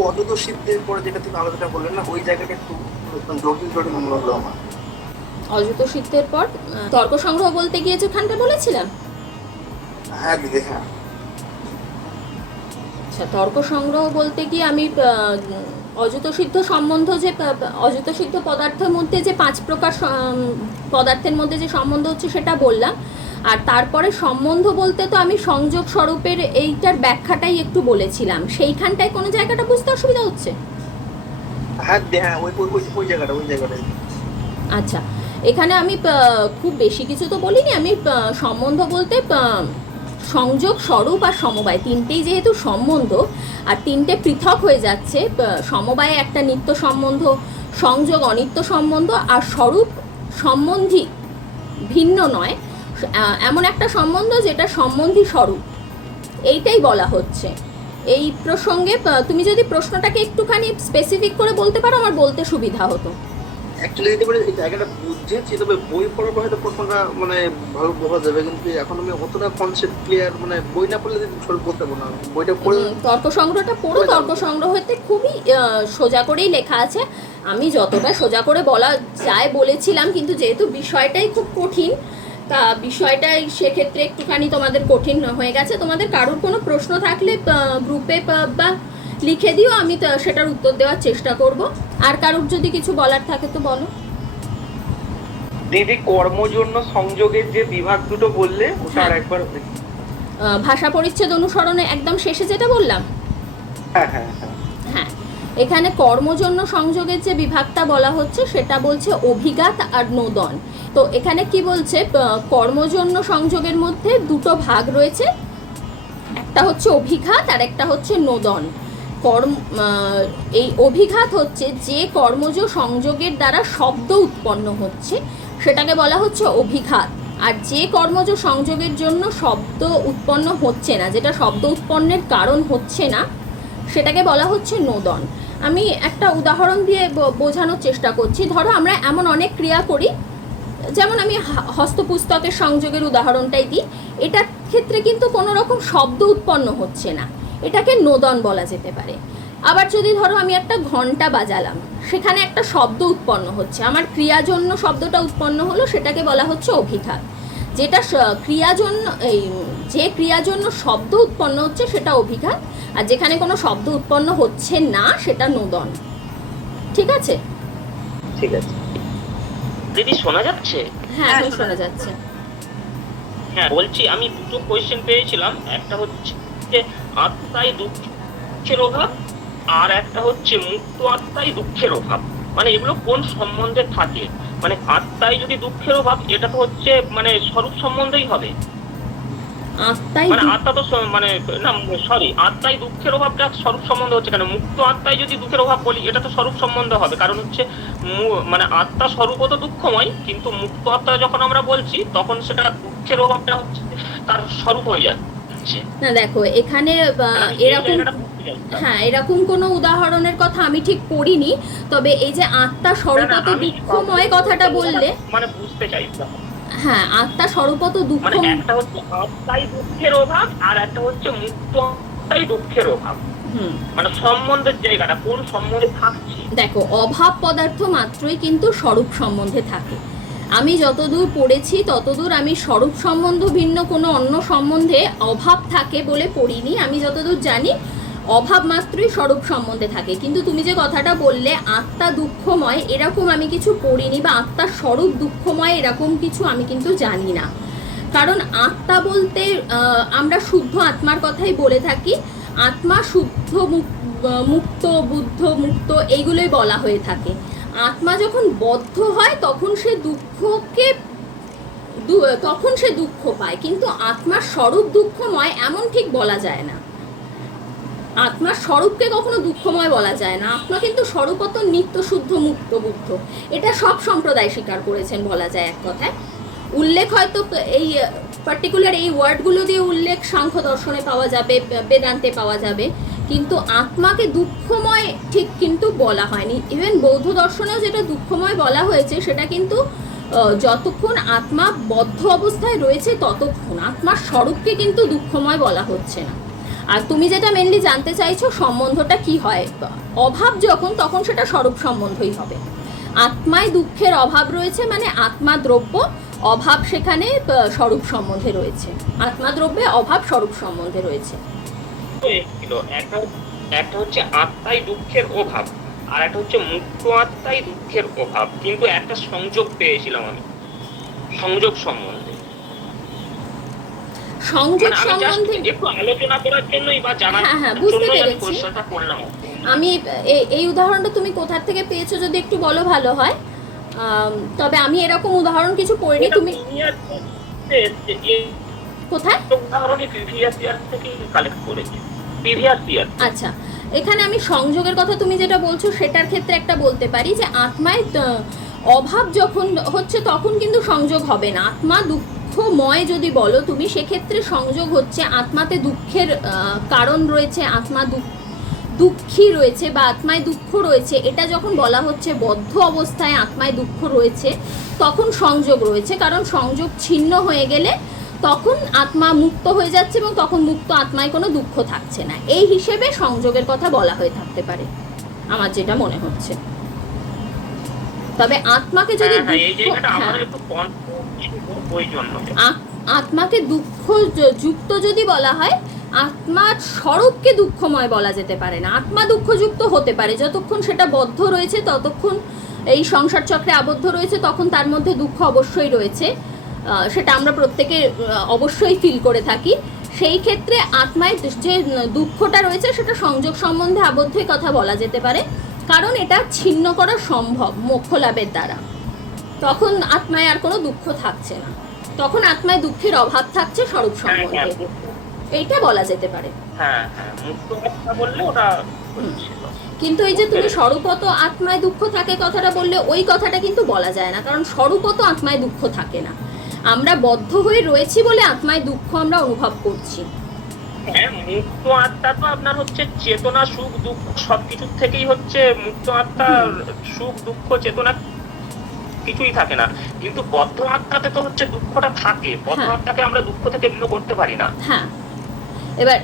অদ্বৈত সিদ্ধের পরে যেটা তুমি আলোচনা করলেন না, ওই জায়গাটা একটু জটিল মনে হলো আমার। অযুত সিদ্ধের পর তর্ক সংগ্রহ বলতে গিয়ে যেখানটা বলেছিলাম। হ্যাঁ দিদি, হ্যাঁ। আচ্ছা, তর্ক সংগ্রহ বলতে গিয়ে আমি অযুত সিদ্ধ সম্বন্ধ যে অযুত সিদ্ধ পদার্থের মধ্যে যে 5 প্রকার পদার্থের মধ্যে যে সম্বন্ধ হচ্ছে সেটা বললাম। আর তারপরে সম্বন্ধ বলতে তো আমি সংযোগ স্বরূপের এইটার ব্যাখ্যাটাই একটু বলেছিলাম। সেইখানটায় কোনো জায়গাটা বুঝতে অসুবিধা হচ্ছে? হ্যাঁ হ্যাঁ, ওই জায়গাটা। আচ্ছা, এখানে আমি খুব বেশি কিছু তো বলিনি। আমি সম্বন্ধ বলতে সংযোগ, স্বরূপ আর সমবায় তিনটেই যেহেতু সম্বন্ধ আর তিনটে পৃথক হয়ে যাচ্ছে, সমবায়ে একটা নিত্য সম্বন্ধ, সংযোগ অনিত্য সম্বন্ধ, আর স্বরূপ সম্বন্ধী ভিন্ন নয়, এমন একটা সম্বন্ধ যেটা সম্বন্ধী স্বরূপ, এইটাই বলা হচ্ছে। এই প্রসঙ্গে তুমি যদি প্রশ্নটাকে একটুখানি স্পেসিফিক করে বলতে পারো, আমার বলতে সুবিধা হতো। অ্যাকচুয়ালি যদি বলে এই জায়গাটা বুঝেছি, তবে বই পড়ার পর হয়তো প্রশ্নটা মানে ভালো বোঝা যাবে, কিন্তু এখন আমি অতটা কনসেপ্ট ক্লিয়ার, মানে বই না পড়লে সঠিক বলতে পারবো না। বইটা পড়ে তর্ক সংগ্রহটা পড়ো, তর্ক সংগ্রহতে খুবই সোজা করেই লেখা আছে। আমি যতটা সোজা করে বলা যায় বলেছিলাম, কিন্তু যেহেতু বিষয়টাই খুব কঠিন, তা বিষয়টাই সেক্ষেত্রে একটুখানি তোমাদের কঠিন হয়ে গেছে। তোমাদের কারোর কোনো প্রশ্ন থাকলে গ্রুপে বা লিখে দিও, আমি সেটার উত্তর দেওয়ার চেষ্টা করব। আর কারোর যদি কিছু বলার থাকে তো বলো। দিদি, কর্মজন্য সংযোগের যে বিভাগ দুটো বললে ওটা হ্যাঁ। আরেকবার। ভাষা পরিচ্ছেদ অনুসরণে একদম শেষে যেটা বললাম, হ্যাঁ হ্যাঁ হ্যাঁ। হ্যাঁ, এখানে কর্মজন্য সংযোগের যে বিভাগটা বলা হচ্ছে সেটা বলছে অভিঘাত আর নোদন। তো এখানে কি বলছে, কর্মজন্য সংযোগের মধ্যে দুটো ভাগ রয়েছে, একটা হচ্ছে অভিঘাত আর একটা হচ্ছে নোদন। এই অভিঘাত হচ্ছে যে কর্মজ সংযোগের দ্বারা শব্দ উৎপন্ন হচ্ছে সেটাকে বলা হচ্ছে অভিঘাত, আর যে কর্মজ সংযোগের জন্য শব্দ উৎপন্ন হচ্ছে না, যেটা শব্দ উৎপন্নের কারণ হচ্ছে না, সেটাকে বলা হচ্ছে নোদন। আমি একটা উদাহরণ দিয়ে বোঝানোর চেষ্টা করছি। ধরো আমরা এমন অনেক ক্রিয়া করি, যেমন আমি হস্তপুস্তকের সংযোগের উদাহরণটাই দিই, এটার ক্ষেত্রে কিন্তু কোনো রকম শব্দ উৎপন্ন হচ্ছে না, এটাকে নোদন বলা যেতে পারে। আবার যদি ধরো আমি একটা ঘন্টা বাজালাম, সেখানে একটা শব্দ উৎপন্ন হচ্ছে, আমার ক্রিয়াজন্য শব্দটা উৎপন্ন হলো, সেটাকে বলা হচ্ছে অভিঘাত। যেটা ক্রিয়াজন্য, যে ক্রিয়াজন্য শব্দ উৎপন্ন হচ্ছে সেটা অভিঘাত, আর যেখানে কোনো শব্দ উৎপন্ন হচ্ছে না সেটা নোদন। ঠিক আছে? ঠিক আছে দিদি, শোনা যাচ্ছে? হ্যাঁ, এখন শোনা যাচ্ছে। হ্যাঁ, বলছি আমি দুটো কোয়েশ্চেন পেয়েছিলাম, একটা হচ্ছে যে আত্মায় দুঃখের অভাব, আর একটা হচ্ছে মুক্ত আত্মায় দুঃখের অভাব। মানে এগুলো কোন সম্বন্ধে থাকে? মানে আত্মায় যদি দুঃখের অভাব, এটা তো হচ্ছে মানে স্বরূপ সম্বন্ধেই হবে। আত্মায় মানে আত্মা তো মানে না, সরি, আত্মায় দুঃখের অভাবটা স্বরূপ সম্বন্ধ হচ্ছে কেন? মুক্ত আত্মায় যদি দুঃখের অভাব বলি, এটা তো স্বরূপ সম্বন্ধ হবে, কারণ হচ্ছে মানে আত্মা স্বরূপত দুঃখময়, কিন্তু মুক্ত আত্মা যখন আমরা বলছি তখন সেটা দুঃখের অভাবটা হচ্ছে তার স্বরূপ হয়ে যাচ্ছে। না দেখো, এখানে এরকম, হ্যাঁ, এরকম কোনো উদাহরণের কথা আমি ঠিক পড়িনি, তবে এই যে আত্মা স্বরূপত দুঃখময় কথাটা বললে, মানে বুঝতে চাইছিলাম, হ্যাঁ, আত্মা স্বরূপত দুঃখ, মানে একটা হচ্ছে আত্মায় দুঃখের অভাব আর একটা হচ্ছে মুক্ত আত্মায় দুঃখের অভাব, মানে সম্বন্ধের জায়গাটা কোন সম্বন্ধে থাকছে। দেখো, অভাব পদার্থ মাত্রই কিন্তু স্বরূপ সম্বন্ধে থাকে। আমি যতদূর পড়েছি ততদূর আমি স্বরূপ সম্বন্ধ ভিন্ন কোনো অন্য সম্বন্ধে অভাব থাকে বলে পড়িনি। আমি যতদূর জানি অভাব মাত্রই স্বরূপ সম্বন্ধে থাকে, কিন্তু তুমি যে কথাটা বললে আত্মা দুঃখময়, এরকম আমি কিছু পড়িনি, বা আত্মার স্বরূপ দুঃখময় এরকম কিছু আমি কিন্তু জানি না। কারণ আত্মা বলতে আমরা শুদ্ধ আত্মার কথাই বলে থাকি, আত্মা শুদ্ধ, মুক্ত, বুদ্ধ, মুক্ত এইগুলোই বলা হয়ে থাকে। আত্মা যখন বদ্ধ হয় তখন সে দুঃখ পায়, কিন্তু আত্মার স্বরূপ দুঃখময় এমন ঠিক বলা যায় না। আত্মার স্বরূপকে কখনো দুঃখময় বলা যায় না। আত্মা কিন্তু স্বরূপত নিত্য, শুদ্ধ, মুক্ত, বুদ্ধ, এটা সব সম্প্রদায় স্বীকার করেছেন বলা যায় এক কথায়। উল্লেখ হয়তো এই পার্টিকুলার এই ওয়ার্ডগুলো দিয়ে উল্লেখ সাংখ্য দর্শনে পাওয়া যাবে, বেদান্তে পাওয়া যাবে, কিন্তু আত্মাকে দুঃখময় ঠিক কিন্তু বলা হয়নি। ইভেন বৌদ্ধ দর্শনেও যেটা দুঃখময় বলা হয়েছে সেটা কিন্তু যতক্ষণ আত্মা বদ্ধ অবস্থায় রয়েছে ততক্ষণ, আত্মার স্বরূপকে কিন্তু দুঃখময় বলা হচ্ছে না। আর তুমি যেটা মেনলি জানতে চাইছো সম্বন্ধটা কি হয়, অভাব যখন, তখন সেটা স্বরূপ সম্বন্ধই হবে। আত্মায় দুঃখের অভাব রয়েছে মানে আত্মা দ্রব্য, অভাব সেখানে স্বরূপ সম্বন্ধে রয়েছে, আত্মা দ্রব্যে অভাব স্বরূপ সম্বন্ধে রয়েছে। একটা হচ্ছে আত্মায় দুঃখের অভাব আর একটা হচ্ছে মুক্ত আত্মায় দুঃখের অভাব, কিন্তু একটা সংযোগ পেয়েছিলাম আমি সংযোগ সম্বন্ধে। সংযোগ সম্বন্ধে একটু আলোচনা করার জন্যই বা জানার বুঝতে জন্যই আমি পেরেছি। কোশ্চেনটা করলাম। আমি এই উদাহরণটা তুমি কোথা থেকে পেয়েছো যদি একটু বলো ভালো হয়। তবে আমি এরকম উদাহরণ কিছু পড়িনি। তুমি কোথায়? উদাহরণই প্রিভিয়াস ইয়ার থেকে কালেক্ট করেছি, প্রিভিয়াস ইয়ার। আচ্ছা, এখানে আমি সংযোগের কথা তুমি যেটা বলছো সেটার ক্ষেত্রে একটা বলতে পারি যে আত্মায় অভাব যখন হচ্ছে তখন কিন্তু সংযোগ হবে না। আত্মা দুঃখময় যদি বলো তুমি, সেক্ষেত্রে সংযোগ হচ্ছে আত্মাতে দুঃখের কারণ রয়েছে, আত্মা দুঃখী রয়েছে বা আত্মায় দুঃখ রয়েছে, এটা যখন বলা হচ্ছে বদ্ধ অবস্থায় আত্মায় দুঃখ রয়েছে তখন সংযোগ রয়েছে। কারণ সংযোগ ছিন্ন হয়ে গেলে তখন আত্মা মুক্ত হয়ে যাচ্ছে এবং তখন মুক্ত আত্মায় কোনো দুঃখ থাকছে না। এই হিসেবে সংযোগের কথা বলা হয়ে থাকতে পারে আমার যেটা মনে হচ্ছে। তবে আত্মাকে যদি আত্মাকে দুঃখ যুক্ত যদি বলা হয়, আত্মার স্বরূপকে দুঃখময় বলা যেতে পারে না। আত্মা দুঃখযুক্ত হতে পারে, যতক্ষণ সেটা বদ্ধ রয়েছে, ততক্ষণ এই সংসার চক্রে আবদ্ধ রয়েছে, তখন তার মধ্যে দুঃখ অবশ্যই রয়েছে, সেটা আমরা প্রত্যেকে অবশ্যই ফিল করে থাকি। সেই ক্ষেত্রে আত্মায় যে দুঃখটা রয়েছে সেটা সংযোগ সম্বন্ধে আবদ্ধই কথা বলা যেতে পারে, কারণ এটা ছিন্ন করা সম্ভব মোক্ষ লাভের দ্বারা। তখন আত্মায় আর কোনো দুঃখ থাকছে না, তখন আত্মায় দুঃখের অভাব থাকছে স্বরূপ সম্বন্ধে, এইটা বলা যেতে পারে। কিন্তু এই যে তুমি স্বরূপত আত্মায় দুঃখ থাকে কথাটা বললে, ওই কথাটা কিন্তু বলা যায় না, কারণ স্বরূপত আত্মায় দুঃখ থাকে না। আমরা বদ্ধ হয়ে রয়েছি বলে আত্মায় দুঃখ আমরা অনুভব করছি। হ্যাঁ, মুক্ত আত্মা তো আপনার হচ্ছে চেতনা, সুখ দুঃখ সবকিছু থেকেই হচ্ছে মুক্ত আত্মা, সুখ দুঃখ চেতনা কিছুই থাকে না। কিন্তু বদ্ধ আত্মাতে তো হচ্ছে দুঃখটা থাকে, বদ্ধ আত্মাকে আমরা দুঃখ থেকে ভিন্ন করতে পারি না। হ্যাঁ, এবার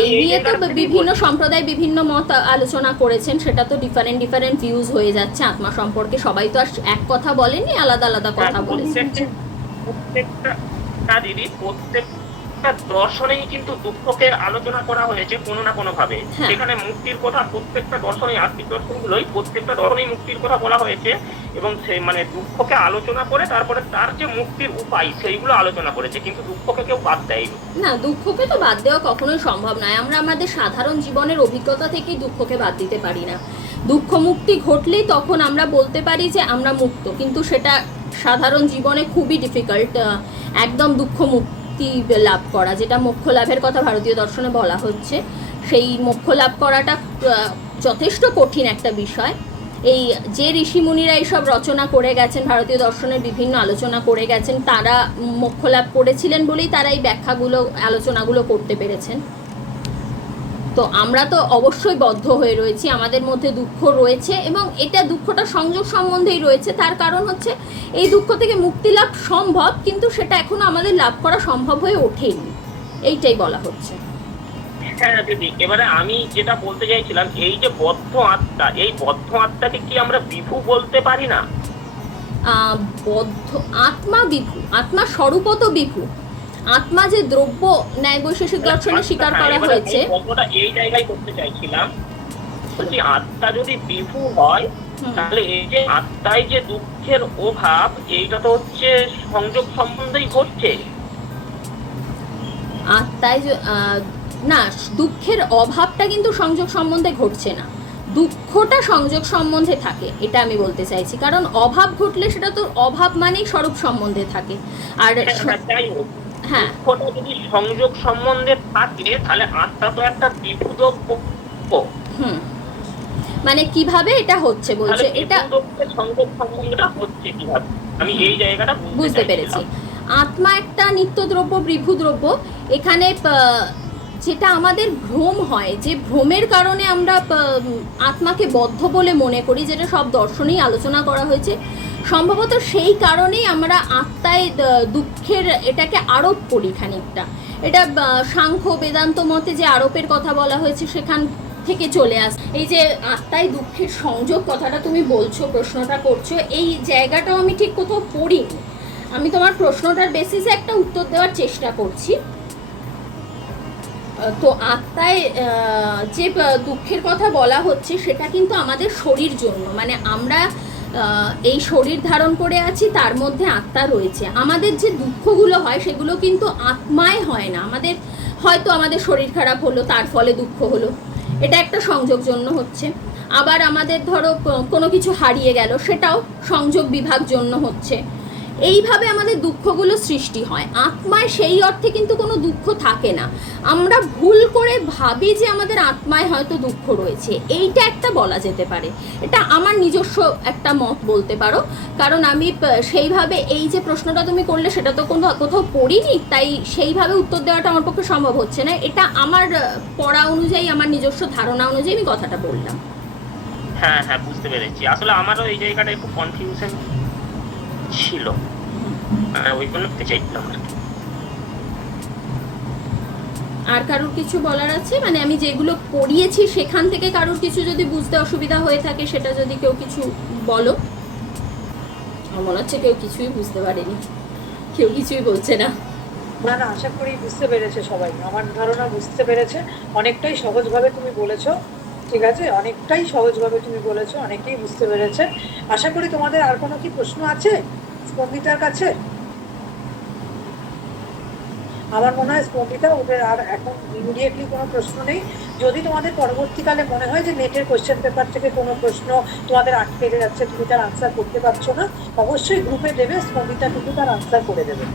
এই নিয়ে তো বিভিন্ন সম্প্রদায় বিভিন্ন মত আলোচনা করেছেন, সেটা তো ডিফারেন্ট ভিউজ হয়ে যাচ্ছে আত্মা সম্পর্কে। সবাই তো আর এক কথা বলেনি, আলাদা আলাদা কথা বলেছেন। প্রত্যেকটা দর্শনেই কিন্তু দুঃখকে আলোচনা করা হয়েছে কোনো না কোনো ভাবে। সেখানে মুক্তির কথা প্রত্যেকটা দর্শনে, আত্মিক দর্শনগুলোই প্রত্যেকটা দর্শনেই মুক্তির কথা বলা হয়েছে, এবং সেই মানে দুঃখকে আলোচনা করে তারপরে তার যে মুক্তির উপায় সেইগুলো আলোচনা করেছে, কিন্তু দুঃখকে কেউ বাদ দেয়নি। না, দুঃখকে তো বাদ দেওয়া কখনোই সম্ভব নয়। আমরা আমাদের সাধারণ জীবনের অভিজ্ঞতা থেকেই দুঃখকে বাদ দিতে পারি না। দুঃখ মুক্তি ঘটলেই তখন আমরা বলতে পারি যে আমরা মুক্ত, কিন্তু সেটা সাধারণ জীবনে খুবই ডিফিকাল্ট একদম দুঃখ মুক্তি লাভ করা, যেটা মোক্ষ লাভের কথা ভারতীয় দর্শনে বলা হচ্ছে। সেই মোক্ষ লাভ করাটা যথেষ্ট কঠিন একটা বিষয়। এই যে ঋষিমুনিরা এইসব রচনা করে গেছেন, ভারতীয় দর্শনের বিভিন্ন আলোচনা করে গেছেন, তারা মোক্ষ লাভ করেছিলেন বলেই তারা এই ব্যাখ্যাগুলো, আলোচনাগুলো করতে পেরেছেন। তো আমরা তো অবশ্যই বদ্ধ হয়ে রয়েছি, আমাদের মধ্যে দুঃখ রয়েছে, এবং এটা দুঃখটা সংযোগ সম্বন্ধেই রয়েছে। তার কারণ হচ্ছে এই দুঃখ থেকে মুক্তি লাভ সম্ভব, কিন্তু সেটা এখনো আমাদের লাভ করা সম্ভব হয়ে ওঠেনি, এইটাই বলা হচ্ছে। হ্যাঁ দিদি, এবারে আমি যেটা বলতে চাইছিলাম, এই যে বদ্ধ আত্মা, এই বদ্ধ আত্মাকে কি আমরা বিভু বলতে পারি না? বদ্ধ আত্মা বিভু, আত্মা স্বরূপত বিভু। আত্মা যে দ্রব্য ন্যায় বৈশেষিক দর্শনে স্বীকার করা হয়েছে, এই জায়গায় করতে চাইছিলাম, বলছি আত্মা যদি বিভু হয় তাহলে এই যে আত্মায় যে দুঃখের অভাব, এইটা তো হচ্ছে সংযোগ সম্বন্ধেই ঘটছে। আত্মায় না, দুঃখের অভাবটা কিন্তু সংযোগ সম্বন্ধে ঘটছে না, দুঃখটা সংযোগ সম্বন্ধে থাকে, এটা আমি বলতে চাইছি। কারণ অভাব ঘটলে সেটা তো অভাব মানেই স্বরূপ সম্বন্ধে থাকে। আর হ্যাঁ, দুঃখটা যদি সংযোগ সম্বন্ধে থাকে তাহলে আত্মা তো একটা বিভূত। মানে কিভাবে এটা হচ্ছে বলছে, এটা সংযোগ সম্বন্ধটা হচ্ছে কিভাবে, আমি এই জায়গাটা বুঝতে পেরেছি। আত্মা একটা নিত্য দ্রব্য, বিভু দ্রব্য। এখানে যেটা আমাদের ভ্রম হয়, যে ভ্রমের কারণে আমরা আত্মাকে বদ্ধ বলে মনে করি, যেটা সব দর্শনেই আলোচনা করা হয়েছে, সম্ভবত সেই কারণেই আমরা আত্মায় দুঃখের এটাকে আরোপ করি খানিকটা। এটা সাংখ্য বেদান্ত মতে যে আরোপের কথা বলা হয়েছে সেখান থেকে চলে আস। এই যে আত্মায় দুঃখের সংযোগ কথাটা তুমি বলছো, প্রশ্নটা করছো, এই জায়গাটাও আমি ঠিক কোথাও পড়িনি। আমি তোমার প্রশ্নটার বেসিসে একটা উত্তর দেওয়ার চেষ্টা করছি। তো আত্মায় যে দুঃখের কথা বলা হচ্ছে সেটা কিন্তু আমাদের শরীর জন্য, মানে আমরা এই শরীর ধারণ করে আছি, তার মধ্যে আত্মা রয়েছে। আমাদের যে দুঃখগুলো হয় সেগুলো কিন্তু আত্মায় হয় না। আমাদের হয়তো আমাদের শরীর খারাপ হলো, তার ফলে দুঃখ হলো, এটা একটা সংযোগ জন্য হচ্ছে। আবার আমাদের ধরো কোনো কিছু হারিয়ে গেল, সেটাও সংযোগ বিভাগ জন্য হচ্ছে। এইভাবে আমাদের দুঃখগুলো সৃষ্টি হয়। আত্মায় সেই অর্থে কিন্তু কোনো দুঃখ থাকে না, আমরা ভুল করে ভাবি যে আমাদের আত্মায় হয়তো দুঃখ রয়েছে, এইটা একটা বলা যেতে পারে। এটা আমার নিজস্ব একটা মত বলতে পারো, কারণ আমি সেইভাবে এই যে প্রশ্নটা তুমি করলে সেটা তো কোথাও পড়িনি, তাই সেইভাবে উত্তর দেওয়াটা আমার পক্ষে সম্ভব হচ্ছে না। এটা আমার পড়া অনুযায়ী, আমার নিজস্ব ধারণা অনুযায়ী আমি কথাটা বললাম। হ্যাঁ হ্যাঁ, বুঝতে পেরেছি। আসলে আমারও এই জায়গাটা একটু কনফিউশন ছিল, ওই জন্য চাইছিলাম আর কি। আর কারোর কিছু বলার আছে? মানে আমি যেগুলো পড়িয়েছি সেখান থেকে কারোর কিছু যদি বুঝতে অসুবিধা হয়ে থাকে সেটা যদি কেউ কিছু বলো। আমার মনে হচ্ছে কেউ কিছুই বুঝতে পারেনি, কেউ কিছুই বলছে না। না না, আশা করি বুঝতে পেরেছে সবাই, আমার ধারণা বুঝতে পেরেছে। অনেকটাই সহজভাবে তুমি বলেছো, ঠিক আছে, অনেকটাই সহজভাবে তুমি বলেছো, অনেকেই বুঝতে পেরেছে। আশা করি তোমাদের আর কোনো কি প্রশ্ন আছে স্পন্দিতার কাছে? আমার মনে হয় স্পন্দিতা, ওদের আর এখন ইমিডিয়েটলি কোনো প্রশ্ন নেই। যদি তোমাদের পরবর্তীকালে মনে হয় যে নেটের কোয়েশ্চেন পেপার থেকে কোনো প্রশ্ন তোমাদের আটকে যাচ্ছে, তুমি তার আনসার করতে পারছো না, অবশ্যই গ্রুপে দেবে, স্পন্দিতা কিন্তু তার আনসার করে দেবে।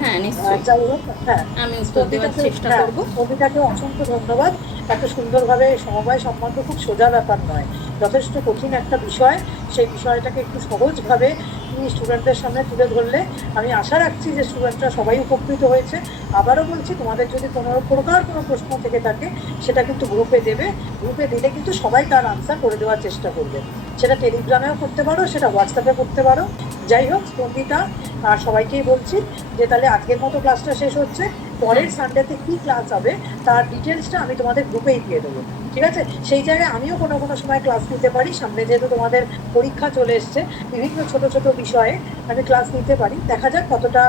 হ্যাঁ নিশ্চয়ই, যাই হোক, হ্যাঁ, আমি উত্তর দেওয়ার চেষ্টা করবো। কবিতাকে অসংখ্য ধন্যবাদ। এত সুন্দরভাবে সমবায় সম্বন্ধ খুব সোজা ব্যাপার নয়, যথেষ্ট কঠিন একটা বিষয়, সেই বিষয়টাকে একটু সহজভাবে তুমি স্টুডেন্টদের সামনে তুলে ধরলে আমি আশা রাখছি যে স্টুডেন্টরা সবাই উপকৃত হয়েছে। আবারও বলছি, তোমাদের যদি কোনো প্রকার কোনো প্রশ্ন থেকে থাকে সেটা কিন্তু গ্রুপে দেবে, গ্রুপে দিলে কিন্তু সবাই তার আনসার করে দেওয়ার চেষ্টা করবে। সেটা টেলিগ্রামেও করতে পারো, সেটা হোয়াটসঅ্যাপে করতে পারো। যাই হোক স্পন্দিতা, আর সবাইকেই বলছি যে তাহলে আজকের মতো ক্লাসটা শেষ হচ্ছে। পরের সানডেতে কি ক্লাস হবে তার ডিটেলসটা আমি তোমাদের গ্রুপেই দিয়ে দেবো, ঠিক আছে? সেই জায়গায় আমিও কোনো কোনো সময় ক্লাস নিতে পারি, সামনে যেহেতু তোমাদের পরীক্ষা চলে এসছে, বিভিন্ন ছোট ছোট বিষয়ে আমি ক্লাস নিতে পারি। দেখা যাক কতটা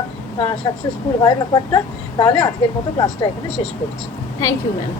সাকসেসফুল হয় ব্যাপারটা। তাহলে আজকের মতো ক্লাসটা এখানে শেষ করছি। Thank you ma'am.